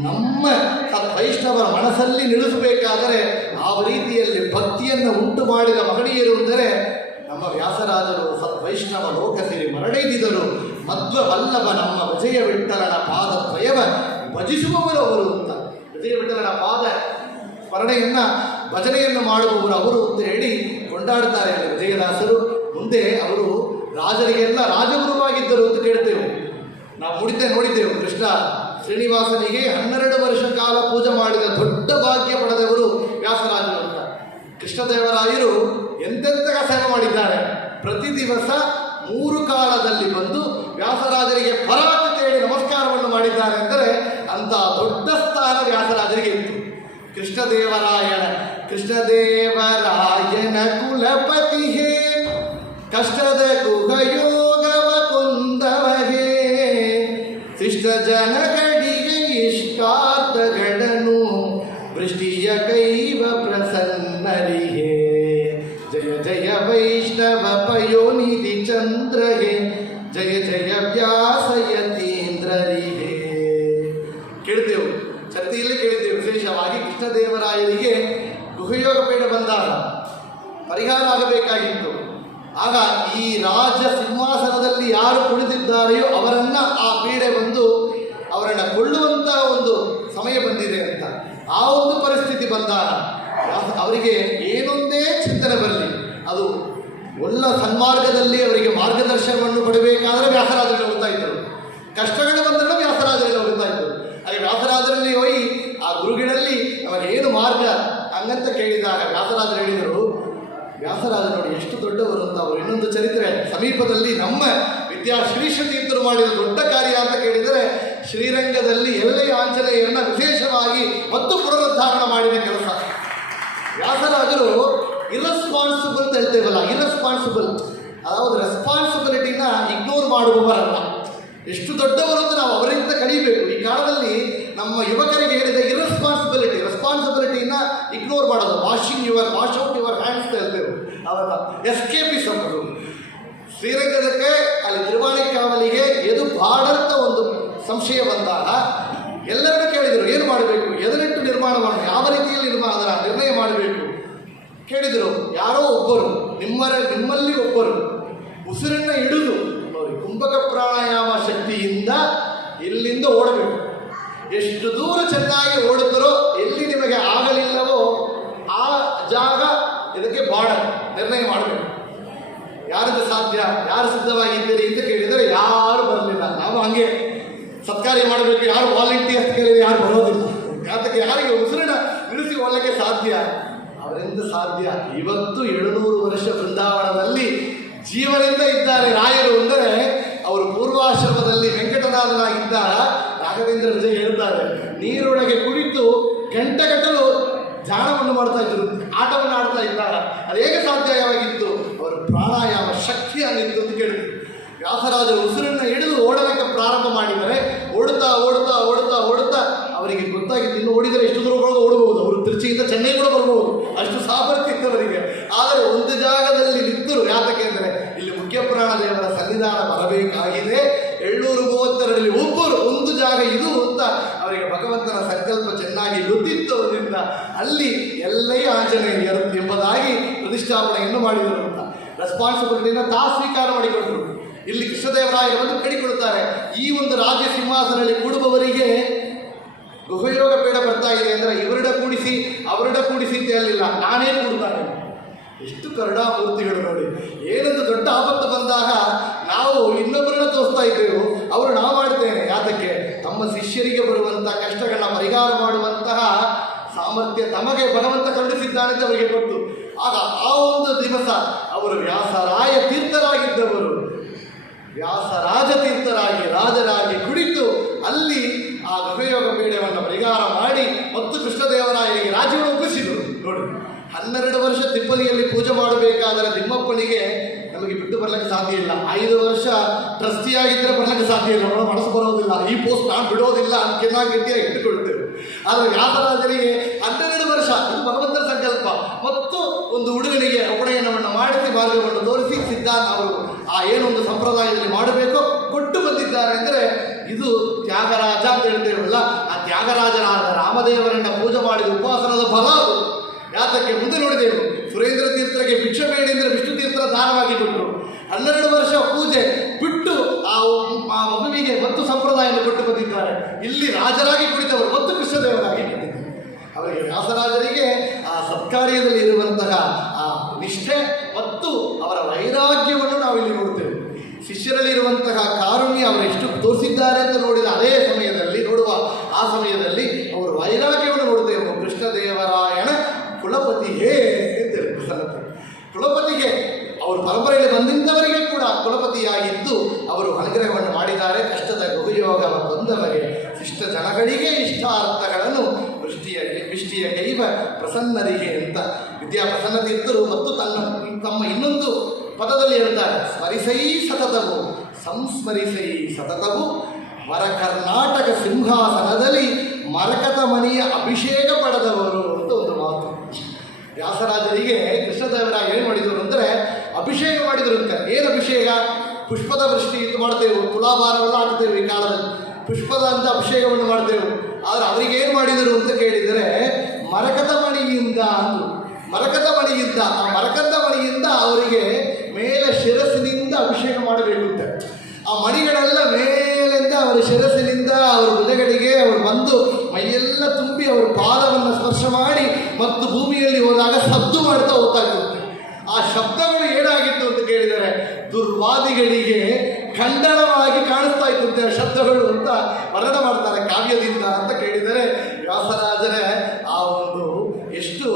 ನಮ್ಮ ಸದ್ವೈಷ್ಣವರ ಮನಸ್ಸಲ್ಲಿ ನಿಲ್ಲಿಸಬೇಕಾದರೆ ಆ ರೀತಿಯಲ್ಲಿ ಭಕ್ತಿಯನ್ನು ಉಂಟು ಮಾಡಿದ ಮಹನೀಯರು ಅಂದರೆ ನಮ್ಮ ವ್ಯಾಸರಾಜರು. ಸದ್ವೈಷ್ಣವ ಲೋಕ ಸೇರಿ ಮರಳೈದಿದರು ಮಧ್ವ ವಲ್ಲಭ ನಮ್ಮ ವಿಜಯ ವಿಠಲನ ಪಾದದ್ವಯವ ಭಜಿಸುವವರು ಅವರು ಅಂತ. ವಿಜಯ ವಿಠಲನ ಪಾದ ಸ್ಮರಣೆಯನ್ನು, ಭಜನೆಯನ್ನು ಮಾಡುವವರು ಅವರು ಅಂತ ಹೇಳಿ ಕೊಂಡಾಡ್ತಾರೆ ವಿಜಯದಾಸರು. ಮುಂದೆ ಅವರು ರಾಜರಿಗೆಲ್ಲ ರಾಜಗುರುವಾಗಿದ್ದರು ಅಂತ ಕೇಳ್ತೇವೆ. ನಾವು ನೋಡಿದ್ದೆವು ಕೃಷ್ಣ ಶ್ರೀನಿವಾಸನಿಗೆ 12 ವರ್ಷ ಕಾಲ ಪೂಜೆ ಮಾಡಿದ ದೊಡ್ಡ ಭಾಗ್ಯ ಪಡೆದವರು ವ್ಯಾಸರಾಜರು ಅಂತ. ಕೃಷ್ಣದೇವರಾಯರು ಎಂತೆಂತಹ ಸೇವೆ ಮಾಡಿದ್ದಾರೆ. ಪ್ರತಿ ದಿವಸ 3 ಕಾಲದಲ್ಲಿ ಬಂದು ವ್ಯಾಸರಾಜರಿಗೆ ಪರಾಕತೆ ಹೇಳಿ ನಮಸ್ಕಾರವನ್ನು ಮಾಡಿದ್ದಾರೆ ಅಂದರೆ ಅಂಥ ದೊಡ್ಡ ಸ್ಥಾನ ವ್ಯಾಸರಾಜರಿಗೆ ಇತ್ತು. ಕೃಷ್ಣದೇವರಾಯನ ಕುಲಪತಿ ಹೇ ಕಷ್ಟದ ಕುಹಯೋಗವ ಕೊಂದವಹೇ ಶಿಷ್ಟ ಜನಗಳಿಗೆ ಇಷ್ಟಾರ್ಥಗಳನ್ನು ವೃಷ್ಟಿಯ ಕೈವ ಪ್ರಸನ್ನರಿಹೇ ಜಯ ಜಯ ವೈಷ್ಣವ ಪಯೋನಿಧಿ ಚಂದ್ರಹೇ ಜಯ ಜಯ ವ್ಯಾಸಯತೀಂದ್ರರಿಹೇ. ಕೇಳಿದೆವು, ಚರ್ತೆಯಲ್ಲಿ ಕೇಳಿದ್ದೆವು. ವಿಶೇಷವಾಗಿ ಕೃಷ್ಣದೇವರಾಯರಿಗೆ ಗುಹಯೋಗ ಪೀಠ ಬಂದಾಗ ಪರಿಹಾರ ಆಗಬೇಕಾಗಿತ್ತು. ಆಗ ಈ ರಾಜ ಸಿಂಹಾಸನದಲ್ಲಿ ಯಾರು ಕುಳಿತಿದ್ದಾರೆಯೋ ಅವರನ್ನು ಆ ಪೀಡೆ ಬಂದು ಅವರನ್ನು ಕೊಳ್ಳುವಂಥ ಒಂದು ಸಮಯ ಬಂದಿದೆ ಅಂತ. ಆ ಒಂದು ಪರಿಸ್ಥಿತಿ ಬಂದಾಗ ಅವರಿಗೆ ಏನೊಂದೇ ಚಿಂತನೆ ಬರಲಿ, ಅದು ಒಳ್ಳ ಸನ್ಮಾರ್ಗದಲ್ಲಿ ಅವರಿಗೆ ಮಾರ್ಗದರ್ಶನವನ್ನು ಕೊಡಬೇಕಾದ್ರೆ ವ್ಯಾಸರಾಜರಲ್ಲಿ ಹೋಗ್ತಾ ಇದ್ದರು. ಕಷ್ಟಗಳು ಬಂದರೆ ವ್ಯಾಸರಾಜರಲ್ಲಿ ಹೋಗ್ತಾ ಇದ್ದರು. ಹಾಗೆ ವ್ಯಾಸರಾಜರಲ್ಲಿ ಹೋಗಿ ಆ ಗುರುಗಳಲ್ಲಿ ನಮಗೆ ಏನು ಮಾರ್ಗ ಹಂಗಂತ ಕೇಳಿದಾಗ ವ್ಯಾಸರಾಜರು ಹೇಳಿದರು, ವ್ಯಾಸರಾಜ ನೋಡಿ ಎಷ್ಟು ದೊಡ್ಡವರು ಅಂತ. ಅವರು ಇನ್ನೊಂದು ಚರಿತ್ರೆ ಸಮೀಪದಲ್ಲಿ ನಮ್ಮ ಶ್ರೀಶ ತೀರ್ಥರು ಮಾಡಿದ ದೊಡ್ಡ ಕಾರ್ಯ ಅಂತ ಕೇಳಿದರೆ, ಶ್ರೀರಂಗದಲ್ಲಿ ಎಲ್ಲೆಯ ಆಂಜನೇಯರನ್ನ ವಿಶೇಷವಾಗಿ ಮತ್ತು ಪುನರುದ್ಧಾರಣ ಮಾಡಿದ ಕೆಲಸ. ವ್ಯಾಸರಾಜರು ಇರ್ರೆಸ್ಪಾನ್ಸಿಬಲ್ ಅಂತ ಹೇಳ್ತೇವಲ್ಲ, ಇರ್ರೆಸ್ಪಾನ್ಸಿಬಲ್ ಅதாவது ರೆಸ್ಪಾನ್ಸಿಬಿಲಿಟಿನ ಇಗ್ನೋರ್ ಮಾಡುವವರಲ್ಲ. ಎಷ್ಟು ದೊಡ್ಡವರು ಅಂತ ನಾವು ಅವರಿಂದ ಕಲಿಯಬೇಕು. ಈ ಕಾಲದಲ್ಲಿ ನಮ್ಮ ಯುವಕರಿಗೆ ಹೇಳಿದ ರೆಸ್ಪಾನ್ಸಿಬಿಲಿಟಿನ ಇಗ್ನೋರ್ ಮಾಡೋದು, ವಾಶ್ ಔಟ್ ಯುವರ್ ಹ್ಯಾಂಡ್ಸ್ ಅಂತ ಹೇಳ್ತೇವೆ. ಅವಾಗ ಎಸ್ಕೇಪಿಸಮ್. ಶ್ರೀರಂಗದಕ್ಕೆ ಅಲ್ಲಿ ತಿರುವಾಣಿಕಾವಲಿಗೆ ಎದು ಬಾಡಂತ ಒಂದು ಸಂಶಯ ಬಂದಾಗ ಎಲ್ಲರನ್ನೂ ಕೇಳಿದರು, ಏನು ಮಾಡಬೇಕು, ಎದರಿಟ್ಟು ನಿರ್ಮಾಣ ಮಾಡೋಣ, ಯಾವ ರೀತಿಯಲ್ಲಿ ನಿರ್ಣಯ ಮಾಡಬೇಕು ಕೇಳಿದರು. ಯಾರೋ ಒಬ್ಬರು ನಿಮ್ಮಲ್ಲಿ ಒಬ್ಬರು ಉಸಿರನ್ನು ಹಿಡಿದು ನೋಡಿ ಕುಂಭಕ ಪ್ರಾಣಾಯಾಮ ಶಕ್ತಿಯಿಂದ ಇಲ್ಲಿಂದ ಓಡಬೇಕು. ಎಷ್ಟು ದೂರ ಚೆನ್ನಾಗಿ ಓಡುತ್ತರೋ, ಎಲ್ಲಿ ನಿಮಗೆ ಆಗಲಿಲ್ಲವೋ ಆ ಜಾಗ ಇದಕ್ಕೆ ಬಾರ್ಡರ್ ನಿರ್ಣಯ ಮಾಡಬೇಕು. ಯಾರದ್ದು ಸಾಧ್ಯ, ಯಾರು ಸಿದ್ಧವಾಗಿದ್ದೀರಿ ಅಂತ ಕೇಳಿದರೆ ಯಾರು ಬರಲಿಲ್ಲ. ನಾವು ಹಾಗೆ ಸತ್ಕಾರ್ಯ ಮಾಡಬೇಕು, ಯಾರು ವಾಲಂಟಿಯರ್ಸ್ ಕೇಳಿದರೆ ಯಾರು ಬರೋದಿಲ್ಲ. ಯಾತಕ್ಕೆ? ಯಾರಿಗೆ ಉಸಿರಿನ ಇಳಿಸಿ ಹೋಗಲಿಕ್ಕೆ ಸಾಧ್ಯ, ಅವರಿಂದ ಸಾಧ್ಯ. ಇವತ್ತು 700 ವರ್ಷ ಬೃಂದಾವನದಲ್ಲಿ ಜೀವನದಿಂದ ಇದ್ದಾರೆ ರಾಯರು. ಅಂದರೆ ಅವರು ಪೂರ್ವಾಶ್ರಮದಲ್ಲಿ ವೆಂಕಟನಾಥನಾಗಿದ್ದಾಗ ರಾಘವೇಂದ್ರ ವಿಜಯ ಹೇಳ್ತಾರೆ, ನೀರೊಳಗೆ ಕುಳಿತು ಗಂಟೆಗಟ್ಟಲು ಧ್ಯಾನವನ್ನು ಮಾಡ್ತಾ ಇದ್ರು, ಆಟವನ್ನು ಆಡ್ತಾ ಇದ್ದಾಗ. ಅದು ಹೇಗೆ ಸಾಧ್ಯವಾಗಿತ್ತು? ಅವರ ಪ್ರಾಣಾಯಾಮ ಶಕ್ತಿ ಅನ್ನಿತ್ತು ಅಂತ ಕೇಳಿದ್ರು. ವ್ಯಾಸರಾಜರು ಉಸಿರನ್ನು ಹಿಡಿದು ಓಡಲಿಕ್ಕೆ ಪ್ರಾರಂಭ ಮಾಡಿದರೆ ಓಡುತ್ತಾ ಓಡುತ್ತಾ ಓಡುತ್ತಾ ಓಡುತ್ತಾ ಅವರಿಗೆ ಗೊತ್ತಾಗಿತ್ತು, ಇನ್ನು ಓಡಿದರೆ ಎಷ್ಟು ದೂರ ಓಡಬಹುದು. ಅವರು ತಿರುಚಿಯಿಂದ ಚೆನ್ನೈ ಕೂಡ ಬರ್ಬೋದು, ಅಷ್ಟು ಸಾಮರ್ಥ್ಯ ಇತ್ತು ಅವರಿಗೆ. ಆದರೆ ಒಂದು ಜಾಗದಲ್ಲಿ ನಿಂತರು. ಯಾತಕ್ಕೆ ಅಂದರೆ ಇಲ್ಲಿ ಮುಖ್ಯ ಪ್ರಾಣ ದೇವರ ಸನ್ನಿಧಾನ ಬರಬೇಕಾಗಿದೆ. 732ರಲ್ಲಿ ಒಬ್ಬರು ಒಂದು ಜಾಗ ಇದು ಅಂತ ಅವರಿಗೆ ಭಗವಂತನ ಸಂಕಲ್ಪ ಚೆನ್ನಾಗಿ ಗೊತ್ತಿತ್ತು. ಅವರಿಂದ ಅಲ್ಲಿ ಎಲ್ಲೇ ಆಂಜನೇಯರು ಎಂಬುದಾಗಿ ಪ್ರತಿಷ್ಠಾಪನೆಯನ್ನು ಮಾಡಿದರು ಅಂತ ರೆಸ್ಪಾನ್ಸಿಬಿಲಿಟಿನ ಸ್ವೀಕಾರ ಮಾಡಿಕೊಂಡರು. ಇಲ್ಲಿ ಕೃಷ್ಣದೇವರಾಯರು ಬಂದು ಕಡಿಕೊಡುತ್ತಾರೆ. ಈ ಒಂದು ರಾಜ್ಯ ಸಿಂಹಾಸನದಲ್ಲಿ ಕೂಡುವವರಿಗೆ ಗುಹಯೋಗ ಪೀಠ ಬರ್ತಾ ಇದೆ ಅಂದರೆ ಇವರಡ ಕೂಡಿಸಿ ಅವರಡ ಕೂಡಿಸಿ ಅಂತ ಹೇಳಲಿಲ್ಲ, ನಾನೇ ಕೂಡುತ್ತಾನೆ. ಎಷ್ಟು ಕರುಣಾಮೂರ್ತಿಗಳು ನೋಡಿ. ಏನೊಂದು ದೊಡ್ಡ ಆಪತ್ತು ಬಂದಾಗ ನಾವು ಇನ್ನೊಬ್ಬರನ್ನ ತೋರಿಸ್ತಾ ಇದ್ದೇವೆ, ಅವರು ನಾವು ಮಾಡ್ತೇನೆ. ಯಾತಕ್ಕೆ? ತಮ್ಮ ಶಿಷ್ಯರಿಗೆ ಬರುವಂತಹ ಕಷ್ಟಗಳನ್ನ ಪರಿಹಾರ ಮಾಡುವಂತಹ ಸಾಮರ್ಥ್ಯ ತಮಗೆ ಭಗವಂತ ಕರುಣಿಸಿದ್ದಾನೆ ಅಂತ ಅವರಿಗೆ ಗೊತ್ತು. ಆಗ ಆ ಒಂದು ದಿವಸ ಅವರು ವ್ಯಾಸರಾಯ ತೀರ್ಥರಾಗಿದ್ದವರು ವ್ಯಾಸರಾಜ ತೀರ್ಥರಾಗಿ ರಾಜರಾಗಿ ಕುಳಿತು ಅಲ್ಲಿ ಆ ಗೃಹಯೋಗ ಪೀಠವನ್ನು ಪರಿಹಾರ ಮಾಡಿ ಮತ್ತು ಕೃಷ್ಣದೇವರಾಯರಿಗೆ ರಾಜ್ಯವನ್ನು ಒಪ್ಪಿಸಿದರು. ನೋಡಿ, 12 ವರ್ಷ ತಿಪ್ಪದಿಯಲ್ಲಿ ಪೂಜೆ ಮಾಡಬೇಕಾದರೆ ತಿಮ್ಮಪ್ಪನಿಗೆ ನಮಗೆ ಬಿಟ್ಟು ಬರ್ಲಿಕ್ಕೆ ಸಾಧ್ಯ ಇಲ್ಲ. 5 ವರ್ಷ ಟ್ರಸ್ಟಿಯಾಗಿದ್ದರೆ ಬರ್ಲಿಕ್ಕೆ ಸಾಧ್ಯ ಇಲ್ಲ, ಮನಸ್ಸು ಬರೋದಿಲ್ಲ. ಈ ಪೋಸ್ಟ್ ನಾನು ಬಿಡೋದಿಲ್ಲ ಅಂತ ಚೆನ್ನಾಗಿ ಗಟ್ಟಿಯಾಗಿ ಇಟ್ಟುಕೊಳ್ತೇವೆ. ಆದರೆ ವ್ಯಾಸರಾಜರಿಗೆ 12 ವರ್ಷ, ಇದು ಭಗವಂತನ ಸಂಕಲ್ಪ. ಮತ್ತು ಒಂದು ಹುಡುಗನಿಗೆ ಉಪನಯನವನ್ನು ಮಾಡಿಸಿ ಮಾರ್ಗವನ್ನು ತೋರಿಸಿ ಸಿದ್ಧಾಂತ ಅವರು ಆ ಏನೊಂದು ಸಂಪ್ರದಾಯದಲ್ಲಿ ಮಾಡಬೇಕೋ ಕೊಟ್ಟು ಬಂದಿದ್ದಾರೆ. ಅಂದರೆ ಇದು ತ್ಯಾಗರಾಜ ಅಂತ ಹೇಳ್ತೇವಲ್ಲ, ಆ ತ್ಯಾಗರಾಜನಾದ ರಾಮದೇವರನ್ನ ಪೂಜೆ ಮಾಡಿದ ಉಪಾಸನದ ಫಲ ಅದು. ಯಾತಕ್ಕೆ? ಮುಂದೆ ನೋಡಿದೆವು, ಸುರೇಂದ್ರ ತೀರ್ಥರಿಗೆ ಭಿಕ್ಷೆ ಬೇಡಿ ಅಂದರೆ ವಿಷ್ಣು ತೀರ್ಥರ ದಾನವಾಗಿ ಕೊಟ್ಟರು. 12 ವರ್ಷ ಪೂಜೆ ಬಿಟ್ಟು ಆ ಮಗುವಿಗೆ ಮತ್ತು ಸಂಪ್ರದಾಯವನ್ನು ಕೊಟ್ಟು ಬಂದಿದ್ದಾರೆ. ಇಲ್ಲಿ ರಾಜರಾಗಿ ಕುಳಿತವರು ಮತ್ತು ಕೃಷ್ಣದೇವರಾಗಿ ಕುಳಿತಿದ್ದಾರೆ. ಅವರಿಗೆ ವ್ಯಾಸರಾಜರಿಗೆ ಆ ಸತ್ಕಾರ್ಯದಲ್ಲಿ ಇರುವಂತಹ ಆ ನಿಷ್ಠೆ ಮತ್ತು ಅವರ ವೈರಾಗ್ಯವನ್ನು ನಾವಿಲ್ಲಿ ನೋಡ್ತೇವೆ. ಶಿಷ್ಯರಲ್ಲಿರುವಂತಹ ಕಾರುಣ್ಯ ಅವರು ಎಷ್ಟು ತೋರಿಸಿದ್ದಾರೆ ಅಂತ ನೋಡಿದ ಅದೇ ಸಮಯದಲ್ಲಿ ನೋಡುವ ಆ ಸಮಯದಲ್ಲಿ ಅವರು ವೈರಾಗ್ಯವನ್ನು ನೋಡ್ತೇವೆ. ಕೃಷ್ಣದೇವರಾಯಣ ಕುಲಪತಿಯೇ ಅಂತೇಳಿ ಪ್ರಸನ್ನತೆ. ಕುಲಪತಿಗೆ ಅವರು ಪರಂಪರೆಯಲ್ಲಿ ಬಂದಿದ್ದವರಿಗೆ ಕೂಡ ಕುಲಪತಿಯಾಗಿದ್ದು ಅವರು ಅನುಗ್ರಹವನ್ನು ಮಾಡಿದ್ದಾರೆ. ಕಷ್ಟದ ಗುಹಯೋಗವ ಬಂದವರಿಗೆ ಶಿಷ್ಟ ಜನಗಳಿಗೆ ಇಷ್ಟಾರ್ಥಗಳನ್ನು ವಿಷ್ಟಿಯ ಕೈವ ಪ್ರಸನ್ನರಿಗೆ ಅಂತ ವಿದ್ಯಾಪ್ರಸನ್ನ ತೀರ್ಥರು ಮತ್ತು ತಮ್ಮ ಇನ್ನೊಂದು ಪದದಲ್ಲಿ ಹೇಳ್ತಾರೆ, ಸ್ಮರಿಸೈ ಸತತವು ಸಂಸ್ಮರಿಸೈ ಸತತವು ವರ ಕರ್ನಾಟಕ ಸಿಂಹಾಸನದಲ್ಲಿ ಮರಕತ ಮಣಿಯ ಅಭಿಷೇಕ ಪಡೆದವರು ಅಂತ ಒಂದು ಮಾತು. ವ್ಯಾಸರಾಜರಿಗೆ ಕೃಷ್ಣದೇವರಾಯ ಏನು ಮಾಡಿದರು ಅಂದರೆ ಅಭಿಷೇಕ ಮಾಡಿದರು ಅಂತ. ಏನು ಅಭಿಷೇಕ? ಪುಷ್ಪದ ವೃಷ್ಟಿ ಇದು ಮಾಡ್ತೇವೆ, ತುಲಾಭಾರವೆಲ್ಲ ಹಾಕ್ತೇವೆ ಈ ಕಾಲದಲ್ಲಿ, ಪುಷ್ಪದ ಅಂತ ಅಭಿಷೇಕವನ್ನು ಮಾಡ್ತೇವೆ. ಆದರೆ ಅವರಿಗೆ ಏನು ಮಾಡಿದರು ಅಂತ ಕೇಳಿದರೆ ಮರಕತ ಮಣಿಯಿಂದ ಅಂದರು. ಮರಕತ ಮಣಿಯಿಂದ, ಆ ಮರಕತ ಮಣಿಯಿಂದ ಅವರಿಗೆ ಮೇಲೆ ಶಿರಸ್ಸಿನಿಂದ ಅಭಿಷೇಕ ಮಾಡಬೇಕಂತೆ. ಆ ಮಣಿಗಳೆಲ್ಲ ಮೇಲಿಂದ ಅವರ ಶಿರಸ್ಸಿನಿಂದ ಅವರ ಭುಜಗಳಿಗೆ ಅವರು ಬಂದು ಮೈಯೆಲ್ಲ ತುಂಬಿ ಅವರ ಪಾದವನ್ನು ಸ್ಪರ್ಶ ಮಾಡಿ ಮತ್ತು ಭೂಮಿಯಲ್ಲಿ ಹೋದಾಗ ಸದ್ದು ಮಾಡ್ತಾ ಹೋಗ್ತಾ ಇತ್ತು. ಆ ಶಬ್ದಗಳು ಏನಾಗಿತ್ತು ಅಂತ ಕೇಳಿದರೆ ದುರ್ವಾದಿಗಳಿಗೆ ಖಂಡನವಾಗಿ ಕಾಣಿಸ್ತಾ ಇತ್ತು ಆ ಶಬ್ದಗಳು ಅಂತ ವರ್ಣನ ಮಾಡ್ತಾರೆ ಕಾವ್ಯದಿಂದ ಅಂತ ಕೇಳಿದರೆ ವ್ಯಾಸರಾಜರೇ ಆ ಒಂದು ಎಷ್ಟು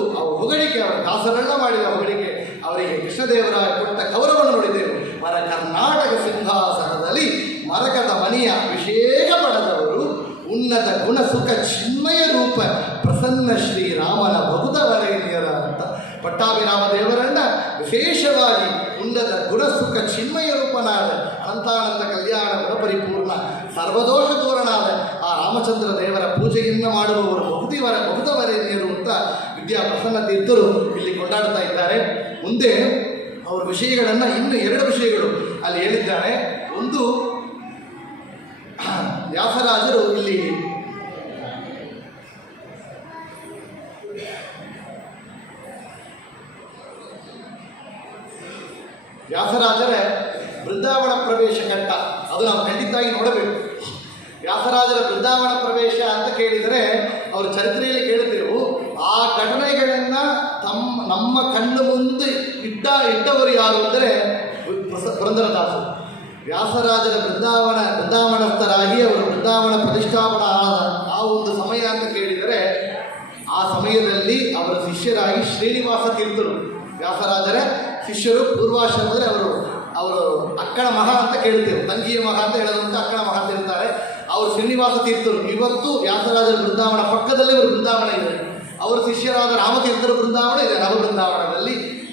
ಹೊಗಳಿಕೆ, ಅವರ ದಾಸರನ್ನ ಮಾಡಿದ ಹೊಗಳಿಕೆ, ಅವರಿಗೆ ಕೃಷ್ಣದೇವರಾಯ ಕೊಟ್ಟ ಗೌರವವನ್ನು ನೋಡಿದ್ದೇವೆ. ವರ ಕರ್ನಾಟಕ ಸಿಂಹಾಸನದಲ್ಲಿ ಮರಕದ ಮಣಿಯ ಅಭಿಷೇಕ ಪಡೆದವರು ಉನ್ನತ ಗುಣ ಸುಖ ಚಿನ್ಮಯ ರೂಪ ಪ್ರಸನ್ನ ಶ್ರೀರಾಮನ ಬಹುತವರೇಣ್ಯರ ಅಂತ ಪಟ್ಟಾಭಿರಾಮ ದೇವರನ್ನ ವಿಶೇಷವಾಗಿ ಉನ್ನತ ಗುಣ ಸುಖ ಚಿನ್ಮಯ ರೂಪನಾದ ಅನಂತಾನಂದ ಕಲ್ಯಾಣ ಗುಣಪರಿಪೂರ್ಣ ಸರ್ವದೋಷ ದೂರನಾದ ಆ ರಾಮಚಂದ್ರ ದೇವರ ಪೂಜೆಯನ್ನು ಮಾಡುವವರು ಬಹುತವರೇಣ್ಯರು ಅಂತ ವಿದ್ಯಾಪ್ರಸನ್ನ ತೀರ್ಥರು ಇಲ್ಲಿ ಕೊಂಡಾಡ್ತಾ ಇದ್ದಾರೆ. ಮುಂದೆ ಅವರ ವಿಷಯಗಳನ್ನು ಇನ್ನು 2 ವಿಷಯಗಳು ಅಲ್ಲಿ ಹೇಳಿದ್ದಾರೆ. ಒಂದು, ವ್ಯಾಸರಾಜರು ಇಲ್ಲಿ ವ್ಯಾಸರಾಜರೇ ಬೃಂದಾವನ ಪ್ರವೇಶ ಘಟ್ಟ, ಅದು ನಾವು ಖಂಡಿತವಾಗಿ ನೋಡಬೇಕು. ವ್ಯಾಸರಾಜರ ಬೃಂದಾವನ ಪ್ರವೇಶ ಅಂತ ಕೇಳಿದರೆ ಅವರ ಚರಿತ್ರೆಯಲ್ಲಿ ಕೇಳುತ್ತೇವೆ. ಆ ಘಟನೆಗಳನ್ನ ನಮ್ಮ ಕಣ್ಣು ಮುಂದೆ ಇಟ್ಟವರು ಯಾರು ಅಂದರೆ ಪುರಂದರದಾಸರು. ವ್ಯಾಸರಾಜರ ಬೃಂದಾವನಸ್ಥರಾಗಿ ಅವರು ಬೃಂದಾವನ ಪ್ರತಿಷ್ಠಾಪನ ಆದ ಆ ಒಂದು ಸಮಯ ಅಂತ ಕೇಳಿದರೆ, ಆ ಸಮಯದಲ್ಲಿ ಅವರ ಶಿಷ್ಯರಾಗಿ ಶ್ರೀನಿವಾಸ ತೀರ್ಥರು, ವ್ಯಾಸರಾಜರ ಶಿಷ್ಯರು, ಪೂರ್ವಾಶ್ರಮದಲ್ಲಿ ಅವರು ಅಕ್ಕನ ಮಗ ಅಂತ ಕೇಳ್ತೇವೆ, ತಂಗಿಯ ಮಗ ಅಂತ ಹೇಳೋದಂತ ಅಕ್ಕನ ಮಗ ಅಂತ ಇರ್ತಾರೆ. ಅವರು ಶ್ರೀನಿವಾಸ ತೀರ್ಥರು. ಇವತ್ತು ವ್ಯಾಸರಾಜರ ಬೃಂದಾವನ ಪಕ್ಕದಲ್ಲಿ ಇವರು ಬೃಂದಾವನ ಇದೆ. ಅವರ ಶಿಷ್ಯರಾದ ರಾಮತೀರ್ಥರ ಬೃಂದಾವನ ಇದೆ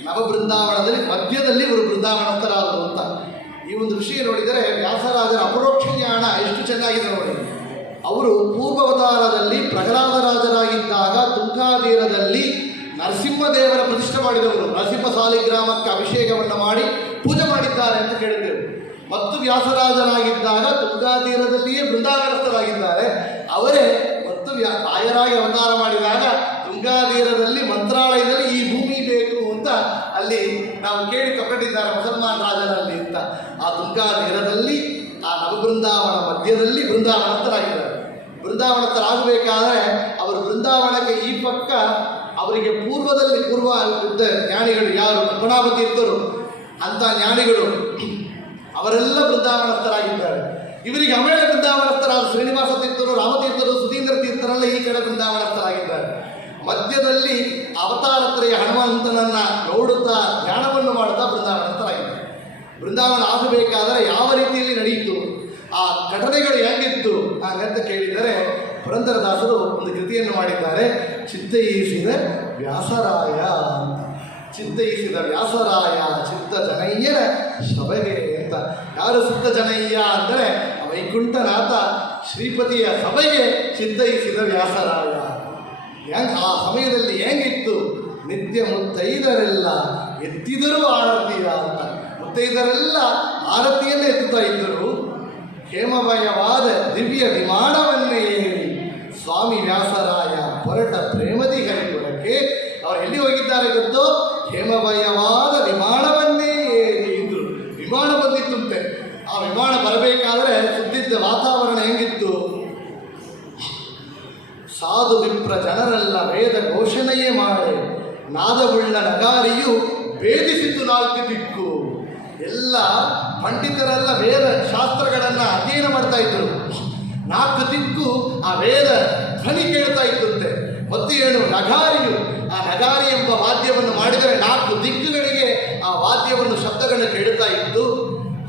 ನವಬೃಂದಾವನದಲ್ಲಿ ಮಧ್ಯದಲ್ಲಿ ಇವರು ಬೃಂದಾವನಸ್ಥರಾದರು ಅಂತ. ಈ ಒಂದು ವಿಷಯ ನೋಡಿದರೆ ವ್ಯಾಸರಾಜರ ಅಪರೋಕ್ಷ ಜ್ಞಾನ ಎಷ್ಟು ಚೆನ್ನಾಗಿದೆ ನೋಡಿ. ಅವರು ಪೂರ್ವಾವತಾರದಲ್ಲಿ ಪ್ರಹ್ಲಾದರಾಜರಾಗಿದ್ದಾಗ ತುಂಗಾತೀರದಲ್ಲಿ ನರಸಿಂಹದೇವರ ಪ್ರತಿಷ್ಠೆ ಮಾಡಿದವರು. ನರಸಿಂಹ ಸಾಲಿಗ್ರಾಮಕ್ಕೆ ಅಭಿಷೇಕವನ್ನು ಮಾಡಿ ಪೂಜೆ ಮಾಡಿದ್ದಾರೆ ಅಂತ ಕೇಳಿದ್ದೇವೆ. ಮತ್ತು ವ್ಯಾಸರಾಜರಾಗಿದ್ದಾಗ ತುಂಗಾತೀರದಲ್ಲಿಯೇ ಬೃಂದಾವನಸ್ಥರಾಗಿದ್ದಾರೆ. ಅವರೇ ಮತ್ತು ಆಯರಾಗಿ ಅವತಾರ ಮಾಡಿದಾಗ ತುಂಗಾತೀರದಲ್ಲಿ ಮಂತ್ರಾಲಯದಲ್ಲಿ ಈ ಭೂಮಿ ಬೇಕು ಅಂತ ಅಲ್ಲಿ ನಾವು ಕೇಳಿ ತಗೊಂಡಿದ್ದಾರೆ ಮುಸಲ್ಮಾನ್ ರಾಜರಲ್ಲಿ ಅಂತ. ಆ ತುಂಗಾತೀರದಲ್ಲಿ ಆ ನವಬೃಂದಾವನ ಮಧ್ಯದಲ್ಲಿ ಬೃಂದಾವನಸ್ಥರಾಗಿದ್ದಾರೆ. ಬೃಂದಾವನಸ್ಥರಾಗಬೇಕಾದ್ರೆ ಅವರು ಬೃಂದಾವನಕ್ಕೆ ಈ ಪಕ್ಕ ಅವರಿಗೆ ಪೂರ್ವ ಇದ್ದ ಜ್ಞಾನಿಗಳು ಯಾರು, ಪದ್ಮನಾಭ ತೀರ್ಥರು ಅಂತ ಜ್ಞಾನಿಗಳು ಅವರೆಲ್ಲ ಬೃಂದಾವನಸ್ಥರಾಗಿದ್ದಾರೆ. ಇವರಿಗೆ ಆಮೇಲೆ ಬೃಂದಾವನಸ್ಥರಾದ ಶ್ರೀನಿವಾಸ ತೀರ್ಥರು, ರಾಮತೀರ್ಥರು, ಸುಧೀಂದ್ರ ತೀರ್ಥರೆಲ್ಲ ಈ ಕಡೆ ಬೃಂದಾವನಸ್ಥರಾಗಿದ್ದಾರೆ. ಮಧ್ಯದಲ್ಲಿ ಅವತಾರತ್ರೆಯ ಹನುಮಂತನನ್ನು ನೋಡುತ್ತಾ ಧ್ಯಾನವನ್ನು ಮಾಡುತ್ತಾ ಬೃಂದಾವನಸ್ಥರಾಗಿದ್ದಾರೆ. ಬೃಂದಾವನ ಆಗಬೇಕಾದರೆ ಯಾವ ರೀತಿಯಲ್ಲಿ ನಡೆಯಿತು, ಆ ಘಟನೆಗಳು ಹೇಗಿತ್ತು ಹಾಗಂತ ಕೇಳಿದರೆ ಪುರಂದರದಾಸರು ಒಂದು ಕೃತಿಯನ್ನು ಮಾಡಿದ್ದಾರೆ, ಚಿತ್ತೈಸಿದ ವ್ಯಾಸರಾಯ ಅಂತ. ಚಿತ್ತೈಸಿದ ವ್ಯಾಸರಾಯ ಚಿತ್ತ ಜನಯ್ಯನ ಸಭೆಗೆ ಅಂತ. ಯಾರು ಚಿತ್ತ ಜನಯ್ಯ ಅಂದರೆ ವೈಕುಂಠನಾಥ ಶ್ರೀಪತಿಯ ಸಭೆಗೆ ಚಿತ್ತೈಸಿದ ವ್ಯಾಸರಾಯ. ಆ ಸಮಯದಲ್ಲಿ ಹೇಗಿತ್ತು, ನಿತ್ಯ ಮುತ್ತೈದರೆಲ್ಲ ಎತ್ತಿದರೂ ಆರತಿಯ ಅಂತ. ಮುತ್ತೈದರೆಲ್ಲ ಆರತಿಯನ್ನೇ ಎತ್ತುತ್ತಾ ಇದ್ದರು. ಹೇಮಮಯವಾದ ದಿವ್ಯ ವಿಮಾನವನ್ನೇ ಏರಿ ಸ್ವಾಮಿ ವ್ಯಾಸರಾಯ ಹೊರಟ ಪ್ರೇಮದಿ ಹರಿಪುರಕ್ಕೆ. ಅವರು ಎಲ್ಲಿ ಹೋಗಿದ್ದಾರೆ ಗೊತ್ತೋ, ಹೇಮಮಯವಾದ ವಿಮಾನವನ್ನೇ ಏರಿ ಇದ್ರು. ವಿಮಾನ ಬಂದಿತ್ತಂತೆ. ಆ ವಿಮಾನ ಬರಬೇಕಾದ್ರೆ ಸುದ್ದಿದ್ದ ವಾತಾವರಣ ಹೆಂಗಿತ್ತು, ಸಾಧು ವಿಪ್ರ ಜನರೆಲ್ಲ ವೇದ ಘೋಷಣೆಯೇ ಮಾಡಿ ನಾದವುಳ್ಳ ನಗಾರಿಯು ಭೇದಿಸಿತು ನಾಲ್ಕು ದಿಕ್ಕು. ಎಲ್ಲ ಪಂಡಿತರೆಲ್ಲ ವೇದ ಶಾಸ್ತ್ರಗಳನ್ನು ಅಧ್ಯಯನ ಮಾಡ್ತಾ ಇದ್ದರು. ನಾಲ್ಕು ದಿಕ್ಕು ಆ ವೇದ ಧ್ವನಿ ಕೇಳ್ತಾ ಇದ್ದಂತೆ. ಮತ್ತು ಏನು ನಗಾರಿಯು, ಆ ನಗಾರಿ ಎಂಬ ವಾದ್ಯವನ್ನು ಮಾಡಿದರೆ ನಾಲ್ಕು ದಿಕ್ಕುಗಳಿಗೆ ಆ ವಾದ್ಯವನ್ನು ಶಬ್ದಗಳನ್ನು ಕೇಳುತ್ತಾ ಇತ್ತು.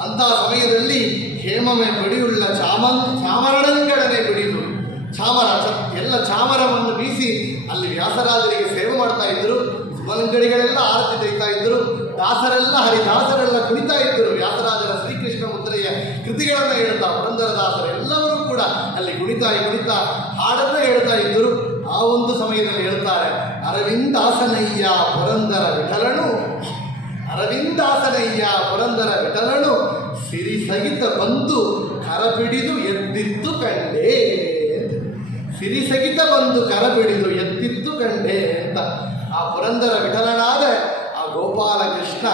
ಅಂತಹ ಸಮಯದಲ್ಲಿ ಹೇಮಮೆ ಬಡಿಯುಳ್ಳ ಚಾಮರಣಂಗಳನ್ನೇ ಬಿಡಿದು ಎಲ್ಲ ಚಾಮರವನ್ನು ಬೀಸಿ ಅಲ್ಲಿ ವ್ಯಾಸರಾಜರಿಗೆ ಸೇವೆ ಮಾಡ್ತಾ ಇದ್ದರು. ಸುಮಲಂಗಡಿಗಳೆಲ್ಲ ಆರತಿ ತೆಗಿತಾ ಇದ್ದರು. ದಾಸರೆಲ್ಲ ಹರಿದಾಸರೆಲ್ಲ ಕುಣಿತಾ ಇದ್ದರು. ವ್ಯಾಸರಾಜರ ಶ್ರೀಕೃಷ್ಣ ಮುದ್ರೆಯ ಕೃತಿಗಳನ್ನು ಹೇಳ್ತಾ ಪುರಂದರದಾಸರು ಎಲ್ಲರೂ ಕೂಡ ಅಲ್ಲಿ ಕುಣಿತಾ ಹಾಡನ್ನು ಹೇಳ್ತಾ ಇದ್ದರು. ಆ ಒಂದು ಸಮಯದಲ್ಲಿ ಹೇಳ್ತಾರೆ, ಅರವಿಂದಾಸನಯ್ಯ ಪುರಂದರ ವಿಠಲನು, ಅರವಿಂದಾಸನಯ್ಯ ಪುರಂದರ ವಿಠಲನು ಸಿರಿ ಸಹಿತ ಬಂದು ಕರಪಿಡಿದು ಎದ್ದಿತ್ತು ಕಂಡೆ. ಸಿರಿ ಸಹಿತ ಬಂದು ಕರಪಿಡಿದು ಎದ್ದಿತ್ತು ಕಂಡೆ ಅಂತ. ಆ ಪುರಂದರ ವಿಠಲನಾದ ಆ ಗೋಪಾಲಕೃಷ್ಣ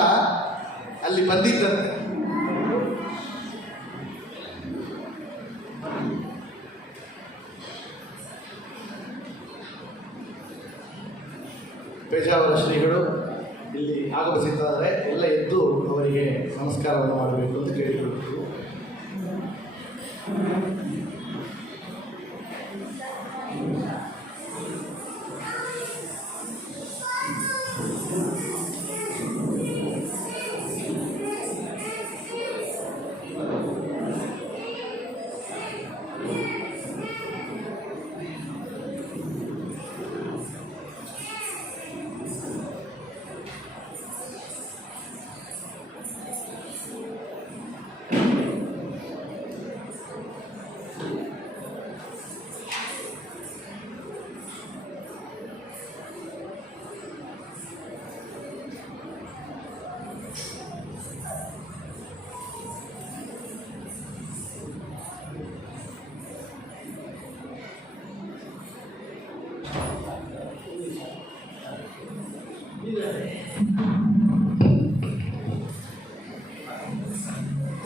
ಅಲ್ಲಿ ಬಂದಿದ್ದಂತೆ. ಪೇಜಾವರ ಶ್ರೀಗಳು ಇಲ್ಲಿ ಆಗಮಿಸಿದ್ದಾರೆ. ಎಲ್ಲ ಎದ್ದು ಅವರಿಗೆ ನಮಸ್ಕಾರವನ್ನು ಮಾಡಬೇಕು ಅಂತ ಕೇಳಿಕೊಳ್ತೀವಿ.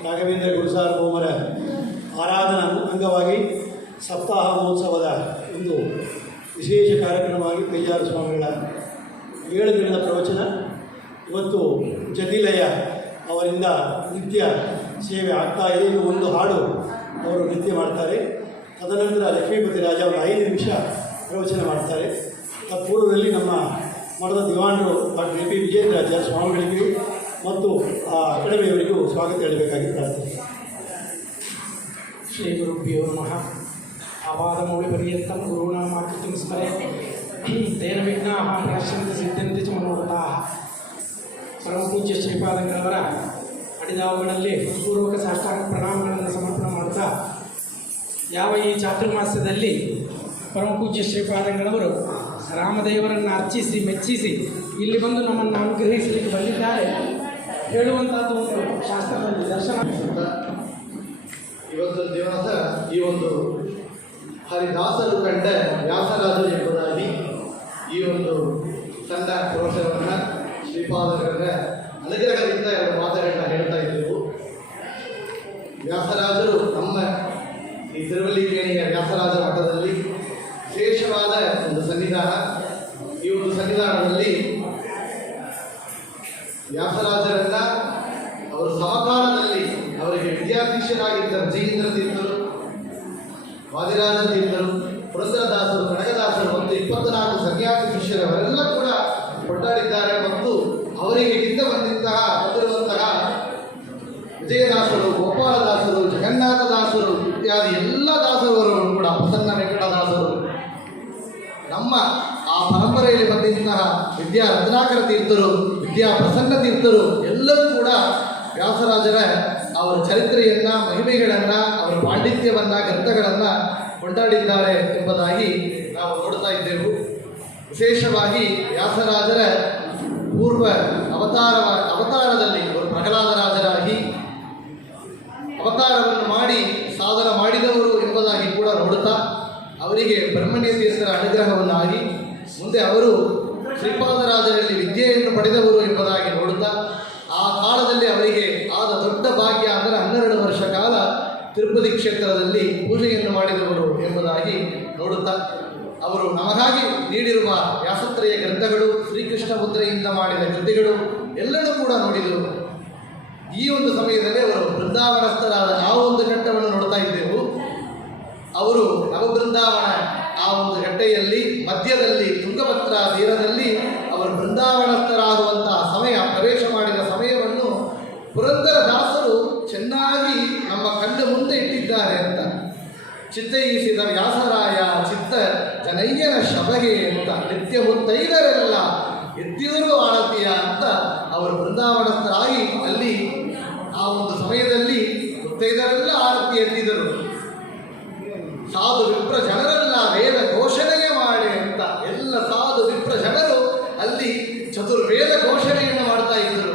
ರಾಘವೇಂದ್ರ ಗುರುಸಾರ್ವಭೌಮರ ಆರಾಧನಾ ಅಂಗವಾಗಿ ಸಪ್ತಾಹ ಮಹೋತ್ಸವದ ಒಂದು ವಿಶೇಷ ಕಾರ್ಯಕ್ರಮವಾಗಿ ಕೈಯಾರ ಸ್ವಾಮಿಗಳ 7 ದಿನದ ಪ್ರವಚನ. ಇವತ್ತು ಜತಿಲಯ ಅವರಿಂದ ನಿತ್ಯ ಸೇವೆ ಆಗ್ತಾ ಇದೆ. ಇನ್ನು ಒಂದು ಹಾಡು ಅವರು ನಿತ್ಯ ಮಾಡ್ತಾರೆ. ತದನಂತರ ಲಕ್ಷ್ಮೀಪತಿ ರಾಜ ಅವರು 5 ನಿಮಿಷ ಪ್ರವಚನ ಮಾಡ್ತಾರೆ. ಪೂರ್ವದಲ್ಲಿ ನಮ್ಮ ಮಠದ ದಿವಾನರು ಡಾಕ್ಟರ್ ಎ ಪಿ ವಿಜೇಂದ್ರಾಚಾರ್ಯ ಸ್ವಾಮಿಗಳಿಗೂ ಮತ್ತು ಆ ಅಕಾಡೆಮಿಯವರಿಗೂ ಸ್ವಾಗತ ಹೇಳಬೇಕಾಗಿ ಪ್ರಾರ್ಥನೆ. ಶ್ರೀ ಗುರುಭ್ಯೋ ನಮಃ. ಆಪಾದಮೌಳಿಪರ್ಯಂತಂ ಗುರುಣಾಮಾಕೃತಿಂ ಸ್ಮರೇತ್ ತೇನ ವಿಘ್ನಾಃ ಪ್ರಣಶ್ಯಂತಿ ಸಿದ್ಧಂತಿ ಚ ಮನೋರಥಾಃ. ಪರಮಪೂಜ್ಯ ಶ್ರೀಪಾದಂಗಳವರ ಅಡಿದಾವುಗಳಲ್ಲಿ ಪೂರ್ವಕ ಸಾಷ್ಟಾಂಗ ಪ್ರಣಾಮಗಳನ್ನು ಸಮರ್ಪಣೆ ಮಾಡುತ್ತಾ, ಯಾವ ಈ ಚಾತುರ್ಮಾಸ್ಯದಲ್ಲಿ ಪರಮಪೂಜ್ಯ ಶ್ರೀಪಾದಂಗಳವರು ರಾಮದೇವರನ್ನು ಅರ್ಚಿಸಿ ಮೆಚ್ಚಿಸಿ ಇಲ್ಲಿ ಬಂದು ನಮ್ಮನ್ನು ಅನುಗ್ರಹಿಸಲಿಕ್ಕೆ ಬಂದಿದ್ದಾರೆ ಹೇಳುವಂಥದ್ದು ಒಂದು ಶಾಸ್ತ್ರದಲ್ಲಿ ದರ್ಶನ. ಇವತ್ತು ದಿವಸ ಈ ಒಂದು ಹರಿದಾಸರು ಕಂಡ ವ್ಯಾಸರಾಜರು ಎಂಬುದಾಗಿ ಈ ಒಂದು ಸಣ್ಣ ಪ್ರವಚನವನ್ನು ಶ್ರೀಪಾದರ ಅನುಗ್ರಹದಿಂದ 2 ಮಾತುಗಳನ್ನ ಹೇಳ್ತಾ ಇದ್ದೆವು. ವ್ಯಾಸರಾಜರು ನಮ್ಮ ಈ ತಿರುವಲ್ಲಿಕೇಣಿಯ ವ್ಯಾಸರಾಜ ಮಠದಲ್ಲಿ ವಿಶೇಷವಾದ ಒಂದು ಸನ್ನಿಧಾನ. ಈ ಒಂದು ಸನ್ನಿಧಾನದಲ್ಲಿ ವ್ಯಾಸರಾಜರನ್ನ ಅವರು ಸಮಕಾಲದಲ್ಲಿ ಅವರಿಗೆ ವಿದ್ಯಾಧೀಶರಾಗಿದ್ದ ವಿಜಯೇಂದ್ರ ತೀರ್ಥರು, ವಾದಿರಾಜ ತೀರ್ಥರು, ಪುರಂದರದಾಸರು, ಕನಕದಾಸರು ಮತ್ತು 24 ಸನ್ಯಾಸಿ ಶಿಷ್ಯರವರೆಲ್ಲ ಕೂಡ ಕೊಂಡಾಡಿದ್ದಾರೆ. ಮತ್ತು ಅವರಿಗೆ ಹಿಂದೆ ಬಂದಿರುವಂತಹ ವಿಜಯದಾಸರು, ಗೋಪಾಲದಾಸರು, ಜಗನ್ನಾಥದಾಸರು ಇತ್ಯಾದಿ ಎಲ್ಲ ದಾಸರು ಕೂಡ, ಪ್ರಸನ್ನ ವೆಂಕಟದಾಸರು, ನಮ್ಮ ಆ ಪರಂಪರೆಯಲ್ಲಿ ಬಂದಂತಹ ವಿದ್ಯಾ ರತ್ನಾಕರ ತೀರ್ಥರು, ವಿದ್ಯಾ ಪ್ರಸನ್ನ ತೀರ್ಥರು ಎಲ್ಲರೂ ಕೂಡ ವ್ಯಾಸರಾಜರ ಅವರ ಚರಿತ್ರೆಯನ್ನು, ಮಹಿಮೆಗಳನ್ನು, ಅವರ ಪಾಂಡಿತ್ಯವನ್ನು, ಗ್ರಂಥಗಳನ್ನು ಕೊಂಡಾಡಿದ್ದಾರೆ ಎಂಬುದಾಗಿ ನಾವು ನೋಡ್ತಾ ಇದ್ದೆವು. ವಿಶೇಷವಾಗಿ ವ್ಯಾಸರಾಜರ ಪೂರ್ವ ಅವತಾರದಲ್ಲಿ ಅವರು ಪ್ರಹ್ಲಾದರಾಜರಾಗಿ ಅವತಾರವನ್ನು ಮಾಡಿ ಸಾಧನ ಮಾಡಿದವರು ಎಂಬುದಾಗಿ ಕೂಡ ನೋಡುತ್ತಾ, ಅವರಿಗೆ ಬ್ರಹ್ಮಣ್ಯ ತೀರ್ಥರ ಅನುಗ್ರಹವನ್ನಾಗಿ ಮುಂದೆ ಅವರು ಶ್ರೀಪಾದರಾಜರಲ್ಲಿ ವಿದ್ಯೆಯನ್ನು ಪಡೆದವರು ಎಂಬುದಾಗಿ ನೋಡುತ್ತಾ, ಆ ಕಾಲದಲ್ಲಿ ಅವರಿಗೆ ಆದ ದೊಡ್ಡ ಭಾಗ್ಯ ಅಂದರೆ 12 ವರ್ಷ ಕಾಲ ತಿರುಪತಿ ಕ್ಷೇತ್ರದಲ್ಲಿ ಪೂಜೆಯನ್ನು ಮಾಡಿದವರು ಎಂಬುದಾಗಿ ನೋಡುತ್ತಾ, ಅವರು ನಮಗಾಗಿ ನೀಡಿರುವ ವ್ಯಾಸತ್ರಯ ಗ್ರಂಥಗಳು, ಶ್ರೀಕೃಷ್ಣ ಮುದ್ರೆಯಿಂದ ಮಾಡಿದ ಕೃತಿಗಳು ಎಲ್ಲರೂ ಕೂಡ ನೋಡಿದರು. ಈ ಒಂದು ಸಮಯದಲ್ಲಿ ಅವರು ಬೃಂದಾವನಸ್ಥರಾದ ಆ ಒಂದು ಘಟ್ಟವನ್ನು ನೋಡ್ತಾ ಇದ್ದೆವು. ಅವರು ನವಬೃಂದಾವನ ಆ ಒಂದು ಗಡ್ಡೆಯಲ್ಲಿ ಮಧ್ಯದಲ್ಲಿ ತುಂಗಭದ್ರಾ ತೀರದಲ್ಲಿ ಅವರು ಬೃಂದಾವನಸ್ಥರಾಗುವಂತಹ ಸಮಯ, ಪ್ರವೇಶ ಮಾಡಿದ ಸಮಯವನ್ನು ಪುರಂದರದಾಸರು ಚೆನ್ನಾಗಿ ನಮ್ಮ ಕಣ್ಣು ಮುಂದೆ ಇಟ್ಟಿದ್ದಾರೆ ಅಂತ. ಚಿತ್ತೈಸಿದ ವ್ಯಾಸರಾಯ ಚಿತ್ತ ಜನಯ್ಯನ ಶಬಗೆ ಅಂತ ನಿತ್ಯ ಮುತ್ತೈದರೆಲ್ಲ ಎತ್ತಿದರೂ ಆಳತಿಯ ಅಂತ ಅವರು ಬೃಂದಾವನಸ್ಥರಾಗಿ ಅಲ್ಲಿ ಆ ಒಂದು ಸಮಯದಲ್ಲಿ ಮುತ್ತೈದರೆಲ್ಲ ಆರತಿ ಎತ್ತಿದರು. ಸಾಧು ವಿಪ್ರ ಜನರೆಲ್ಲ ವೇದ ಘೋಷಣೆಗೆ ಮಾಡಿ ಅಂತ ಎಲ್ಲ ಸಾಧು ವಿಪ್ರ ಜನರು ಅಲ್ಲಿ ಚತುರ್ವೇದ ಘೋಷಣೆಯನ್ನು ಮಾಡ್ತಾ ಇದ್ದರು.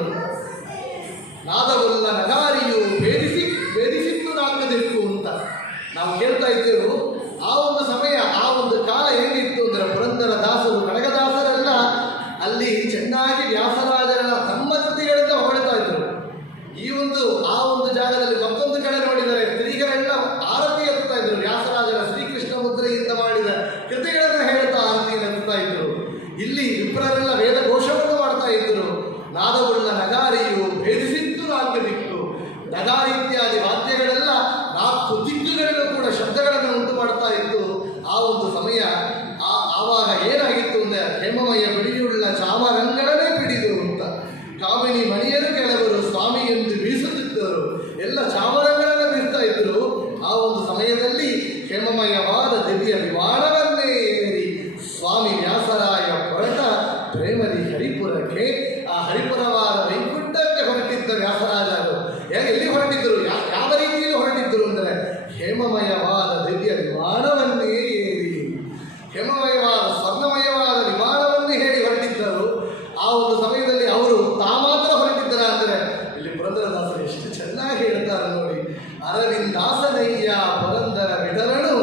ನಾದವುಲ್ಲ ನಗಾರಿಯು ಭೇದಿಸಿದ್ದು ನಾಲ್ಕದಿತ್ತು ಅಂತ ನಾವು ಕೇಳ್ತಾ ಇದ್ದೆವು. ಆ ಒಂದು ಸಮಯ, ಆ ಒಂದು ಕಾಲ ಏನಿತ್ತು ಅಂದರೆ ಪುರಂದರದಾಸರು, ಕನಕದಾಸರೆಲ್ಲ ಅಲ್ಲಿ ಚೆನ್ನಾಗಿ ವ್ಯಾಸರಾಜರ ತಮ್ಮ ಕೃತಿಗಳಿಂದ ಹೊಗಳ್ತಾ ಇದ್ದರು. ಈ ಒಂದು ಆ ಒಂದು ಜಾಗದಲ್ಲಿ ಮತ್ತೊಂದು ಕಡೆ ನೋಡಿದರೆ ಸ್ತ್ರೀಗಳೆಲ್ಲ ಆರತಿ ಎತ್ತಾ ಇದ್ರು. ವ್ಯಾಸರಾಜರ ಶ್ರೀಕೃಷ್ಣ ಮುದ್ರೆಯಿಂದ ಮಾಡಿದ ಕೃತಿಗಳನ್ನು ಹೇಳ್ತಾ ಆರತಿಯನ್ನು ಎತ್ತಾ ಇದ್ರು. ಇಲ್ಲಿ ವಿಪ್ರರೆಲ್ಲ ವೇದ ಘೋಷವನ್ನು ಮಾಡ್ತಾ ಇದ್ದರು. ನಾದವುಳ್ಳ ನಗಾರಿಯು ಭೇದಿಸಿದ್ದು 4 ದಿಕ್ಕು. ನಗಾರಿ ಇತ್ಯಾದಿ ವಾದ್ಯಗಳೆಲ್ಲ 4 ದಿಕ್ಕುಗಳಲ್ಲೂ ಕೂಡ ಶಬ್ದಗಳನ್ನು ಉಂಟು ಮಾಡ್ತಾ ಇತ್ತು. ಆ ಒಂದು ಸಮಯ ಆವಾಗ ಏನಾಗಿತ್ತು ಅಂದರೆ ಹೇಮಮಯ ಬಿಡಿಯುಳ್ಳ ಚಾಮರಂಗಳನ್ನೇ ಪಿಡಿದು ಅಂತ ಕಾಮಿನಿ ಮಣಿಯರು ಕೆಲವರು ಸ್ವಾಮಿ ಎಂದು ಬೀಸುತ್ತಿದ್ದರು. ಎಲ್ಲ ಚಾಮರಂಗಳನ್ನು ಬೀರ್ತಾ ಇದ್ರು. ಆ ಒಂದು ಸಮಯದಲ್ಲಿ ಹೇಮಮಯವಾದ ದಿವ್ಯ ವಿಮಾನವನ್ನೇ ಏರಿ ಸ್ವಾಮಿ ವ್ಯಾಸರಾಯ ಹೊರಟ ಪ್ರೇಮದಿ ಹರಿಪುರಕ್ಕೆ, ಆ ಹರಿಪುರವಾದ ವೈಕುಂಠಕ್ಕೆ ಹೊರಟಿದ್ದ ವ್ಯಾಸರಾಜರು. ಎಲ್ಲಿ ಹೊರಟಿದ್ದರು, ಯಾವ ರೀತಿಯಲ್ಲಿ ಹೊರಟಿದ್ದರು ಅಂದರೆ ಹೇಮಮಯವಾದ ದಿವ್ಯ ವಿಮಾನವನ್ನೇ ಏರಿ, ಹೇಮಮಯವಾದ ಸ್ವರ್ಣಮಯವಾದ ವಿಮಾನವನ್ನೇ ಹೇಳಿ ಹೊರಟಿದ್ದರು. ಆ ಒಂದು ಸಮಯದಲ್ಲಿ ಅವರು ಮಾತ್ರ ಹೊರಟಿದ್ದರ ಅಂದರೆ ಇಲ್ಲಿ ಪುರಂದರದಾಸರು ಎಷ್ಟು ಚೆನ್ನಾಗಿ ಹೇಳ್ತಾರೆ ನೋಡಿ. ಅರವಿಂದಾಸನಯ್ಯ ಪುರಂದರ ವಿಠಲನು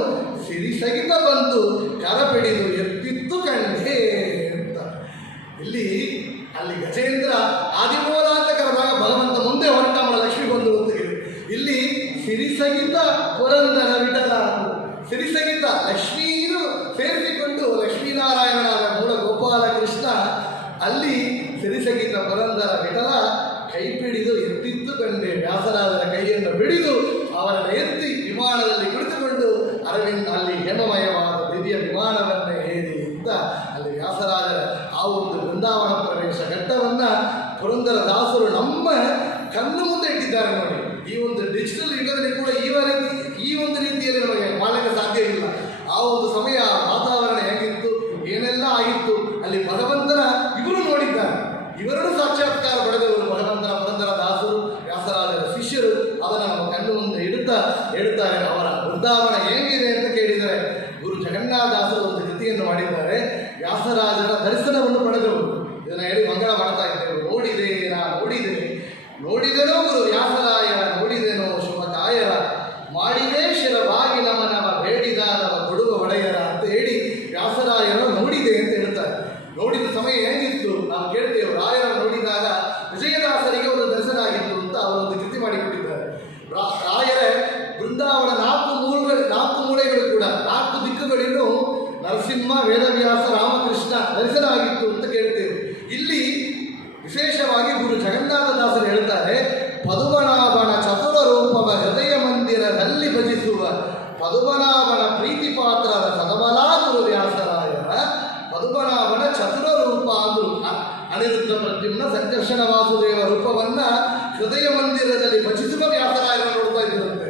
ಸಿರಿಸಗಿತ ಬಂದು ಕರಪಿಡಿದು ಎತ್ತಿತ್ತು ಕಂಡೇ ಅಂತ. ಇಲ್ಲಿ ಅಲ್ಲಿ ಗಜೇಂದ್ರ ಆದಿಮೂಲಾಂತಕರದಾಗ ಭಗವಂತ ಮುಂದೆ ಹೊರಟ ಲಕ್ಷ್ಮಿ ಬಂದು ಅಂತ ಇಲ್ಲಿ ಸಿರಿಸಗಿತ ಪುರಂದರ ವಿಠಲ ಅಂತ ಲಕ್ಷ್ಮೀನು ಸೇರಿಸಿಕೊಂಡು ಲಕ್ಷ್ಮೀನಾರಾಯಣನಾದ ಮೂಲ ಗೋಪಾಲಕೃಷ್ಣ ಅಲ್ಲಿ ಸಿರಿಸಗಿದ್ದ ಪುರಂದರ ವಿಠಲ ಕೈ ಹಿಡಿದು ಎತ್ತಿತ್ತು ಕಂಡೆ ವ್ಯಾಸರಾಜರ ಕೈಯನ್ನು ಹಿಡಿದು ಅವರನ್ನು ಎತ್ತಿ ವಿಮಾನದಲ್ಲಿ ಕುಳಿತುಕೊಂಡು ಅರವಿಂದ ಅಲ್ಲಿ ಹೇಮಮಯವಾದ ದಿವ್ಯ ವಿಮಾನವನ್ನೇ ಏರಿ ಅಂತ ಅಲ್ಲಿ ವ್ಯಾಸರಾಜರ ಆ ಒಂದು ಬೃಂದಾವನ ಪ್ರವೇಶ ಘಟ್ಟವನ್ನ ಪುರಂದರ ದಾಸರು ನಮ್ಮ ಕಣ್ಣು ಮುಂದೆ ಇಟ್ಟಿದ್ದಾರೆ ನೋಡಿ. ಈ ಒಂದು ಡಿಜಿಟಲ್ ಯುಗದಲ್ಲಿ ಕೂಡ ಈ ಒಂದು ರೀತಿಯಲ್ಲಿ ನಮಗೆ ಮಾಡಲಿಕ್ಕೆ ಸಾಧ್ಯ ಇಲ್ಲ. ಆ ಒಂದು ಸಮಯ ವಾತಾವರಣ ಹೇಗಿತ್ತು, ಏನೆಲ್ಲ ಆಗಿತ್ತು, ಅಲ್ಲಿ ಭಗವಂತನ ಇವರು ನೋಡಿದ್ದಾರೆ. ಇವರನ್ನು ಸಾಕ್ಷಾತ್ಕಾರ ಪಡೆದವರು ಭಗವಂತನ ಪುರಂದರ ದಾಸರು, ವ್ಯಾಸರಾಜರ ಶಿಷ್ಯರು. ಅದನ್ನು ನಮ್ಮ ಕಣ್ಣು ಮುಂದೆ ಹೇಳುತ್ತಾರೆ. ಅವರ ವೃಂದಾವನ ಹೇಗಿದೆ ಅಂತ ಕೇಳಿದರೆ ಗುರು ಜಗನ್ನಾಥದಾಸರು ಒಂದು ಕೃತಿಯನ್ನು ಮಾಡಿದ್ದಾರೆ. ವ್ಯಾಸರಾಜರ ದರ್ಶನವನ್ನು ಪಡೆದವರು ಇದನ್ನು ಹೇಳಿ ಮಂಗಳ ಮಾಡ್ತಾ ಇದ್ದೇವೆ. ನೋಡಿದೆನೋ ಗುರು ವ್ಯಾಸರಾಯರ, ನೋಡಿದೆನೋ ಶುಭಕಾಯರ, ಮಾಡಿದೆ ಶಿರವಾಗಿ ನಮನವ ಬೇಡಿದಾನವ ಕೊಡುವ ಒಡೆಯರ ಅಂತ ಹೇಳಿ ವ್ಯಾಸರಾಯರ ನೋಡಿದೆ ಅಂತ ಹೇಳ್ತಾರೆ. ನೋಡಿದ ಸಮಯ ಹೇಗಿತ್ತು ನಾವು ಕೇಳ್ತೇವೆ. ರಾಯರ ನೋಡಿದಾಗ ವಿಜಯದಾಸರಿಗೆ ಒಂದು ದರ್ಶನ ಆಗಿತ್ತು ಅಂತ ಅವರೊಂದು ಕೃತಿ ಮಾಡಿಕೊಟ್ಟಿದ್ದಾರೆ. ರಾಯರ ಬೃಂದಾವನ ನಾಲ್ಕು ಮೂಲೆಗಳು ಕೂಡ 4 ದಿಕ್ಕುಗಳಿಗೂ ನರಸಿಂಹ, ವೇದವ್ಯಾಸ, ರಾಮಕೃಷ್ಣ ದರ್ಶನ ಆಗಿತ್ತು ಅಂತ ಕೇಳ್ತೇವೆ. ಇಲ್ಲಿ ವಿಶೇಷವಾಗಿ ಗುರು ಜಗನ್ನಾಥದಾಸರು ಹೇಳ್ತಾರೆ, ಪದುಮನಾಭನ ಚತುರ ರೂಪವ ಹೃದಯ ಮಂದಿರದಲ್ಲಿ ಭಜಿಸುವ ಪದುಮನಾಭನ ಪ್ರೀತಿ ಪಾತ್ರರ ಸದಮಲಾ ಗುರು ವ್ಯಾಸರಾಯರ. ಪದುಮನಾಭನ ಚತುರ ರೂಪ ಅಂದ್ರು ಅನಿರುದ್ಧ ಪ್ರದ್ಯುಮ್ನ ಸಂಕರ್ಷಣ ವಾಸುದೇವ ರೂಪವನ್ನ ಹೃದಯ ಮಂದಿರದಲ್ಲಿ ಭಜಿಸುವ ವ್ಯಾಸರಾಯರನ್ನು ನೋಡ್ತಾ ಇದ್ದಂತೆ.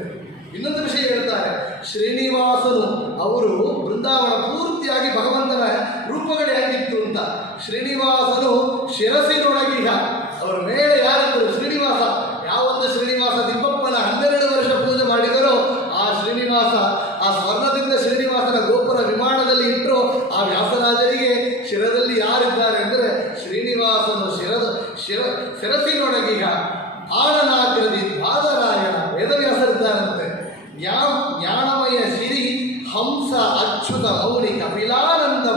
ಇನ್ನೊಂದು ವಿಷಯ ಹೇಳ್ತಾರೆ, ಶ್ರೀನಿವಾಸನು ಅವರು ಬೃಂದಾವನ ಪೂರ್ತಿಯಾಗಿ ಭಗವಂತನ ರೂಪಗಳೇ ಆಗಿತ್ತು ಅಂತ. ಶ್ರೀನಿವಾಸನು ಶಿರಸಿನೊಳಗಿಗ ಅವರ ಮೇಲೆ ಯಾರಿದ್ದರು? ಶ್ರೀನಿವಾಸ. ಯಾವೊಂದು ಶ್ರೀನಿವಾಸ ದಿಬ್ಬಪ್ಪನ 12 ವರ್ಷ ಪೂಜೆ ಮಾಡಿದರೋ ಆ ಶ್ರೀನಿವಾಸ, ಆ ಸ್ವರ್ಣದಿಂದ ಶ್ರೀನಿವಾಸನ ಗೋಪುರ ವಿಮಾನದಲ್ಲಿ ಇಟ್ಟರು. ಆ ವ್ಯಾಸರಾಜರಿಗೆ ಶಿರದಲ್ಲಿ ಯಾರಿದ್ದಾರೆ ಅಂದರೆ ಶ್ರೀನಿವಾಸನು ಶಿರಸಿನೊಳಗಿಗ ಆನನಾಕೃತಿ ಬಾದರಾಯಣ ವೇದವ್ಯಾಸರಿದ್ದಾರಂತೆ. ಜ್ಞಾನಮಯ ಸಿರಿ ಹಂಸ ಅಚ್ಯುತ ಮೌನಿ ಕಪಿಲಾನಂದ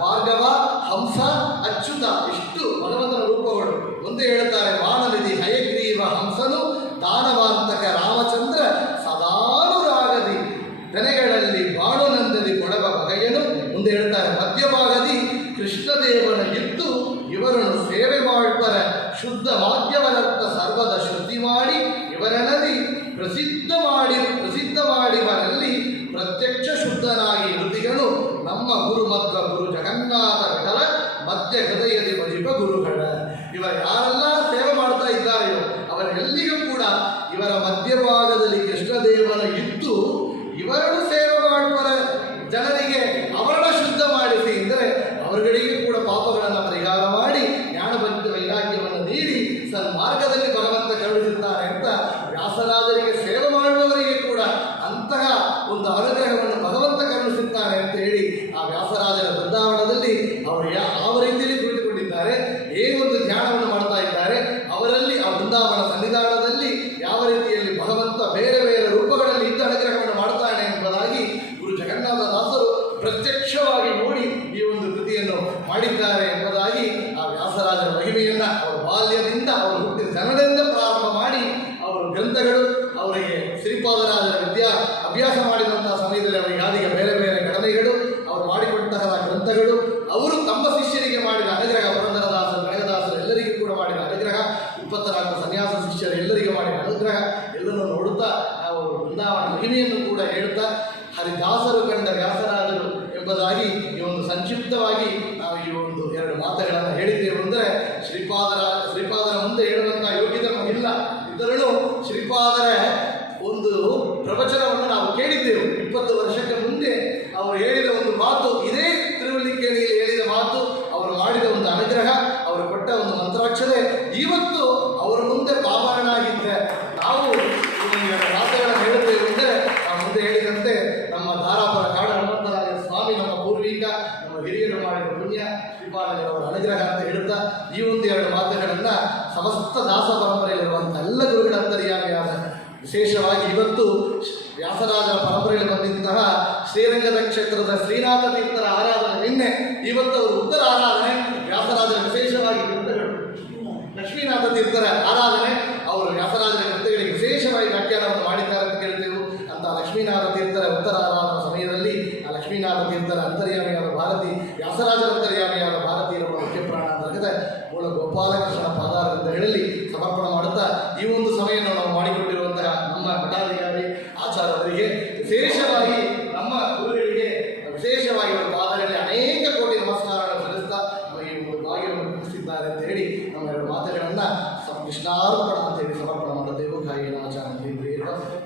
ಭಾರ್ಗವ ಹಂಸ ಅಚ್ಯುತ, ಇಷ್ಟು ಭಗವಂತನ ರೂಪಗಳು. ಮುಂದೆ ಹೇಳ್ತಾರೆ, ವಾನನಿಧಿ ಹಯಗ್ರೀವ ಹಂಸನು ದಾನವಾಂತಕ ರಾಮಚಂದ್ರ ಸದಾನುರಾಗದಿ ದನೆಗಳಲ್ಲಿ ಬಾಣುನಂದದಿ ಕೊಡವ ಬಗೆಯನು. ಮುಂದೆ ಹೇಳ್ತಾರೆ, ಮಧ್ಯಭಾಗದಿ ಕೃಷ್ಣದೇವನ ಇದ್ದು ಇವರನ್ನು ಸೇವೆ ಮಾಡ್ಪರ ಶುದ್ಧ ಮಾಧ್ಯಮದತ್ತ ಸರ್ವದ ಶುದ್ಧಿ ಮಾಡಿ ಇವರನದಿ ಪ್ರಸಿದ್ಧ ಮಾಡಿವರಲ್ಲಿ ಪ್ರತ್ಯಕ್ಷ ಶುದ್ಧನಾಗಿ ಹೃದಯನು ನಮ್ಮ ಗುರು ಜಗನ್ನಾಥ ವಿಠಲ ಮಧ್ಯ ಹೃದಯದಿ ಭಜಿಪ ಗುರುಗಳ. ಇವರು ಯಾರೆಲ್ಲ ಸೇವೆ ಮಾಡ್ತಾ ಇದ್ದಾರೆಯೋ ಅವರೆಲ್ಲಿಗೂ ಕೂಡ ಇವರ ಮಧ್ಯಭಾಗದಲ್ಲಿ ಕೃಷ್ಣದೇವನ ಇದ್ದು ಇವರನ್ನು ಸೇವೆ ಮಾಡುವ ಜನರಿಗೆ ಅವರನ್ನು ಶುದ್ಧ ಮಾಡಿಸಿ ಅಂದರೆ ಅವರುಗಳಿಗೆ ಕೂಡ ಪಾಪಗಳನ್ನು ಪರಿಹಾರ ಮಾಡಿ ಜ್ಞಾನಭಕ್ತ ವೈರಾಗ್ಯವನ್ನು ನೀಡಿ ಸನ್ಮಾರ್ಗದಲ್ಲಿ ಭಗವಂತ ಕರುಣಿಸುತ್ತಾರೆ ಅಂತ ವ್ಯಾಸರಾಜರಿಗೆ ಸೇವೆ ಮಾಡುವವರಿಗೆ ಕೂಡ ಅಂತಹ ಒಂದು ಅನುಗ್ರಹವನ್ನು ಭಗವಂತ ಕರುಣಿಸುತ್ತಾರೆ ಅಂತ ಹೇಳಿ ಆ ವ್ಯಾಸರಾಜರ ಬೃಂದಾವನದಲ್ಲಿ ಅವರು ಯಾವ ರೀತಿಯಲ್ಲಿ ಕುಳಿತುಕೊಂಡಿದ್ದಾರೆ, ಏನೊಂದು ಧ್ಯಾನವನ್ನು ಮಾಡ್ತಾ ಇದ್ದಾರೆ, ಅವರಲ್ಲಿ ಆ ಬೃಂದಾವನ ಸನ್ನಿಧಾನದಲ್ಲಿ ಯಾವ ರೀತಿಯಲ್ಲಿ ಭಗವಂತ ಬೇರೆ ಬೇರೆ ರೂಪಗಳಲ್ಲಿ ಇದ್ದ ಅನುಗ್ರಹವನ್ನು ಮಾಡ್ತಾನೆ ಎಂಬುದಾಗಿ ಗುರು ಜಗನ್ನಾಥದಾಸರು ಪ್ರತ್ಯಕ್ಷವಾಗಿ ನೋಡಿ ಈ ಒಂದು ಕೃತಿಯನ್ನು ಮಾಡಿದ್ದಾರೆ ಎಂಬುದಾಗಿ ಆ ವ್ಯಾಸರಾಜರ ಮಹಿಮೆಯನ್ನ ಅವರ ಬಾಲ್ಯದಿಂದ ಅವರು ಹುಟ್ಟಿದ ಜನರಿಂದ ಪ್ರಾರಂಭ ಮಾಡಿ ಅವರ ಗ್ರಂಥಗಳು, ಅವರಿಗೆ ಶ್ರೀಪಾದರಾಜರ ಅಭ್ಯಾಸ ಮಾಡಿದಂತಹ ಸಮಯದಲ್ಲಿ ಅವರಿಗೆ ಆದಿಗೆ ಬೇರೆ ಬೇರೆ ಘಟನೆಗಳು, ಅವರು ಮಾಡಿಕೊಟ್ಟಂತಹ ಗ್ರಂಥಗಳು, ಅವರು ತಮ್ಮ ಶಿಷ್ಯರಿಗೆ ಮಾಡಿದ ಅನುಗ್ರಹ, ಪುರಂದರದಾಸರು, ಕನಕದಾಸರು ಎಲ್ಲರಿಗೂ ಕೂಡ ಮಾಡಿದ ಅನುಗ್ರಹ, 24 ಸನ್ಯಾಸ ಶಿಷ್ಯರು ಎಲ್ಲರಿಗೂ ಮಾಡಿದ ಅನುಗ್ರಹ ಎಲ್ಲರೂ ನೋಡುತ್ತಾ ನಾವು ಬೃಂದಾವನ ಮಹಿಮೆಯನ್ನು ಕೂಡ ಹೇಳುತ್ತಾ ಹರಿದಾಸರು ಕಂಡ ವ್ಯಾಸರಾಜರು ಎಂಬುದಾಗಿ ಈ ಒಂದು ಸಂಕ್ಷಿಪ್ತವಾಗಿ ನಾವು ಈ ಒಂದು 2 ಮಾತುಗಳನ್ನು ಹೇಳಿದ್ದೇವೆ. ಅಂದರೆ ಶ್ರೀಪಾದರ ಮುಂದೆ ಹೇಳುವಂತಹ ಯೋಗ್ಯತೆ ನಮಗಿಲ್ಲ. ಇತರರು ಶ್ರೀಪಾದರ ಒಂದು ಪ್ರವಚನವನ್ನು ನಾವು ಕೇಳಿದ್ದೆವು 20 ವರ್ಷಕ್ಕೆ ಮುಂದೆ. ಅವರು ಹೇಳಿದ ಒಂದು ಮಾತು, ಇದೇ ತಿರುವಲ್ಲಿಕೇಣಿಯಲ್ಲಿ ಹೇಳಿದ ಮಾತು, ಅವರು ಮಾಡಿದ ಒಂದು ಅನುಗ್ರಹ, ಅವರು ಕೊಟ್ಟ ಒಂದು ಮಂತ್ರಾಕ್ಷರೆ ಇವತ್ತು ಅವರ ಮುಂದೆ ಪಾವನನಾಗಿದ್ದರೆ ನಾವು ಮಾತುಗಳನ್ನು ಹೇಳುತ್ತೇವೆ. ಅಂದರೆ ನಾವು ಮುಂದೆ ಹೇಳಿದಂತೆ ನಮ್ಮ ಧಾರಾಪುರ ಕಾಡ ಹನುಮಂತರಾಯ ಸ್ವಾಮಿ ನಮ್ಮ ಪೂರ್ವಿಕ, ನಮ್ಮ ಹಿರಿಯರು ಮಾಡಿದ ಪುಣ್ಯ, ಶ್ರೀಪಾದರವರ ಅನುಗ್ರಹ ಅಂತ ಹೇಳುತ್ತಾ ಈ ಒಂದು 2 ಮಾತುಗಳನ್ನು ಸಮಸ್ತ ದಾಸ ಪರಂಪರೆಯಲ್ಲಿರುವಂಥ ಎಲ್ಲ ಗುರುಗಳ ಅಂತರ್ಯಾಮಿಯಾದ ವಿಶೇಷವಾಗಿ ಇವತ್ತು ವ್ಯಾಸರಾಜರ ಪರಂಪರೆಯಲ್ಲಿ ಬಂದಿದ್ದಂತಹ ಶ್ರೀರಂಗದ ಕ್ಷೇತ್ರದ ಶ್ರೀನಾಥ ತೀರ್ಥರ ಆರಾಧನೆ ನಿನ್ನೆ, ಇವತ್ತು ಅವರು ಉತ್ತರ ಆರಾಧನೆ. ವ್ಯಾಸರಾಜರ ವಿಶೇಷವಾಗಿ ಗ್ರಂಥಗಳು, ಲಕ್ಷ್ಮೀನಾಥ ತೀರ್ಥರ ಆರಾಧನೆ, ಅವರು ವ್ಯಾಸರಾಜರ ಗ್ರಂಥಗಳಿಗೆ ವಿಶೇಷವಾಗಿ ವ್ಯಾಖ್ಯಾನವನ್ನು ಮಾಡಿದ್ದಾರೆ ಅಂತ ಕೇಳ್ತೇವೆ. ಅಂತ ಲಕ್ಷ್ಮೀನಾಥ ತೀರ್ಥರ ಆಗ್ತದೆ. ಮೂಲ ಗೋಪಾಲಕೃಷ್ಣನ ಪಾದಾರ ಅಂತ ಹೇಳಲಿ ಸಮರ್ಪಣೆ ಮಾಡುತ್ತಾ ಈ ಒಂದು ಸಭೆಯನ್ನು ನಾವು ಮಾಡಿಕೊಟ್ಟಿರುವಂತಹ ನಮ್ಮ ಮಠಾಧಿಕಾರಿ ಆಚಾರ್ಯರಿಗೆ, ವಿಶೇಷವಾಗಿ ನಮ್ಮ ಗುರುಗಳಿಗೆ ವಿಶೇಷವಾಗಿ ಅವರ ಪಾದಗಳಲ್ಲಿ ಅನೇಕ ಕೋಟಿ ನಮಸ್ಕಾರಗಳನ್ನು ಸಲ್ಲಿಸ್ತಾ ನಮಗೆ ಈ ಒಂದು ಭಾಗ್ಯವನ್ನು ಮುಗಿಸಿದ್ದಾರೆ ಅಂತ ಹೇಳಿ ನಮ್ಮ ಎರಡು ಮಾತುಗಳನ್ನು ಕೃಷ್ಣಾರ್ಪಣ ಅಂತ ಹೇಳಿ ಸಮರ್ಪಣೆ ಮಾಡುತ್ತೇವೆ. ಕಾಯಿನ ಆಚಾರ್ಯ ವಿದ್ಯಾರ್ಥಿ